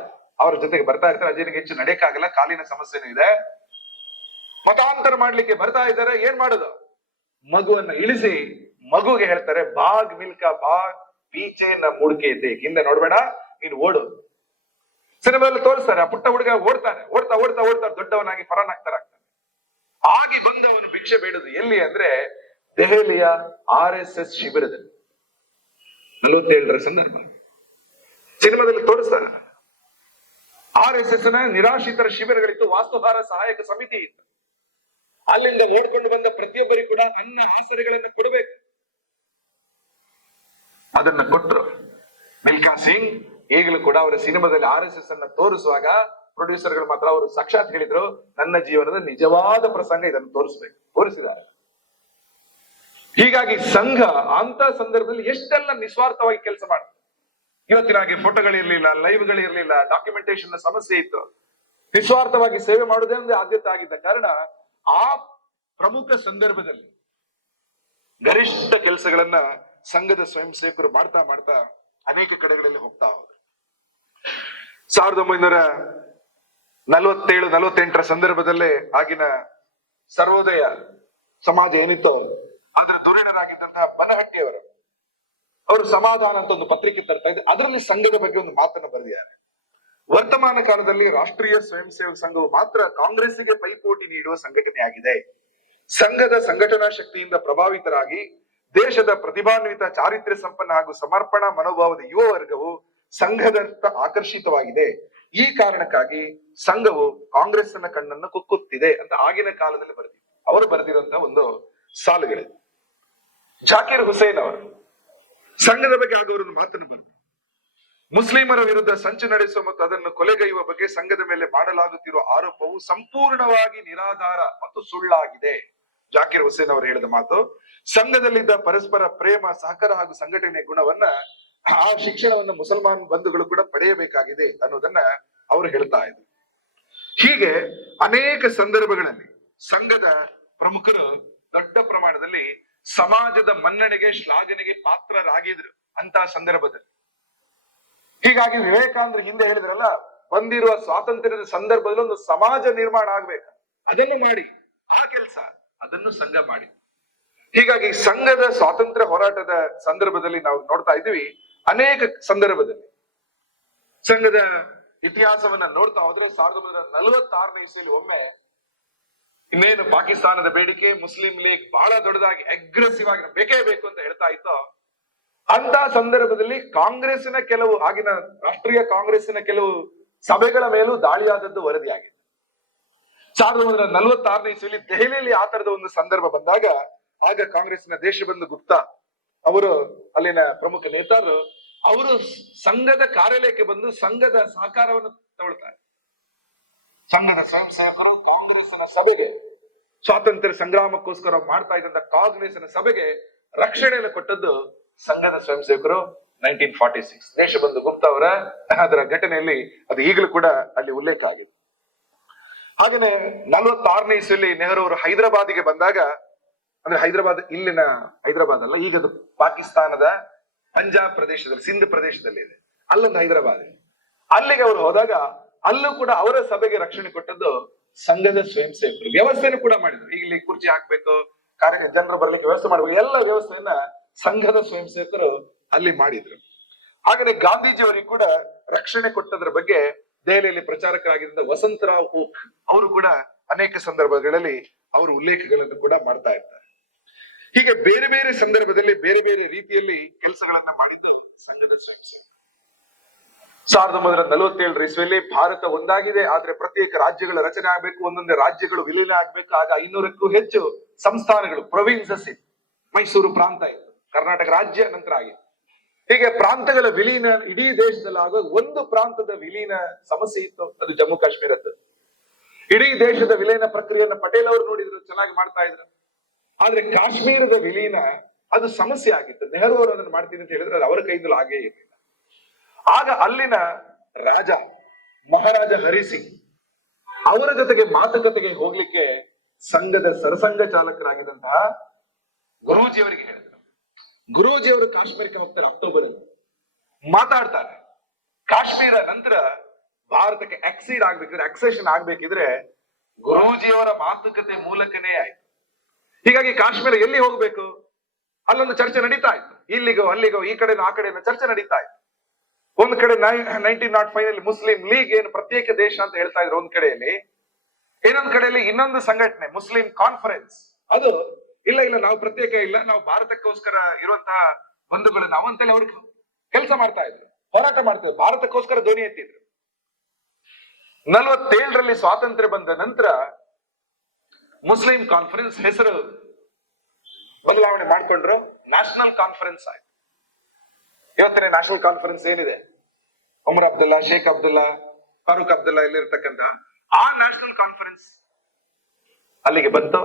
ಅವ್ರ ಜೊತೆಗೆ ಬರ್ತಾ ಇರ್ತಾರೆ. ಅಜ್ಜನಿಗೆ ಹೆಚ್ಚು ನಡೆಯಕ್ಕಾಗಲ್ಲ, ಕಾಲಿನ ಸಮಸ್ಯೆನೂ ಇದೆ, ಮತಾಂತರ ಮಾಡ್ಲಿಕ್ಕೆ ಬರ್ತಾ ಇದ್ದಾರೆ. ಏನ್ ಮಾಡುದು? ಮಗುವನ್ನ ಇಳಿಸಿ ಮಗುಗೆ ಹೇಳ್ತಾರೆ, ಭಾಗ್ ಮಿಲ್ಕಾ ಭಾಗ್ ಪೀಚೆ ನ ಮುಡ್ಕೆ ಇದೆ, ಹಿಂದೆ ನೋಡ್ಬೇಡ, ನೀನು ಓಡು. ಸಿನಿಮಾದಲ್ಲಿ ತೋರಿಸ್ತಾರೆ, ಆ ಪುಟ್ಟ ಹುಡುಗ ಓಡ್ತಾನೆ, ಓಡ್ತಾ ಓಡ್ತಾ ಓಡ್ತಾ ದೊಡ್ಡವನಾಗಿ ಫರಾನ್ ಆಗ್ತಾನೆ. ಆಗಿ ಬಂದವನು ಭಿಕ್ಷೆ ಬೇಡುದು ಎಲ್ಲಿ ಅಂದ್ರೆ ದೆಹಲಿಯ RSS ಶಿಬಿರದಲ್ಲಿ. 47ರ ಸಂದರ್ಭ ಸಿನಿಮಾದಲ್ಲಿ ತೋರಿಸ್ತಾನೆ. RSS ನ ನಿರಾಶ್ರಿತರ ಶಿಬಿರಗಳಿತ್ತು, ವಾಸ್ತುಹಾರ ಸಹಾಯಕ ಸಮಿತಿ ಇತ್ತು. ಅಲ್ಲಿಂದ ಓಡ್ಕೊಂಡು ಬಂದ ಪ್ರತಿಯೊಬ್ಬರಿಗೂ ಕೂಡ ಅನ್ನ ಆಸರೆಗಳನ್ನು ಕೊಡಬೇಕು. ಅದನ್ನ ಕೊಟ್ಟರು. ಮಿಲ್ಕಾ ಸಿಂಗ್ ಈಗಲೂ ಕೂಡ ಅವರ ಸಿನಿಮಾದಲ್ಲಿ RSS ಅನ್ನ ತೋರಿಸುವಾಗ ಪ್ರೊಡ್ಯೂಸರ್ಗಳು ಮಾತ್ರ ಅವರು ಸಾಕ್ಷಾತ್ ಹೇಳಿದ್ರು, ನನ್ನ ಜೀವನದ ನಿಜವಾದ ಪ್ರಸಂಗ ಇದನ್ನು ತೋರಿಸ್ಬೇಕು, ತೋರಿಸಿದ್ದಾರೆ. ಹೀಗಾಗಿ ಸಂಘ ಅಂತ ಸಂದರ್ಭದಲ್ಲಿ ಎಷ್ಟೆಲ್ಲ ನಿಸ್ವಾರ್ಥವಾಗಿ ಕೆಲಸ ಮಾಡ್ತಾರೆ. ಇವತ್ತಿನ ಹಾಗೆ ಫೋಟೋಗಳಿರ್ಲಿಲ್ಲ, ಲೈವ್ಗಳಿರ್ಲಿಲ್ಲ, ಡಾಕ್ಯುಮೆಂಟೇಶನ್ ಸಮಸ್ಯೆ ಇತ್ತು. ನಿಸ್ವಾರ್ಥವಾಗಿ ಸೇವೆ ಮಾಡುವುದೇ ಒಂದು ಆದ್ಯತೆ ಆಗಿದ್ದ ಕಾರಣ ಆ ಪ್ರಮುಖ ಸಂದರ್ಭದಲ್ಲಿ ಗರಿಷ್ಠ ಕೆಲಸಗಳನ್ನ ಸಂಘದ ಸ್ವಯಂ ಸೇವಕರು ಮಾಡ್ತಾ ಮಾಡ್ತಾ ಅನೇಕ ಕಡೆಗಳಲ್ಲಿ ಹೋಗ್ತಾ ಹೋದ್ರು. 1947-48ರ ಸಂದರ್ಭದಲ್ಲೇ ಆಗಿನ ಸರ್ವೋದಯ ಸಮಾಜ ಏನಿತ್ತೋ ಅದರ ಧುರೀಣರಾಗಿದ್ದಂತಹ ಬನಹಟ್ಟಿಯವರು, ಅವರು ಸಮಾಧಾನ ಅಂತ ಒಂದು ಪತ್ರಿಕೆ ತರ್ತಾ ಇದ್ರು. ಅದರಲ್ಲಿ ಸಂಘದ ಬಗ್ಗೆ ಒಂದು ಮಾತನ್ನು ಬರೆದಿದ್ದಾರೆ. ವರ್ತಮಾನ ಕಾಲದಲ್ಲಿ ರಾಷ್ಟ್ರೀಯ ಸ್ವಯಂ ಸೇವಕ ಸಂಘವು ಮಾತ್ರ ಕಾಂಗ್ರೆಸ್ಸಿಗೆ ಪೈಪೋಟಿ ನೀಡುವ ಸಂಘಟನೆಯಾಗಿದೆ. ಸಂಘದ ಸಂಘಟನಾ ಶಕ್ತಿಯಿಂದ ಪ್ರಭಾವಿತರಾಗಿ ದೇಶದ ಪ್ರತಿಭಾನ್ವಿತ, ಚಾರಿತ್ರ್ಯ ಸಂಪನ್ನ ಹಾಗೂ ಸಮರ್ಪಣಾ ಮನೋಭಾವದ ಯುವ ವರ್ಗವು ಸಂಘದತ್ತ ಆಕರ್ಷಿತವಾಗಿದೆ. ಈ ಕಾರಣಕ್ಕಾಗಿ ಸಂಘವು ಕಾಂಗ್ರೆಸ್ ನ ಕಣ್ಣನ್ನು ಕುಕ್ಕುತ್ತಿದೆ ಅಂತ ಆಗಿನ ಕಾಲದಲ್ಲಿ ಬರೆದಿದ್ರು. ಅವರು ಬರೆದಿರುವಂತಹ ಒಂದು ಸಾಲುಗಳಿದೆ. ಜಾಕಿರ್ ಹುಸೇನ್ ಅವರು ಸಂಘದ ಬಗ್ಗೆ ಆಗೋರನ್ನು ಮಾತನ್ನು ಬರೆದರು. ಮುಸ್ಲಿಮರ ವಿರುದ್ಧ ಸಂಚು ನಡೆಸುವ ಮತ್ತು ಅದನ್ನು ಕೊಲೆಗೈಯುವ ಬಗ್ಗೆ ಸಂಘದ ಮೇಲೆ ಮಾಡಲಾಗುತ್ತಿರುವ ಆರೋಪವು ಸಂಪೂರ್ಣವಾಗಿ ನಿರಾಧಾರ ಮತ್ತು ಸುಳ್ಳಾಗಿದೆ. ಜಾಕಿರ್ ಹುಸೇನ್ ಅವರು ಹೇಳಿದ ಮಾತು. ಸಂಘದಲ್ಲಿದ್ದ ಪರಸ್ಪರ ಪ್ರೇಮ, ಸಹಕಾರ ಹಾಗೂ ಸಂಘಟನೆ ಗುಣವನ್ನ, ಆ ಶಿಕ್ಷಣವನ್ನ ಮುಸಲ್ಮಾನ್ ಬಂಧುಗಳು ಕೂಡ ಪಡೆಯಬೇಕಾಗಿದೆ ಅನ್ನೋದನ್ನ ಅವರು ಹೇಳ್ತಾ ಇದ್ರು. ಹೀಗೆ ಅನೇಕ ಸಂದರ್ಭಗಳಲ್ಲಿ ಸಂಘದ ಪ್ರಮುಖರು ದೊಡ್ಡ ಪ್ರಮಾಣದಲ್ಲಿ ಸಮಾಜದ ಮನ್ನಣೆಗೆ, ಶ್ಲಾಘನೆಗೆ ಪಾತ್ರರಾಗಿದ್ರು ಅಂತ ಸಂದರ್ಭದಲ್ಲಿ. ಹೀಗಾಗಿ ವಿವೇಕಾನಂದರು ಹಿಂದೆ ಹೇಳಿದ್ರಲ್ಲ, ಬಂದಿರುವ ಸ್ವಾತಂತ್ರ್ಯದ ಸಂದರ್ಭದಲ್ಲಿ ಒಂದು ಸಮಾಜ ನಿರ್ಮಾಣ ಆಗ್ಬೇಕು, ಅದನ್ನು ಮಾಡಿ, ಆ ಕೆಲಸ ಅದನ್ನು ಸಂಘ ಮಾಡಿ. ಹೀಗಾಗಿ ಸಂಘದ ಸ್ವಾತಂತ್ರ್ಯ ಹೋರಾಟದ ಸಂದರ್ಭದಲ್ಲಿ ನಾವು ನೋಡ್ತಾ ಇದ್ದೀವಿ. ಅನೇಕ ಸಂದರ್ಭದಲ್ಲಿ ಸಂಘದ ಇತಿಹಾಸವನ್ನ ನೋಡ್ತಾ ಹೋದ್ರೆ 1946ನೇ ಇಸವಿಯಲ್ಲಿ ಒಮ್ಮೆ ಇನ್ನೇನು ಪಾಕಿಸ್ತಾನದ ಬೇಡಿಕೆ ಮುಸ್ಲಿಂ ಲೀಗ್ ಬಹಳ ದೊಡ್ಡದಾಗಿ ಅಗ್ರೆಸಿವ್ ಆಗಿ ಬೇಕೇ ಬೇಕು ಅಂತ ಹೇಳ್ತಾ ಇತ್ತು. ಅಂತ ಸಂದರ್ಭದಲ್ಲಿ ಕಾಂಗ್ರೆಸ್ಸಿನ ಕೆಲವು ಆಗಿನ ರಾಷ್ಟ್ರೀಯ ಕಾಂಗ್ರೆಸ್ಸಿನ ಕೆಲವು ಸಭೆಗಳ ಮೇಲೂ ದಾಳಿಯಾದದ್ದು ವರದಿಯಾಗಿದೆ. 1946ನೇ ಇಸ್ವಿಯಲ್ಲಿ ದೆಹಲಿಯಲ್ಲಿ ಆ ತರದ ಒಂದು ಸಂದರ್ಭ ಬಂದಾಗ ಆಗ ಕಾಂಗ್ರೆಸ್ನ ದೇಶಬಂಧು ಗುಪ್ತಾ ಅವರು ಅಲ್ಲಿನ ಪ್ರಮುಖ ನೇತಾರರು ಅವರು ಸಂಘದ ಕಾರ್ಯಾಲಯಕ್ಕೆ ಬಂದು ಸಂಘದ ಸಹಕಾರವನ್ನು ತಗೊಳ್ತಾರೆ. ಸಂಘದ ಸ್ವಯಂ ಸೇವಕರು ಕಾಂಗ್ರೆಸ್ನ ಸಭೆಗೆ ಸ್ವಾತಂತ್ರ್ಯ ಸಂಗ್ರಾಮಕ್ಕೋಸ್ಕರ ಮಾಡ್ತಾ ಇದ್ದಂತ ಕಾಂಗ್ರೆಸ್ನ ಸಭೆಗೆ ರಕ್ಷಣೆಯನ್ನು ಕೊಟ್ಟದ್ದು ಸಂಘದ ಸ್ವಯಂ ಸೇವಕರು 1946 ದೇಶಬಂಧು ಗುಪ್ತಾ ಅವರ ಅದರ ಘಟನೆಯಲ್ಲಿ ಅದು ಈಗಲೂ ಕೂಡ ಅಲ್ಲಿ ಉಲ್ಲೇಖ ಆಗಿದೆ. ಹಾಗೇನೆ 46ನೇ ಇಸ್ವಿಯಲ್ಲಿ ನೆಹರು ಅವರು ಹೈದರಾಬಾದಿಗೆ ಬಂದಾಗ, ಅಂದ್ರೆ ಹೈದರಾಬಾದ್ ಇಲ್ಲಿನ ಹೈದರಾಬಾದ್ ಅಲ್ಲ, ಈಗ ಅದು ಪಾಕಿಸ್ತಾನದ ಪಂಜಾಬ್ ಪ್ರದೇಶದಲ್ಲಿ ಸಿಂಧ್ ಪ್ರದೇಶದಲ್ಲಿ ಇದೆ, ಅಲ್ಲೊಂದು ಹೈದರಾಬಾದ್. ಅಲ್ಲಿಗೆ ಅವರು ಹೋದಾಗ ಅಲ್ಲೂ ಕೂಡ ಅವರ ಸಭೆಗೆ ರಕ್ಷಣೆ ಕೊಟ್ಟದ್ದು ಸಂಘದ ಸ್ವಯಂ ಸೇವಕರು. ವ್ಯವಸ್ಥೆಯನ್ನು ಕೂಡ ಮಾಡಿದ್ರು. ಈಗ ಇಲ್ಲಿ ಕುರ್ಚಿ ಹಾಕ್ಬೇಕು, ಜನರು ಬರ್ಲಿಕ್ಕೆ ವ್ಯವಸ್ಥೆ ಮಾಡ್ಬೇಕು, ಎಲ್ಲ ವ್ಯವಸ್ಥೆಯನ್ನ ಸಂಘದ ಸ್ವಯಂ ಸೇವಕರು ಅಲ್ಲಿ ಮಾಡಿದ್ರು. ಹಾಗೆ ಗಾಂಧೀಜಿ ಅವರಿಗೆ ಕೂಡ ರಕ್ಷಣೆ ಕೊಟ್ಟದ್ರ ಬಗ್ಗೆ ದೆಹಲಿಯಲ್ಲಿ ಪ್ರಚಾರಕರಾಗಿದ್ದ ವಸಂತರಾವ್ ಓಕ್ ಅವರು ಕೂಡ ಅನೇಕ ಸಂದರ್ಭಗಳಲ್ಲಿ ಅವರು ಉಲ್ಲೇಖಗಳನ್ನು ಕೂಡ ಮಾಡ್ತಾ ಇರ್ತಾರೆ. ಹೀಗೆ ಬೇರೆ ಬೇರೆ ಸಂದರ್ಭದಲ್ಲಿ ಬೇರೆ ಬೇರೆ ರೀತಿಯಲ್ಲಿ ಕೆಲಸಗಳನ್ನ ಮಾಡಿದ್ದು ಸಂಘದ ಸ್ವಯಂ ಸೇವಕರು. 1947 ಇಸ್ವಿಯಲ್ಲಿ ಭಾರತ ಒಂದಾಗಿದೆ, ಆದ್ರೆ ಪ್ರತ್ಯೇಕ ರಾಜ್ಯಗಳ ರಚನೆ ಆಗ್ಬೇಕು, ಒಂದೊಂದೇ ರಾಜ್ಯಗಳು ವಿಲೀನ ಆಗ್ಬೇಕು. ಆಗ 500ಕ್ಕೂ ಹೆಚ್ಚು ಸಂಸ್ಥಾನಗಳು ಪ್ರೊವಿನ್ಸಸ್ ಇತ್ತು. ಮೈಸೂರು ಪ್ರಾಂತ ಇತ್ತು, ಕರ್ನಾಟಕ ರಾಜ್ಯ ನಂತರ ಆಗಿದೆ. ಹೀಗೆ ಪ್ರಾಂತಗಳ ವಿಲೀನ ಇಡೀ ದೇಶದಲ್ಲಿ ಆಗುವಾಗ ಒಂದು ಪ್ರಾಂತದ ವಿಲೀನ ಸಮಸ್ಯೆ ಇತ್ತು, ಅದು ಜಮ್ಮು ಕಾಶ್ಮೀರದ್ದು. ಇಡೀ ದೇಶದ ವಿಲೀನ ಪ್ರಕ್ರಿಯೆಯನ್ನು ಪಟೇಲ್ ಅವರು ನೋಡಿದ್ರು, ಚೆನ್ನಾಗಿ ಮಾಡ್ತಾ ಇದ್ರು. ಆದ್ರೆ ಕಾಶ್ಮೀರದ ವಿಲೀನ ಅದು ಸಮಸ್ಯೆ ಆಗಿತ್ತು. ನೆಹರು ಅವರು ಅದನ್ನು ಮಾಡ್ತೀನಿ ಅಂತ ಹೇಳಿದ್ರೆ ಅದು ಅವರ ಕೈಯಿಂದಲೂ ಆಗೇ ಇರಲಿಲ್ಲ. ಆಗ ಅಲ್ಲಿನ ರಾಜ ಮಹಾರಾಜ ಹರಿ ಸಿಂಗ್ ಅವರ ಜೊತೆಗೆ ಮಾತುಕತೆಗೆ ಹೋಗ್ಲಿಕ್ಕೆ ಸಂಘದ ಸರಸಂಘ ಚಾಲಕರಾಗಿದ್ದಂತಹ ಗುರೂಜಿ ಅವರಿಗೆ ಹೇಳಿದ್ರು. ಗುರೂಜಿ ಅವರು ಕಾಶ್ಮೀರಕ್ಕೆ ಹೋಗ್ತಾರೆ ಅಕ್ಟೋಬರ್ ಅಲ್ಲಿ, ಮಾತಾಡ್ತಾರೆ. ಕಾಶ್ಮೀರ ನಂತರ ಭಾರತಕ್ಕೆ ಅಕ್ಸೆಷನ್ ಆಗ್ಬೇಕಿದ್ರೆ ಗುರೂಜಿಯವರ ಮಾತುಕತೆ ಮೂಲಕನೇ ಆಯ್ತು. ಹೀಗಾಗಿ ಕಾಶ್ಮೀರ ಎಲ್ಲಿ ಹೋಗ್ಬೇಕು ಅಲ್ಲೊಂದು ಚರ್ಚೆ ನಡೀತಾ ಇತ್ತು. ಇಲ್ಲಿಗೋ ಅಲ್ಲಿಗೋ ಈ ಕಡೆ ಆ ಕಡೆ ಚರ್ಚೆ ನಡೀತಾ ಇತ್ತು. ಒಂದ್ ಕಡೆ 1905 ಮುಸ್ಲಿಂ ಲೀಗ್ ಏನು ಪ್ರತ್ಯೇಕ ದೇಶ ಅಂತ ಹೇಳ್ತಾ ಇದ್ರು ಒಂದ್ ಕಡೆಯಲ್ಲಿ, ಇನ್ನೊಂದ್ ಕಡೆಯಲ್ಲಿ ಇನ್ನೊಂದು ಸಂಘಟನೆ ಮುಸ್ಲಿಂ ಕಾನ್ಫರೆನ್ಸ್ ಅದು ಇಲ್ಲ ನಾವು ಪ್ರತ್ಯೇಕ ಇಲ್ಲ, ನಾವು ಭಾರತಕ್ಕೋಸ್ಕರ ಇರುವಂತಹ ಬಂಧುಗಳು ನಾವು ಅಂತೇಳಿ ಅವ್ರಿಗೆ ಕೆಲಸ ಮಾಡ್ತಾ ಇದ್ರು, ಹೋರಾಟ ಮಾಡ್ತಿದ್ರು, ಭಾರತಕ್ಕೋಸ್ಕರ ಧ್ವನಿ ಎತ್ತಿದ್ರು. 47ರಲ್ಲಿ ಸ್ವಾತಂತ್ರ್ಯ ಬಂದ ನಂತರ ಮುಸ್ಲಿಂ ಕಾನ್ಫರೆನ್ಸ್ ಹೆಸರು ಬದಲಾವಣೆ ಮಾಡ್ಕೊಂಡ್ರು, ನ್ಯಾಷನಲ್ ಕಾನ್ಫರೆನ್ಸ್ ಆಯ್ತು. ಇವತ್ತಿನ ನ್ಯಾಷನಲ್ ಕಾನ್ಫರೆನ್ಸ್ ಏನಿದೆ, ಉಮರ್ ಅಬ್ದುಲ್ಲಾ, ಶೇಖ್ ಅಬ್ದುಲ್ಲಾ, ಫಾರೂಕ್ ಅಬ್ದುಲ್ಲಾ ಇಲ್ಲಿರ್ತಕ್ಕಂಥ ಆ ನ್ಯಾಷನಲ್ ಕಾನ್ಫರೆನ್ಸ್ ಅಲ್ಲಿಗೆ ಬಂತು.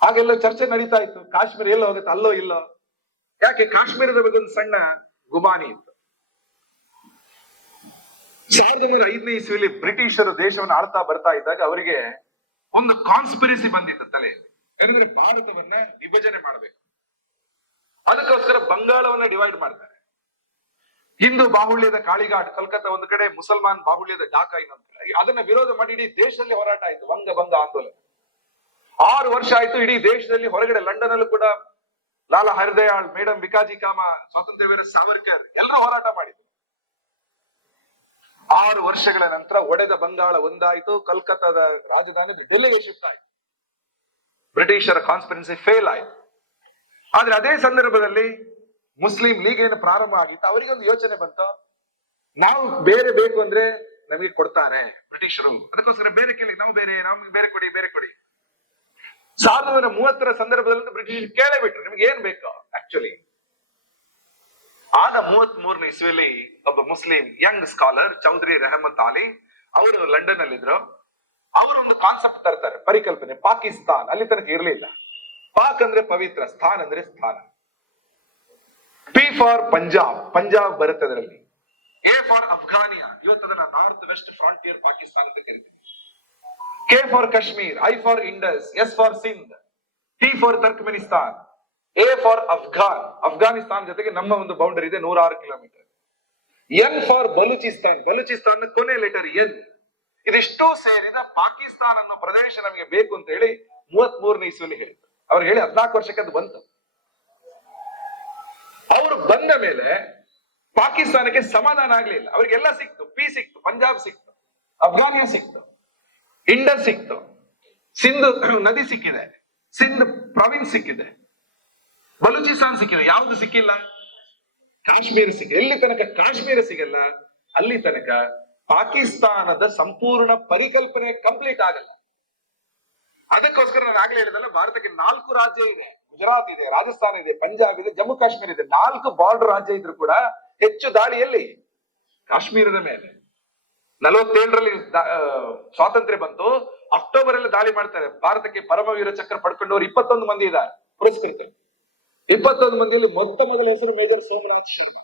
ಹಾಗೆಲ್ಲ ಚರ್ಚೆ ನಡೀತಾ ಇತ್ತು. ಕಾಶ್ಮೀರ ಎಲ್ಲೋ ಹೋಗುತ್ತೆ, ಅಲ್ಲೋ ಇಲ್ಲೋ. ಯಾಕೆ ಕಾಶ್ಮೀರದ ಬಗ್ಗೆ ಒಂದು ಸಣ್ಣ ಗುಮಾನಿ ಇತ್ತು. 1905ನೇ ಇಸ್ವಿಯಲ್ಲಿ ಬ್ರಿಟಿಷರು ದೇಶವನ್ನು ಆಳ್ತಾ ಬರ್ತಾ ಇದ್ದಾಗ ಅವರಿಗೆ ಒಂದು ಕಾನ್ಸ್ಪಿರಸಿ ಬಂದಿತ್ತು ತಲೆಯಲ್ಲಿ. ಏನಂದ್ರೆ ಭಾರತವನ್ನ ವಿಭಜನೆ ಮಾಡಬೇಕು, ಅದಕ್ಕೋಸ್ಕರ ಬಂಗಾಳವನ್ನ ಡಿವೈಡ್ ಮಾಡ್ತಾರೆ. ಹಿಂದೂ ಬಾಹುಳ್ಯದ ಕಾಳಿಘಾಟ್ ಕಲ್ಕತ್ತಾ ಒಂದು ಕಡೆ, ಮುಸಲ್ಮಾನ್ ಬಾಹುಳ್ಯದ ಢಾಕಾ ಇನ್ನೊಂದು ಕಡೆ. ಅದನ್ನ ವಿರೋಧ ಮಾಡಿ ಇಡೀ ದೇಶದಲ್ಲಿ ಹೋರಾಟ ಆಯ್ತು, ಭಂಗ ಆಂದೋಲನ. 6 ವರ್ಷ ಆಯ್ತು ಇಡೀ ದೇಶದಲ್ಲಿ. ಹೊರಗಡೆ ಲಂಡನ್ ಅಲ್ಲೂ ಕೂಡ ಲಾಲಾ ಹರಿದಯಾಳ್, ಮೇಡಮ್ ವಿಕಾಜಿ ಕಾಮ, ಸ್ವಾತಂತ್ರ್ಯ ವೀರ ಸಾವರ್ಕರ್ ಎಲ್ಲರೂ ಹೋರಾಟ ಮಾಡಿದ್ರು. 6 ವರ್ಷಗಳ ನಂತರ ಒಡೆದ ಬಂಗಾಳ ಒಂದಾಯ್ತು, ಕಲ್ಕತ್ತಾದ ರಾಜಧಾನಿ ಡೆಲ್ಲಿಗೆ ಶಿಫ್ಟ್ ಆಯ್ತು. ಬ್ರಿಟಿಷರ ಕಾನ್ಸ್ಪಿರೆನ್ಸಿ ಫೇಲ್ ಆಯ್ತು. ಆದ್ರೆ ಅದೇ ಸಂದರ್ಭದಲ್ಲಿ ಮುಸ್ಲಿಂ ಲೀಗ್ ಏನು ಪ್ರಾರಂಭ ಆಗಿತ್ತು, ಅವರಿಗೊಂದು ಯೋಚನೆ ಬಂತು, ನಾವು ಬೇರೆ ಬೇಕು ಅಂದ್ರೆ ನಮಗೆ ಕೊಡ್ತಾರೆ ಬ್ರಿಟಿಷರು, ಅದಕ್ಕೋಸ್ಕರ ಬೇರೆ ಕೇಳಿ ನಾವು ನಮ್ಗೆ ಬೇರೆ ಕೊಡಿ. 1930ರ ಸಂದರ್ಭದಲ್ಲಿ ಬ್ರಿಟಿಷ್ ಕೇಳೇ ಬಿಟ್ರು, ನಿಮ್ಗೆ ಏನ್ ಬೇಕು ಆಕ್ಚುಲಿ. ಆಗ 33ನೇ ಇಸ್ವಿಯಲ್ಲಿ ಒಬ್ಬ Muslim young scholar Chaudhary Rehmat Ali ಅವರು ಲಂಡನ್ ಅಲ್ಲಿದ್ರು. ಅವರು ಒಂದು ಕಾನ್ಸೆಪ್ಟ್ ತರ್ತಾರೆ, ಪರಿಕಲ್ಪನೆ, ಪಾಕಿಸ್ತಾನ್. ಅಲ್ಲಿ ತನಕ ಇರಲಿಲ್ಲ. ಪಾಕ್ ಅಂದ್ರೆ ಪವಿತ್ರ, ಸ್ಥಾನ್ ಅಂದ್ರೆ ಸ್ಥಾನ. ಪಿ ಫಾರ್ ಪಂಜಾಬ್, ಪಂಜಾಬ್ ಬರುತ್ತೆ ಅದರಲ್ಲಿ. ಎ ಫಾರ್ ಅಫ್ಘಾನಿಯಾ, ಇವತ್ತದನ್ನ ನಾರ್ತ್ ವೆಸ್ಟ್ ಫ್ರಾಂಟಿಯರ್ ಪಾಕಿಸ್ತಾನ ಅಂತ ಕರೀತೀವಿ. K for Kashmir, I for Indus, S for Sindh, T for Turkmenistan, A for Afghanistan ಜೊತೆಗೆ ನಮ್ಮ ಒಂದು ಬೌಂಡರಿ ಇದೆ 106 kilometre. N for Baluchistan, Baluchistan ಕೊನೆ ಲೆಟರ್ ಎನ್. ಇದಿಷ್ಟೋ ಸೇರಿದ ಪಾಕಿಸ್ತಾನ ಅನ್ನೋ ಪ್ರದೇಶ ನಮಗೆ ಬೇಕು ಅಂತ ಹೇಳಿ 33ನೇ ಇಸ್ವಿಯಲ್ಲಿ ಹೇಳಿದ್ರು. ಅವ್ರು ಹೇಳಿ 14 ವರ್ಷಕ್ಕೆ ಅದು ಬಂತು. ಅವರು ಬಂದ ಮೇಲೆ ಪಾಕಿಸ್ತಾನಕ್ಕೆ ಸಮಾಧಾನ ಆಗ್ಲಿಲ್ಲ. ಅವ್ರಿಗೆಲ್ಲ ಸಿಕ್ತು, ಪಿ ಸಿಕ್ತು, ಪಂಜಾಬ್ ಸಿಕ್ತು, ಅಫ್ಘಾನಿಯಾ ಸಿಕ್ತು, ಇಂಡಸ್ ಸಿಕ್ತು, ಸಿಂಧ್ ನದಿ ಸಿಕ್ಕಿದೆ, ಸಿಂಧ್ ಪ್ರಾವಿನ್ಸ್ ಸಿಕ್ಕಿದೆ, ಬಲೂಚಿಸ್ತಾನ್ ಸಿಕ್ಕಿದೆ. ಯಾವ್ದು ಸಿಕ್ಕಿಲ್ಲ? ಕಾಶ್ಮೀರ ಸಿಕ್ಕಿದೆ. ಎಲ್ಲಿ ತನಕ ಕಾಶ್ಮೀರ ಸಿಗಲ್ಲ ಅಲ್ಲಿ ತನಕ ಪಾಕಿಸ್ತಾನದ ಸಂಪೂರ್ಣ ಪರಿಕಲ್ಪನೆ ಕಂಪ್ಲೀಟ್ ಆಗಲ್ಲ. ಅದಕ್ಕೋಸ್ಕರ ನಾನು ಆಗ್ಲೇ ಹೇಳಿದಲ್ಲ, ಭಾರತಕ್ಕೆ 4 ರಾಜ್ಯ ಇದೆ. ಗುಜರಾತ್ ಇದೆ, ರಾಜಸ್ಥಾನ ಇದೆ, ಪಂಜಾಬ್ ಇದೆ, ಜಮ್ಮು ಕಾಶ್ಮೀರ ಇದೆ. 4 ಬಾರ್ಡರ್ ರಾಜ್ಯ ಇದ್ರು ಕೂಡ ಹೆಚ್ಚು ದಾಳಿ ಎಲ್ಲಿ? ಕಾಶ್ಮೀರದ ಮೇಲೆ. 47ರಲ್ಲಿ ಸ್ವಾತಂತ್ರ್ಯ ಬಂತು, ಅಕ್ಟೋಬರ್ ಅಲ್ಲಿ ದಾಳಿ ಮಾಡ್ತಾರೆ. ಭಾರತಕ್ಕೆ ಪರಮವೀರ ಚಕ್ರ ಪಡ್ಕೊಂಡವರು 21 ಮಂದಿ ಇದ್ದಾರೆ ಪುರಸ್ಕೃತರು. 21 ಮಂದಿಯಲ್ಲಿ ಮೊತ್ತ ಮೊದಲ ಹೆಸರು ಮೇಜರ್ ಸೋಮನಾಥ್ ಶರ್ಮಾ.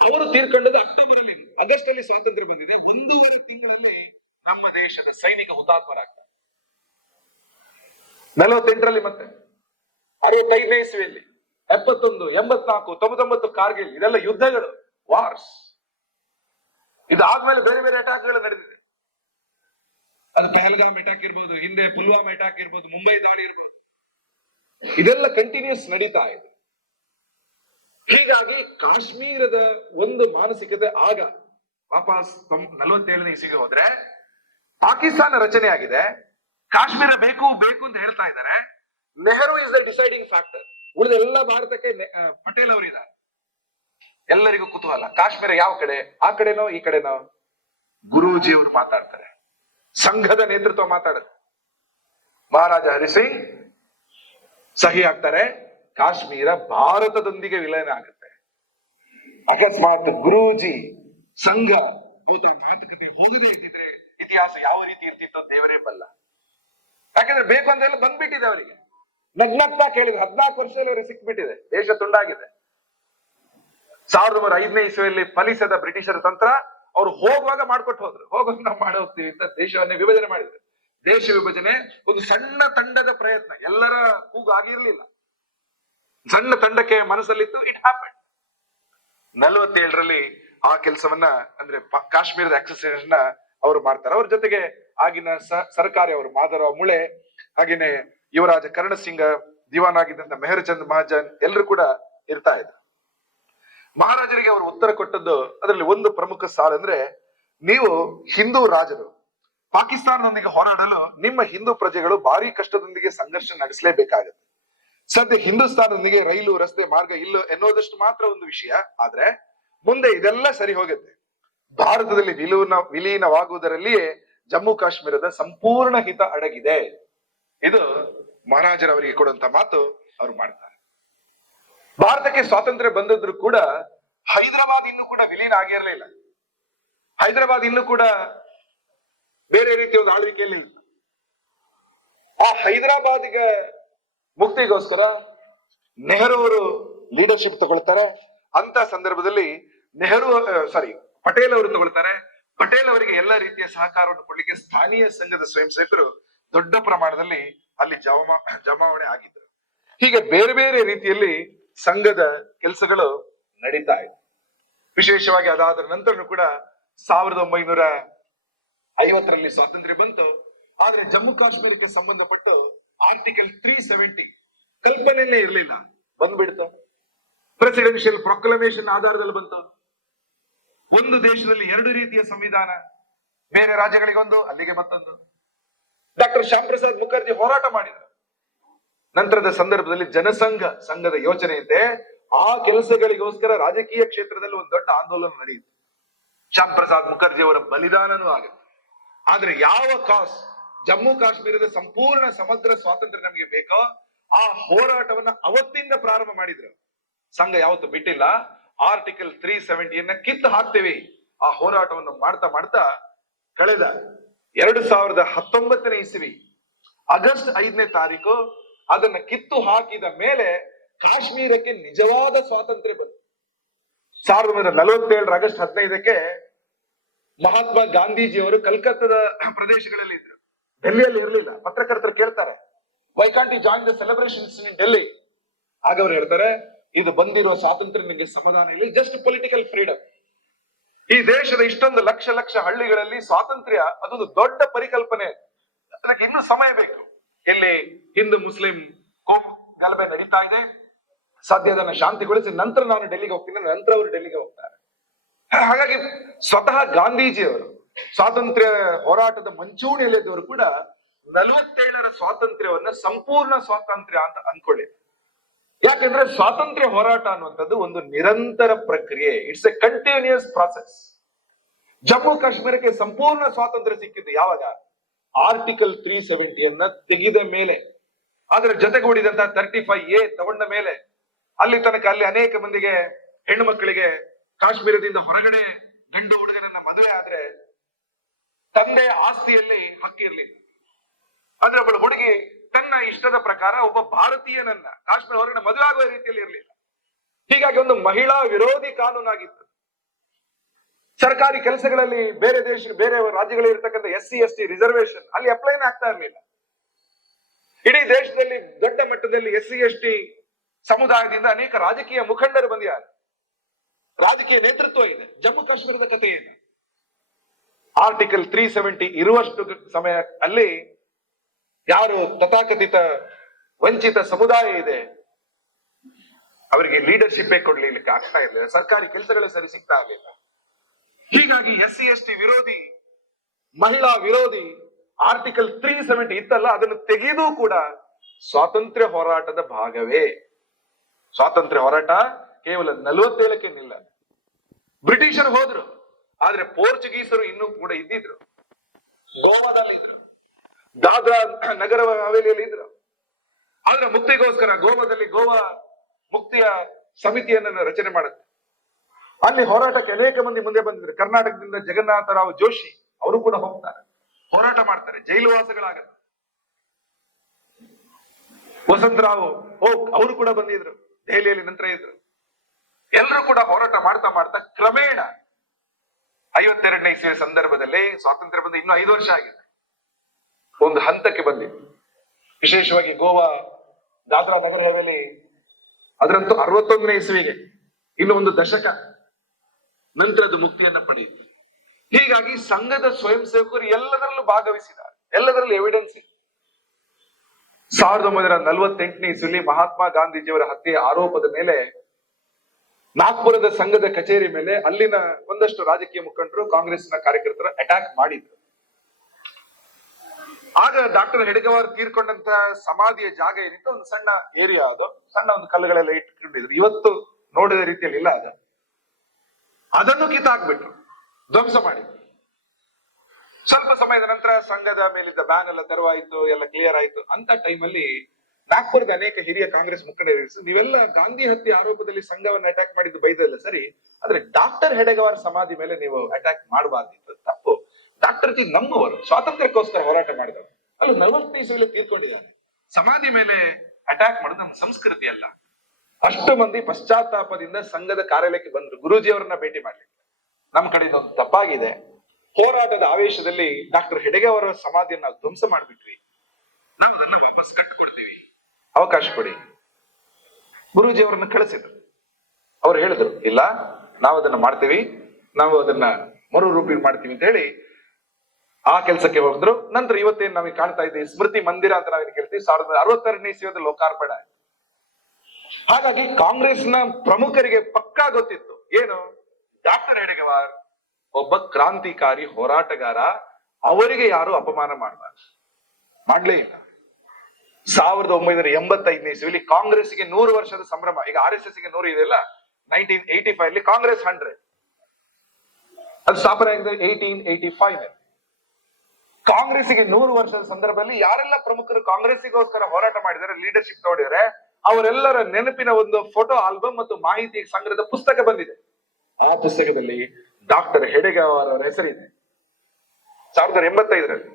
ಅವರು ತೀರ್ಕೊಂಡದ್ದು ಅಕ್ಟೋಬರ್ ಅಲ್ಲಿ. ಆಗಸ್ಟ್ ಅಲ್ಲಿ ಸ್ವಾತಂತ್ರ್ಯ ಬಂದಿದೆ. 1.5 ತಿಂಗಳಲ್ಲಿ ನಮ್ಮ ದೇಶದ ಸೈನಿಕ ಹುತಾತ್ಮರಾಗ್ತಾರೆ. 48ರಲ್ಲಿ ಮತ್ತೆ 65ನೇ ಇಸ್ವಿಯಲ್ಲಿ 71, 84, 99 ಕಾರ್ಗಿಲ್, ಇದೆಲ್ಲ ಯುದ್ಧಗಳು, ವಾರ್ಸ್. ಇದಾದ್ಮೇಲೆ ಬೇರೆ ಬೇರೆ ಅಟ್ಯಾಕ್ಗಳು ನಡೆದಿದೆ. ಅದು ಪಹಲ್ಗಾಮ್ ಅಟ್ಯಾಕ್ ಇರ್ಬೋದು, ಹಿಂದೆ ಪುಲ್ವಾಮಾ ಅಟ್ಯಾಕ್ ಇರ್ಬೋದು, ಮುಂಬೈ ದಾಳಿ ಇರ್ಬೋದು, ಇದೆಲ್ಲ ಕಂಟಿನ್ಯೂಸ್ ನಡೀತಾ ಇದೆ. ಹೀಗಾಗಿ ಕಾಶ್ಮೀರದ ಒಂದು ಮಾನಸಿಕತೆ ಆಗ ವಾಪಸ್ 47ನೇ ಇಸ್ವಿಗೆ ಹೋದ್ರೆ ಪಾಕಿಸ್ತಾನ ರಚನೆ ಆಗಿದೆ. ಕಾಶ್ಮೀರ ಬೇಕು ಬೇಕು ಅಂತ ಹೇಳ್ತಾ ಇದ್ದಾರೆ. Nehru is the deciding factor. ಉಳಿದ ಎಲ್ಲ ಭಾರತಕ್ಕೆ ಪಟೇಲ್ ಅವರಿದ್ದಾರೆ. ಎಲ್ಲರಿಗೂ ಕುತೂಹಲ, ಕಾಶ್ಮೀರ ಯಾವ ಕಡೆ? ಆ ಕಡೆನೋ ಈ ಕಡೆನೋ? ಗುರೂಜಿ ಅವರು ಮಾತಾಡ್ತಾರೆ, ಸಂಘದ ನೇತೃತ್ವ ಮಾತಾಡುತ್ತೆ. ಮಹಾರಾಜ ಹರಿಸಿಂಗ್ ಸಹಿ ಆಗ್ತಾರೆ, ಕಾಶ್ಮೀರ ಭಾರತದೊಂದಿಗೆ ವಿಲೀನ ಆಗುತ್ತೆ. ಅಕಸ್ಮಾತ್ ಗುರೂಜಿ ಸಂಘ ಮಾತುಕತೆ ಹೋಗದೇ ಇದ್ದಿದ್ರೆ ಇತಿಹಾಸ ಯಾವ ರೀತಿ ಇರ್ತಿತ್ತೋ ದೇವರೇ ಬಲ್ಲ. ಯಾಕಂದ್ರೆ ಬೇಕು ಅಂತೆಲ್ಲ ಬಂದ್ಬಿಟ್ಟಿದೆ ಅವರಿಗೆ. ನಗ್ನಗ್ತಾ ಕೇಳಿದ್ರೆ 14 ವರ್ಷದಲ್ಲಿ ಅವರಿಗೆ ಸಿಕ್ಬಿಟ್ಟಿದೆ. ದೇಶ ತುಂಡಾಗಿದೆ. 1905ನೇ ಇಸ್ವಿಯಲ್ಲಿ ಫಲಿಸದ ಬ್ರಿಟಿಷರ ತಂತ್ರ. ಅವರು ಹೋಗುವಾಗ ಮಾಡ್ಕೊಟ್ಟು ಹೋದ್ರು, ಹೋಗುವಾಗ ನಾವು ಮಾಡಿ ಹೋಗ್ತೀವಿ ಅಂತ ದೇಶವನ್ನೇ ವಿಭಜನೆ ಮಾಡಿದ್ರು. ದೇಶ ವಿಭಜನೆ ಒಂದು ಸಣ್ಣ ತಂಡದ ಪ್ರಯತ್ನ, ಎಲ್ಲರ ಕೂಗು ಆಗಿರ್ಲಿಲ್ಲ. ಸಣ್ಣ ತಂಡಕ್ಕೆ ಮನಸ್ಸಲ್ಲಿತ್ತು. It happen. 47ರಲ್ಲಿ ಆ ಕೆಲಸವನ್ನ, ಅಂದ್ರೆ ಕಾಶ್ಮೀರದ ಆಕ್ಸೆಷನ್ ಅವರು ಮಾಡ್ತಾರೆ. ಅವ್ರ ಜೊತೆಗೆ ಆಗಿನ ಸರ್ಕಾರಿ ಅವರು ಮಾಧವರಾವ್ ಮುಳೆ, ಹಾಗೇನೆ ಯುವರಾಜ ಕರ್ಣ ಸಿಂಗ್, ದಿವಾನ್ ಆಗಿದ್ದಂತ ಮೆಹರ್ ಚಂದ್ ಮಹಾಜನ್ ಎಲ್ಲರೂ ಕೂಡ ಇರ್ತಾ ಇದ್ರು. ಮಹಾರಾಜರಿಗೆ ಅವರು ಉತ್ತರ ಕೊಟ್ಟದ್ದು ಅದರಲ್ಲಿ ಒಂದು ಪ್ರಮುಖ ಸಾಲು ಅಂದ್ರೆ, ನೀವು ಹಿಂದೂ ರಾಜರು, ಪಾಕಿಸ್ತಾನದೊಂದಿಗೆ ಹೋರಾಡಲು ನಿಮ್ಮ ಹಿಂದೂ ಪ್ರಜೆಗಳು ಭಾರಿ ಕಷ್ಟದೊಂದಿಗೆ ಸಂಘರ್ಷ ನಡೆಸಲೇಬೇಕಾಗುತ್ತೆ. ಸದ್ಯ ಹಿಂದೂಸ್ತಾನದೊಂದಿಗೆ ರೈಲು, ರಸ್ತೆ ಮಾರ್ಗ ಇಲ್ಲ ಎನ್ನುವುದಷ್ಟು ಮಾತ್ರ ಒಂದು ವಿಷಯ. ಆದ್ರೆ ಮುಂದೆ ಇದೆಲ್ಲ ಸರಿ ಹೋಗುತ್ತೆ. ಭಾರತದಲ್ಲಿ ವಿಲೀನವಾಗುವುದರಲ್ಲಿಯೇ ಜಮ್ಮು ಕಾಶ್ಮೀರದ ಸಂಪೂರ್ಣ ಹಿತ ಅಡಗಿದೆ. ಇದು ಮಹಾರಾಜರವರಿಗೆ ಕೊಡುವಂತ ಮಾತು ಅವರು ಮಾಡ್ತಾರೆ. ಭಾರತಕ್ಕೆ ಸ್ವಾತಂತ್ರ್ಯ ಬಂದಿದ್ರು ಕೂಡ ಹೈದರಾಬಾದ್ ಇನ್ನೂ ಕೂಡ ವಿಲೀನ ಆಗಿರಲಿಲ್ಲ. ಹೈದರಾಬಾದ್ ಇನ್ನೂ ಕೂಡ ಬೇರೆ ರೀತಿಯ ಒಂದು ಆಳ್ವಿಕೆಯಲ್ಲಿ ಇಲ್ಲ. ಆ ಹೈದರಾಬಾದಿಗೆ ಮುಕ್ತಿಗೋಸ್ಕರ ನೆಹರು ಅವರು ಲೀಡರ್ಶಿಪ್ ತಗೊಳ್ತಾರೆ. ಅಂತ ಸಂದರ್ಭದಲ್ಲಿ ಪಟೇಲ್ ಅವರು ತಗೊಳ್ತಾರೆ. ಪಟೇಲ್ ಅವರಿಗೆ ಎಲ್ಲ ರೀತಿಯ ಸಹಕಾರವನ್ನು ಕೊಡ್ಲಿಕ್ಕೆ ಸ್ಥಾನೀಯ ಸಂಘದ ಸ್ವಯಂ ಸೇವಕರು ದೊಡ್ಡ ಪ್ರಮಾಣದಲ್ಲಿ ಅಲ್ಲಿ ಜಮಾವಣೆ ಆಗಿದ್ರು. ಹೀಗೆ ಬೇರೆ ಬೇರೆ ರೀತಿಯಲ್ಲಿ ಸಂಘದ ಕೆಲಸಗಳು ನಡೀತಾ ಇದೆ. ವಿಶೇಷವಾಗಿ ಅದಾದ ನಂತರ ಕೂಡ 1950ರಲ್ಲಿ ಸ್ವಾತಂತ್ರ್ಯ ಬಂತು. ಆದ್ರೆ ಜಮ್ಮು ಕಾಶ್ಮೀರಕ್ಕೆ ಸಂಬಂಧಪಟ್ಟ ಆರ್ಟಿಕಲ್ 370 ಕಲ್ಪನೆಯಲ್ಲೇ ಇರಲಿಲ್ಲ, ಬಂದ್ಬಿಡ್ತು. ಪ್ರೆಸಿಡೆನ್ಷಿಯಲ್ ಪ್ರೊಕ್ಲಮೇಷನ್ ಆಧಾರದಲ್ಲಿ ಬಂತು. ಒಂದು ದೇಶದಲ್ಲಿ 2 ರೀತಿಯ ಸಂವಿಧಾನ, ಬೇರೆ ರಾಜ್ಯಗಳಿಗೊಂದು, ಅಲ್ಲಿಗೆ ಮತ್ತೊಂದು. ಡಾಕ್ಟರ್ ಶ್ಯಾಮ್ ಪ್ರಸಾದ್ ಮುಖರ್ಜಿ ಹೋರಾಟ ಮಾಡಿದ್ರು. ನಂತರದ ಸಂದರ್ಭದಲ್ಲಿ ಸಂಘದ ಯೋಚನೆ ಇದೆ. ಆ ಕೆಲಸಗಳಿಗೋಸ್ಕರ ರಾಜಕೀಯ ಕ್ಷೇತ್ರದಲ್ಲಿ ಒಂದು ದೊಡ್ಡ ಆಂದೋಲನ ನಡೆಯಿತು. ಶ್ಯಾಮ್ ಪ್ರಸಾದ್ ಮುಖರ್ಜಿ ಅವರ ಬಲಿದಾನನೂ ಆಗುತ್ತೆ. ಆದ್ರೆ ಯಾವ ಜಮ್ಮು ಕಾಶ್ಮೀರದ ಸಂಪೂರ್ಣ ಸಮಗ್ರ ಸ್ವಾತಂತ್ರ್ಯ ನಮಗೆ ಬೇಕೋ ಆ ಹೋರಾಟವನ್ನ ಅವತ್ತಿಂದ ಪ್ರಾರಂಭ ಮಾಡಿದ್ರು. ಸಂಘ ಯಾವತ್ತು ಬಿಟ್ಟಿಲ್ಲ. ಆರ್ಟಿಕಲ್ 370 ಕಿತ್ತು ಹಾಕ್ತೇವೆ. ಆ ಹೋರಾಟವನ್ನು ಮಾಡ್ತಾ ಮಾಡ್ತಾ ಕಳೆದ 2019ನೇ ಇಸ್ವಿ ಆಗಸ್ಟ್ 5ನೇ ತಾರೀಕು ಅದನ್ನ ಕಿತ್ತು ಹಾಕಿದ ಮೇಲೆ ಕಾಶ್ಮೀರಕ್ಕೆ ನಿಜವಾದ ಸ್ವಾತಂತ್ರ್ಯ ಬಂತು. 1947 ಆಗಸ್ಟ್ 15ಕ್ಕೆ ಮಹಾತ್ಮ ಗಾಂಧೀಜಿಯವರು ಕಲ್ಕತ್ತಾದ ಪ್ರದೇಶಗಳಲ್ಲಿ ಇದ್ರು, ಡೆಲ್ಲಿಯಲ್ಲಿ ಇರಲಿಲ್ಲ. ಪತ್ರಕರ್ತರು ಕೇಳ್ತಾರೆ, why can't you join the celebrations in Delhi? ಆಗ ಅವ್ರು ಹೇಳ್ತಾರೆ, ಇದು ಬಂದಿರೋ ಸ್ವಾತಂತ್ರ್ಯ ನಿಮಗೆ ಸಮಾಧಾನ ಇಲ್ಲ, ಜಸ್ಟ್ ಪೊಲಿಟಿಕಲ್ ಫ್ರೀಡಮ್. ಈ ದೇಶದ ಇಷ್ಟೊಂದು ಲಕ್ಷ ಹಳ್ಳಿಗಳಲ್ಲಿ ಸ್ವಾತಂತ್ರ್ಯ ಅದೊಂದು ದೊಡ್ಡ ಪರಿಕಲ್ಪನೆ. ಅದಕ್ಕೆ ಇನ್ನೂ ಸಮಯ ಬೇಕು. ಇಲ್ಲಿ ಹಿಂದೂ ಮುಸ್ಲಿಂ ಗಲಭೆ ನಡೀತಾ ಇದೆ. ಸದ್ಯ ಅದನ್ನ ಶಾಂತಿಗೊಳಿಸಿ ನಂತರ ನಾನು ಡೆಲ್ಲಿಗೆ ಹೋಗ್ತೀನಿ, ನಂತರ ಅವರು ಡೆಲ್ಲಿಗೆ ಹೋಗ್ತಾರೆ. ಹಾಗಾಗಿ ಸ್ವತಃ ಗಾಂಧೀಜಿಯವರು ಸ್ವಾತಂತ್ರ್ಯ ಹೋರಾಟದ ಮಂಚೂಣಿಯಲ್ಲಿದ್ದವರು ಕೂಡ 47ರ ಸ್ವಾತಂತ್ರ್ಯವನ್ನ ಸಂಪೂರ್ಣ ಸ್ವಾತಂತ್ರ್ಯ ಅಂತ ಅನ್ಕೊಳ್ಳಿ. ಯಾಕಂದ್ರೆ ಸ್ವಾತಂತ್ರ್ಯ ಹೋರಾಟ ಅನ್ನುವಂಥದ್ದು ಒಂದು ನಿರಂತರ ಪ್ರಕ್ರಿಯೆ. It's a continuous process. Jammu ಕಾಶ್ಮೀರಕ್ಕೆ ಸಂಪೂರ್ಣ ಸ್ವಾತಂತ್ರ್ಯ ಸಿಕ್ಕಿದ್ದು ಯಾವಾಗ? ಆರ್ಟಿಕಲ್ 370 ತೆಗೆದ ಮೇಲೆ, ಅದರ ಜೊತೆಗೂಡಿದಂತಹ 35A ತಗೊಂಡ ಮೇಲೆ. ಅಲ್ಲಿ ತನಕ ಅಲ್ಲಿ ಅನೇಕ ಮಂದಿಗೆ ಹೆಣ್ಣು ಮಕ್ಕಳಿಗೆ ಕಾಶ್ಮೀರದಿಂದ ಹೊರಗಡೆ ಗಂಡು ಹುಡುಗನನ್ನ ಮದುವೆ ಆದ್ರೆ ತಂದೆ ಆಸ್ತಿಯಲ್ಲಿ ಹಕ್ಕಿರ್ಲಿಲ್ಲ. ಆದ್ರೆ ಅವಳು ಹುಡುಗಿ ತನ್ನ ಇಷ್ಟದ ಪ್ರಕಾರ ಒಬ್ಬ ಭಾರತೀಯನನ್ನ ಕಾಶ್ಮೀರ ಹೊರಗಡೆ ಮದುವೆ ಆಗುವ ರೀತಿಯಲ್ಲಿ ಇರಲಿಲ್ಲ. ಹೀಗಾಗಿ ಒಂದು ಮಹಿಳಾ ವಿರೋಧಿ ಕಾನೂನಾಗಿತ್ತು. ಸರ್ಕಾರಿ ಕೆಲಸಗಳಲ್ಲಿ ಬೇರೆ ರಾಜ್ಯಗಳಲ್ಲಿ ಇರ್ತಕ್ಕಂಥ SC/ST ರಿಸರ್ವೇಶನ್ ಅಲ್ಲಿ ಅಪ್ಲೈನೇ ಆಗ್ತಾ ಇರಲಿಲ್ಲ. ಇಡೀ ದೇಶದಲ್ಲಿ ದೊಡ್ಡ ಮಟ್ಟದಲ್ಲಿ SC/ST ಸಮುದಾಯದಿಂದ ಅನೇಕ ರಾಜಕೀಯ ಮುಖಂಡರು ಬಂದಿದ್ದಾರೆ. ರಾಜಕೀಯ ನೇತೃತ್ವ ಇದೆ. ಜಮ್ಮು ಕಾಶ್ಮೀರದ ಕಥೆ ಏನು? ಆರ್ಟಿಕಲ್ 370 ಇರುವಷ್ಟು ಸಮಯ ಅಲ್ಲಿ ಯಾರು ತಥಾಕಥಿತ ವಂಚಿತ ಸಮುದಾಯ ಇದೆ ಅವರಿಗೆ ಲೀಡರ್ಶಿಪ್ ಕೊಡ್ಲಿಕ್ಕೆ ಆಗ್ತಾ ಇರಲಿಲ್ಲ. ಸರ್ಕಾರಿ ಕೆಲಸಗಳೇ ಸರಿ ಸಿಗ್ತಾ ಇರಲಿಲ್ಲ. ಹೀಗಾಗಿ SC/ST ವಿರೋಧಿ, ಮಹಿಳಾ ವಿರೋಧಿ ಆರ್ಟಿಕಲ್ 370 ಇತ್ತಲ್ಲ, ಅದನ್ನು ತೆಗೆದು ಕೂಡ ಸ್ವಾತಂತ್ರ್ಯ ಹೋರಾಟದ ಭಾಗವೇ. ಸ್ವಾತಂತ್ರ್ಯ ಹೋರಾಟ ಕೇವಲ 47ಕ್ಕೆ ನಿಲ್ಲ. ಬ್ರಿಟಿಷರು ಹೋದ್ರು, ಆದ್ರೆ ಪೋರ್ಚುಗೀಸರು ಇನ್ನೂ ಕೂಡ ಇದ್ದಿದ್ರು. ಗೋವಾದಲ್ಲಿದ್ರು, ದಾದ್ರಾ ನಗರ ಹವೇಲಿಯಲ್ಲಿ ಇದ್ರು. ಆದ್ರೆ ಮುಕ್ತಿಗೋಸ್ಕರ ಗೋವಾದಲ್ಲಿ ಗೋವಾ ಮುಕ್ತಿಯ ಸಮಿತಿಯನ್ನ ರಚನೆ ಮಾಡುತ್ತೆ. ಅಲ್ಲಿ ಹೋರಾಟಕ್ಕೆ ಅನೇಕ ಮಂದಿ ಮುಂದೆ ಬಂದಿದ್ರು. ಕರ್ನಾಟಕದಿಂದ ಜಗನ್ನಾಥರಾವ್ ಜೋಶಿ ಅವರು ಕೂಡ ಹೋಗ್ತಾರೆ, ಹೋರಾಟ ಮಾಡ್ತಾರೆ, ಜೈಲು ವಾಸಗಳಾಗತ್ತೆ. ವಸಂತರಾವ್ ಅವರು ಕೂಡ ಬಂದಿದ್ರು, ದೆಹಲಿಯಲ್ಲಿ ನಂತರ ಇದ್ರು. ಎಲ್ಲರೂ ಕೂಡ ಹೋರಾಟ ಮಾಡ್ತಾ ಮಾಡ್ತಾ ಕ್ರಮೇಣ 52ನೇ ಇಸ್ವಿಯ ಸಂದರ್ಭದಲ್ಲಿ ಸ್ವಾತಂತ್ರ್ಯ ಬಂದು ಇನ್ನು 5 ವರ್ಷ ಆಗಿದೆ, ಒಂದು ಹಂತಕ್ಕೆ ಬಂದಿತ್ತು. ವಿಶೇಷವಾಗಿ ಗೋವಾ, ದಾದ್ರಾ ನಗರ ಹವೇಲಿ ಅದರಂತೂ 61ನೇ ಇಸ್ವಿಗೆ ಇನ್ನು ಒಂದು ದಶಕ ನಂತರದ ಮುಕ್ತಿಯನ್ನ ಪಡೆಯಿತು. ಹೀಗಾಗಿ ಸಂಘದ ಸ್ವಯಂ ಸೇವಕರು ಎಲ್ಲದರಲ್ಲೂ ಭಾಗವಹಿಸಿದ್ದಾರೆ, ಎಲ್ಲದರಲ್ಲೂ ಎವಿಡೆನ್ಸ್ ಇದೆ. 1948ನೇ ಇಸ್ವಿಯಲ್ಲಿ ಮಹಾತ್ಮ ಗಾಂಧೀಜಿಯವರ ಹತ್ಯೆಯ ಆರೋಪದ ಮೇಲೆ ನಾಗ್ಪುರದ ಸಂಘದ ಕಚೇರಿ ಮೇಲೆ ಅಲ್ಲಿನ ಒಂದಷ್ಟು ರಾಜಕೀಯ ಮುಖಂಡರು, ಕಾಂಗ್ರೆಸ್ನ ಕಾರ್ಯಕರ್ತರು ಅಟ್ಯಾಕ್ ಮಾಡಿದ್ರು. ಆಗ ಡಾಕ್ಟರ್ ಹೆಡ್ಗೇವಾರ್ ತೀರ್ಕೊಂಡಂತ ಸಮಾಧಿಯ ಜಾಗ ಏನಿತ್ತು, ಒಂದು ಸಣ್ಣ ಏರಿಯಾ, ಅದು ಸಣ್ಣ ಒಂದು ಕಲ್ಲುಗಳೆಲ್ಲ ಇಟ್ಕೊಂಡಿದ್ರು. ಇವತ್ತು ನೋಡಿದ ರೀತಿಯಲ್ಲಿ ಇಲ್ಲ ಅದು. ಅದನ್ನು ಕಿತ್ತಾಕ್ಬಿಟ್ರು, ಧ್ವಂಸ ಮಾಡಿ. ಸ್ವಲ್ಪ ಸಮಯದ ನಂತರ ಸಂಘದ ಮೇಲಿದ್ದ ಬ್ಯಾನ್ ಎಲ್ಲ ತೆರವಾಯಿತು, ಎಲ್ಲ ಕ್ಲಿಯರ್ ಆಯ್ತು. ಅಂತ ಟೈಮಲ್ಲಿ ನಾಗ್ಪುರದ ಅನೇಕ ಹಿರಿಯ ಕಾಂಗ್ರೆಸ್ ಮುಖಂಡರು, ನೀವೆಲ್ಲ ಗಾಂಧಿ ಹತ್ಯೆ ಆರೋಪದಲ್ಲಿ ಸಂಘವನ್ನ ಅಟ್ಯಾಕ್ ಮಾಡಿದ್ದು ಬೈದಲ್ಲ ಸರಿ, ಆದ್ರೆ ಡಾಕ್ಟರ್ ಹೆಡ್ಗೇವಾರ್ ಸಮಾಧಿ ಮೇಲೆ ನೀವು ಅಟ್ಯಾಕ್ ಮಾಡಬಾರ್ದಿತ್ತು, ತಪ್ಪು. ಡಾಕ್ಟರ್ ಜಿ ನಮ್ಮವರು, ಸ್ವಾತಂತ್ರ್ಯಕ್ಕೋಸ್ಕರ ಹೋರಾಟ ಮಾಡಿದವರು, ಅಲ್ಲಿ 40ನೇ ಇಸ್ವಿಯಲ್ಲಿ ತೀರ್ಕೊಂಡಿದ್ದಾನೆ. ಸಮಾಧಿ ಮೇಲೆ ಅಟ್ಯಾಕ್ ಮಾಡೋದು ನಮ್ಮ ಸಂಸ್ಕೃತಿ ಅಲ್ಲ. ಅಷ್ಟು ಮಂದಿ ಪಶ್ಚಾತ್ತಾಪದಿಂದ ಸಂಘದ ಕಾರ್ಯಾಲಯಕ್ಕೆ ಬಂದ್ರು, ಗುರೂಜಿಯವರನ್ನ ಭೇಟಿ ಮಾಡ್ಲಿಕ್ಕೆ. ನಮ್ ಕಡೆಯಿಂದ ಒಂದು ತಪ್ಪಾಗಿದೆ, ಹೋರಾಟದ ಆವೇಶದಲ್ಲಿ ಡಾಕ್ಟರ್ ಹೆಡ್ಗೇವಾರ್ ಸಮಾಧಿಯನ್ನ ಧ್ವಂಸ ಮಾಡ್ಬಿಟ್ವಿ, ನಾವು ಅದನ್ನ ವಾಪಸ್ ಕಟ್ಕೊಡ್ತೀವಿ, ಅವಕಾಶ ಕೊಡಿ. ಗುರೂಜಿಯವರನ್ನ ಕಳಿಸಿದ್ರು. ಅವ್ರು ಹೇಳಿದ್ರು, ಇಲ್ಲ ನಾವು ಅದನ್ನ ಮಾಡ್ತೀವಿ, ನಾವು ಅದನ್ನ ಮರುರೂಪಿ ಮಾಡ್ತೀವಿ ಅಂತ ಹೇಳಿ ಆ ಕೆಲಸಕ್ಕೆ ಹೋಗಿದ್ರು. ನಂತರ ಇವತ್ತೇನು ನಾವೀಗ ಕಾಣ್ತಾ ಇದ್ದೀವಿ ಸ್ಮೃತಿ ಮಂದಿರ ಅಂತ ನಾವೇನು ಕೇಳ್ತೀವಿ, 1962ನೇ ಇಸ್ವಿಯಲ್ಲಿ ಲೋಕಾರ್ಪಣೆ. ಹಾಗಾಗಿ ಕಾಂಗ್ರೆಸ್ನ ಪ್ರಮುಖರಿಗೆ ಪಕ್ಕಾ ಗೊತ್ತಿತ್ತು ಏನು, ಡಾಕ್ಟರ್ ಹೆಡ್ಗೇವಾರ್ ಒಬ್ಬ ಕ್ರಾಂತಿಕಾರಿ ಹೋರಾಟಗಾರ, ಅವರಿಗೆ ಯಾರು ಅಪಮಾನ ಮಾಡಬಾರ್ದು, ಮಾಡ್ಲೇ ಇಲ್ಲ. 1985ನೇ ಇಸ್ವಿಯಲ್ಲಿ ಕಾಂಗ್ರೆಸ್ಗೆ 100 ವರ್ಷದ ಸಂಭ್ರಮ. ಈಗ RSS ಗೆ 100 ಇದೆಯಲ್ಲ, 1985 ಅಲ್ಲಿ ಕಾಂಗ್ರೆಸ್ 100, ಅದು ಸ್ಥಾಪನೆ ಆಗಿದೆ 1885. ಕಾಂಗ್ರೆಸ್ಗೆ 100 ವರ್ಷದ ಸಂದರ್ಭದಲ್ಲಿ ಯಾರೆಲ್ಲ ಪ್ರಮುಖರು ಕಾಂಗ್ರೆಸ್ಸಿಗೋಸ್ಕರ ಹೋರಾಟ ಮಾಡಿದರೆ, ಲೀಡರ್ಶಿಪ್ ನೋಡಿದರೆ, ಅವರೆಲ್ಲರ ನೆನಪಿನ ಒಂದು ಫೋಟೋ ಆಲ್ಬಮ್ ಮತ್ತು ಮಾಹಿತಿ ಸಂಗ್ರಹದ ಪುಸ್ತಕ ಬಂದಿದೆ. ಆ ಪುಸ್ತಕದಲ್ಲಿ ಡಾಕ್ಟರ್ ಹೆಡ್ಗೇವಾರ್ ಅವರ ಹೆಸರಿದೆ. 1985ರಲ್ಲಿ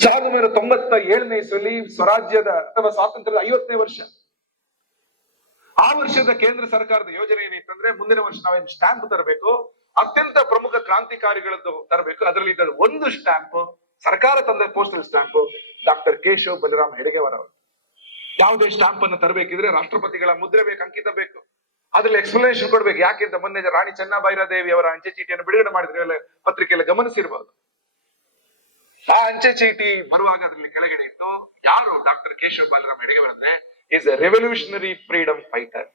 1997ನೇ ಇಸ್ವಿಯಲ್ಲಿ ಸ್ವರಾಜ್ಯದ ಅಥವಾ ಸ್ವಾತಂತ್ರ್ಯದ 50ನೇ ವರ್ಷ. ಆ ವರ್ಷದ ಕೇಂದ್ರ ಸರ್ಕಾರದ ಯೋಜನೆ ಏನಿತ್ತಂದ್ರೆ, ಮುಂದಿನ ವರ್ಷ ನಾವೇನು ಸ್ಟ್ಯಾಂಪ್ ತರಬೇಕು, ಅತ್ಯಂತ ಪ್ರಮುಖ ಕ್ರಾಂತಿಕಾರಿಗಳದ್ದು ತರಬೇಕು. ಅದರಲ್ಲಿ ಇದ್ದ ಒಂದು ಸ್ಟ್ಯಾಂಪ್, ಸರ್ಕಾರ ತಂದ postal stamp, doctor Keshav Balaram Hedgewar ಅವರು. ಯಾವುದೇ ಸ್ಟ್ಯಾಂಪ್ ಅನ್ನು ತರಬೇಕಿದ್ರೆ ರಾಷ್ಟ್ರಪತಿಗಳ ಮುದ್ರೆ ಬೇಕು, ಅಂಕಿತ ಬೇಕು, ಅದ್ರಲ್ಲಿ ಎಕ್ಸ್ಪ್ಲನೇಷನ್ ಕೊಡ್ಬೇಕು. ಯಾಕೆಂತ ಮೊನ್ನೆ ರಾಣಿ ಚೆನ್ನಭೈರಾದೇವಿ ಅವರ ಅಂಚೆ ಚೀಟಿಯನ್ನು ಬಿಡುಗಡೆ ಮಾಡಿದ್ರೆ ಎಲ್ಲ ಪತ್ರಿಕೆಯಲ್ಲಿ ಗಮನಿಸಿರ್ಬಹುದು. ಆ ಅಂಚೆ ಚೀಟಿ ಬರುವಾಗ ಅದರಲ್ಲಿ ಕೆಳಗಡೆ ಇತ್ತು, ಯಾರು ಡಾಕ್ಟರ್ ಕೇಶವ್ ಬಲರಾಮ್ ಹೆಡ್ಗೇವಾರ್ ಅಂದ್ರೆ is A revolutionary freedom fighter.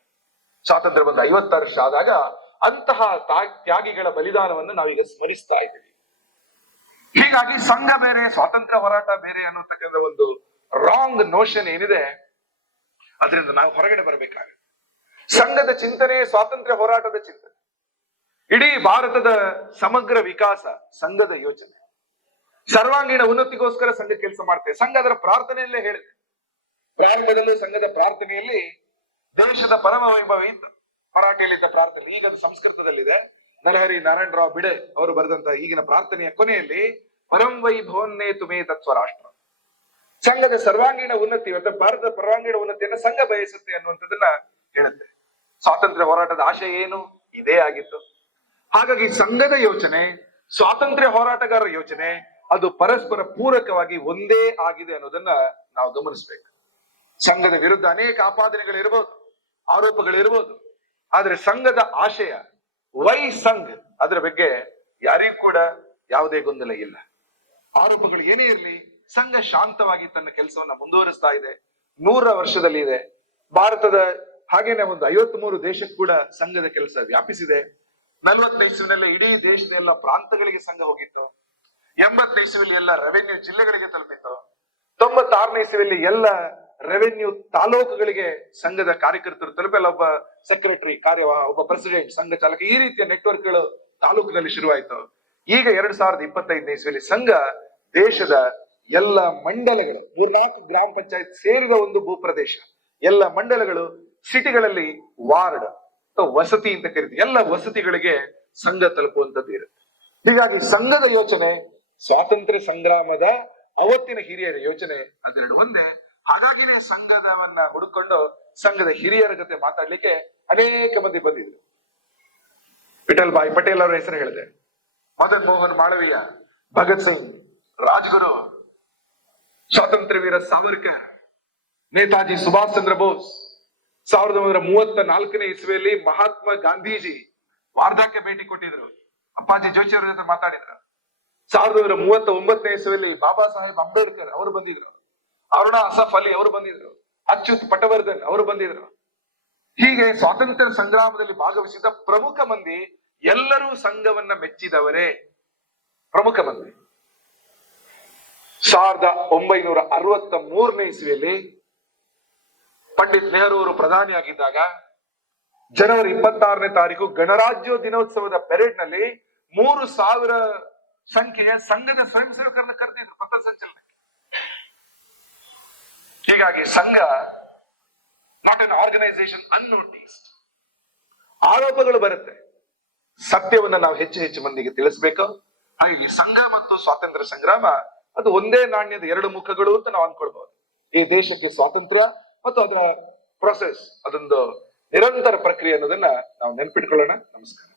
ಸ್ವಾತಂತ್ರ್ಯ ಬಂದ 50 ವರ್ಷ ಆದಾಗ ಅಂತಹ ತ್ಯಾಗಿಗಳ ಬಲಿದಾನವನ್ನು ನಾವೀಗ ಸ್ಮರಿಸ್ತಾ ಇದ್ದೀವಿ. ಹೀಗಾಗಿ ಸಂಘ ಬೇರೆ ಸ್ವಾತಂತ್ರ್ಯ ಹೋರಾಟ ಬೇರೆ ಅನ್ನೋತಕ್ಕಂಥ ಒಂದು ರಾಂಗ್ ನೋಷನ್ ಏನಿದೆ ಅದರಿಂದ ನಾವು ಹೊರಗಡೆ ಬರಬೇಕಾಗುತ್ತೆ. ಸಂಘದ ಚಿಂತನೆ ಸ್ವಾತಂತ್ರ್ಯ ಹೋರಾಟದ ಚಿಂತನೆ, ಇಡೀ ಭಾರತದ ಸಮಗ್ರ ವಿಕಾಸ ಸಂಘದ ಯೋಚನೆ, ಸರ್ವಾಂಗೀಣ ಉನ್ನತಿಗೋಸ್ಕರ ಸಂಘ ಕೆಲಸ ಮಾಡ್ತೇವೆ. ಸಂಘ ಅದರ ಪ್ರಾರ್ಥನೆಯಲ್ಲೇ ಹೇಳಿದೆ. ಪ್ರಾರಂಭದಲ್ಲೂ ಸಂಘದ ಪ್ರಾರ್ಥನೆಯಲ್ಲಿ ದೇಶದ ಪರಮ ವೈಭವ ಇತ್ತು. ಮರಾಠಿಯಲ್ಲಿದ್ದ ಪ್ರಾರ್ಥನೆ, ಈಗ ಅದು ಸಂಸ್ಕೃತದಲ್ಲಿದೆ. ನರಹರಿ ನಾರಾಯಣ ರಾವ್ ಬಿಡೆ ಅವರು ಬರೆದಂತಹ ಈಗಿನ ಪ್ರಾರ್ಥನೆಯ ಕೊನೆಯಲ್ಲಿ ಪರಂ ವೈಭವನ್ನೇ ತುಮೇ ತತ್ವ ರಾಷ್ಟ್ರ, ಸಂಘದ ಸರ್ವಾಂಗೀಣ ಉನ್ನತಿ ಅಥವಾ ಭಾರತದ ಸರ್ವಾಂಗೀಣ ಉನ್ನತಿಯನ್ನ ಸಂಘ ಬಯಸುತ್ತೆ ಅನ್ನುವಂಥದ್ದನ್ನ ಹೇಳುತ್ತೆ. ಸ್ವಾತಂತ್ರ್ಯ ಹೋರಾಟದ ಆಶಯ ಏನು? ಇದೇ ಆಗಿತ್ತು. ಹಾಗಾಗಿ ಸಂಘದ ಯೋಚನೆ, ಸ್ವಾತಂತ್ರ್ಯ ಹೋರಾಟಗಾರರ ಯೋಚನೆ ಅದು ಪರಸ್ಪರ ಪೂರಕವಾಗಿ ಒಂದೇ ಆಗಿದೆ ಅನ್ನೋದನ್ನ ನಾವು ಗಮನಿಸಬೇಕು. ಸಂಘದ ವಿರುದ್ಧ ಅನೇಕ ಆಪಾದನೆಗಳಿರ್ಬೋದು, ಆರೋಪಗಳಿರ್ಬೋದು, ಆದ್ರೆ ಸಂಘದ ಆಶಯ ವೈ ಸಂಘ ಅದರ ಬಗ್ಗೆ ಯಾರಿಗೂ ಕೂಡ ಯಾವುದೇ ಗೊಂದಲ ಇಲ್ಲ. ಆರೋಪಗಳು ಏನೇ ಇರಲಿ, ಸಂಘ ಶಾಂತವಾಗಿ ತನ್ನ ಕೆಲಸವನ್ನ ಮುಂದುವರಿಸ್ತಾ ಇದೆ. 100 ವರ್ಷದಲ್ಲಿ ಇದೆ. ಭಾರತದ ಹಾಗೇನೆ ಒಂದು 53 ದೇಶಕ್ಕೂ ಕೂಡ ಸಂಘದ ಕೆಲಸ ವ್ಯಾಪಿಸಿದೆ. 40ನೇ ಇಸ್ವಿನಲ್ಲಿ ಇಡೀ ದೇಶದ ಎಲ್ಲ ಪ್ರಾಂತಗಳಿಗೆ ಸಂಘ ಹೋಗಿತ್ತು. 80ನೇ ಇಸ್ವಿಯಲ್ಲಿ ಎಲ್ಲ ರೆವೆನ್ಯೂ ಜಿಲ್ಲೆಗಳಿಗೆ ತಲುಪಿತ್ತು. 96ನೇ ಇಸ್ವಿಯಲ್ಲಿ ಎಲ್ಲ ರೆವೆನ್ಯೂ ತಾಲೂಕುಗಳಿಗೆ ಸಂಘದ ಕಾರ್ಯಕರ್ತರು ತಲುಪಲ್ಲ. ಒಬ್ಬ ಸೆಕ್ರೆಟರಿ ಕಾರ್ಯವಾಹ, ಒಬ್ಬ ಪ್ರೆಸಿಡೆಂಟ್, ಸಂಘ ಚಾಲಕ, ಈ ರೀತಿಯ ನೆಟ್ವರ್ಕ್ಗಳು ತಾಲೂಕಿನಲ್ಲಿ ಶುರುವಾಯಿತು. ಈಗ 2025ನೇ ಇಸ್ವಿಯಲ್ಲಿ ಸಂಘ ದೇಶದ ಎಲ್ಲ ಮಂಡಲಗಳು, 4 ಗ್ರಾಮ ಪಂಚಾಯತ್ ಸೇರಿದ ಒಂದು ಭೂಪ್ರದೇಶ, ಎಲ್ಲ ಮಂಡಲಗಳು, ಸಿಟಿಗಳಲ್ಲಿ ವಾರ್ಡ್ ಅಥವಾ ವಸತಿ ಅಂತ ಕರೀತೀವಿ, ಎಲ್ಲ ವಸತಿಗಳಿಗೆ ಸಂಘ ತಲುಪುವಂತದ್ದು ಇರುತ್ತೆ. ಹೀಗಾಗಿ ಸಂಘದ ಯೋಚನೆ ಸ್ವಾತಂತ್ರ್ಯ ಸಂಗ್ರಾಮದ ಅವತ್ತಿನ ಹಿರಿಯರ ಯೋಚನೆ ಅದೆರಡು ಒಂದೇ. ಹಾಗಾಗಿನೇ ಸಂಘದವನ್ನ ಹುಡುಕೊಂಡು ಸಂಘದ ಹಿರಿಯರ ಜೊತೆ ಮಾತಾಡ್ಲಿಕ್ಕೆ ಅನೇಕ ಮಂದಿ ಬಂದಿದ್ರು. ವಿಠಲ್ ಭಾಯ್ ಪಟೇಲ್ ಅವರ ಹೆಸರು ಹೇಳಿದೆ, ಮದನ್ ಮೋಹನ್ ಮಾಳವೀಯ, ಭಗತ್ ಸಿಂಗ್, ರಾಜ್ಗುರು, ಸ್ವಾತಂತ್ರ್ಯ ವೀರ ಸಾವರ್ಕರ್, ನೇತಾಜಿ ಸುಭಾಷ್ ಚಂದ್ರ ಬೋಸ್. 1934ನೇ ಇಸ್ವಿಯಲ್ಲಿ ಮಹಾತ್ಮ ಗಾಂಧೀಜಿ ವಾರ್ಧಾಕ್ಕೆ ಭೇಟಿ ಕೊಟ್ಟಿದ್ರು, ಅಪ್ಪಾಜಿ ಜೋಶಿ ಅವರ ಜೊತೆ ಮಾತಾಡಿದ್ರು. 1939ನೇ ಇಸ್ವಿಯಲ್ಲಿ ಬಾಬಾ ಸಾಹೇಬ್ ಅಂಬೇಡ್ಕರ್ ಅವರು ಬಂದಿದ್ರು, ಅರುಣಾ ಅಸಫ್ ಅಲಿ ಅವರು ಬಂದಿದ್ರು, ಅಚ್ಯುತ್ ಪಟವರ್ಧನ್ ಅವರು ಬಂದಿದ್ರು. ಹೀಗೆ ಸ್ವಾತಂತ್ರ್ಯ ಸಂಗ್ರಾಮದಲ್ಲಿ ಭಾಗವಹಿಸಿದ ಪ್ರಮುಖ ಮಂದಿ ಎಲ್ಲರೂ ಸಂಘವನ್ನ ಮೆಚ್ಚಿದವರೇ. ಪ್ರಮುಖ ಮಂದಿ 1963ನೇ ಇಸ್ವಿಯಲ್ಲಿ ಪಂಡಿತ್ ನೆಹರು ಅವರು ಪ್ರಧಾನಿಯಾಗಿದ್ದಾಗ ಜನವರಿ 26ನೇ ತಾರೀಕು ಗಣರಾಜ್ಯ ದಿನೋತ್ಸವದ ಪೆರೇಡ್ ನಲ್ಲಿ 3000 ಸಂಖ್ಯೆಯ ಸಂಘದ ಸ್ವಯಂ ಸೇವಕರನ್ನ ಕರೆದಿದ್ರು ಪಥಸಂಚಲನಕ್ಕೆ. ಹೀಗಾಗಿ ಸಂಘ ನಾಟ್ ಎನ್ ಆರ್ಗನೈಸೇಷನ್ ಅನ್ನೋಟಿಸ್ಡ್. ಆರೋಪಗಳು ಬರುತ್ತೆ, ಸತ್ಯವನ್ನ ನಾವು ಹೆಚ್ಚು ಹೆಚ್ಚು ಮಂದಿಗೆ ತಿಳಿಸ್ಬೇಕು. ಹಾಗಾಗಿ ಸಂಘ ಮತ್ತು ಸ್ವಾತಂತ್ರ್ಯ ಸಂಗ್ರಾಮ ಅದು ಒಂದೇ ನಾಣ್ಯದ 2 ಮುಖಗಳು ಅಂತ ನಾವು ಅನ್ಕೊಳ್ಬಹುದು. ಈ ದೇಶಕ್ಕೆ ಸ್ವಾತಂತ್ರ್ಯ ಮತ್ತು ಅದರ ಪ್ರೊಸೆಸ್ ಅದೊಂದು ನಿರಂತರ ಪ್ರಕ್ರಿಯೆ ಅನ್ನೋದನ್ನ ನಾವು ನೆನ್ಪಿಟ್ಕೊಳ್ಳೋಣ. ನಮಸ್ಕಾರ.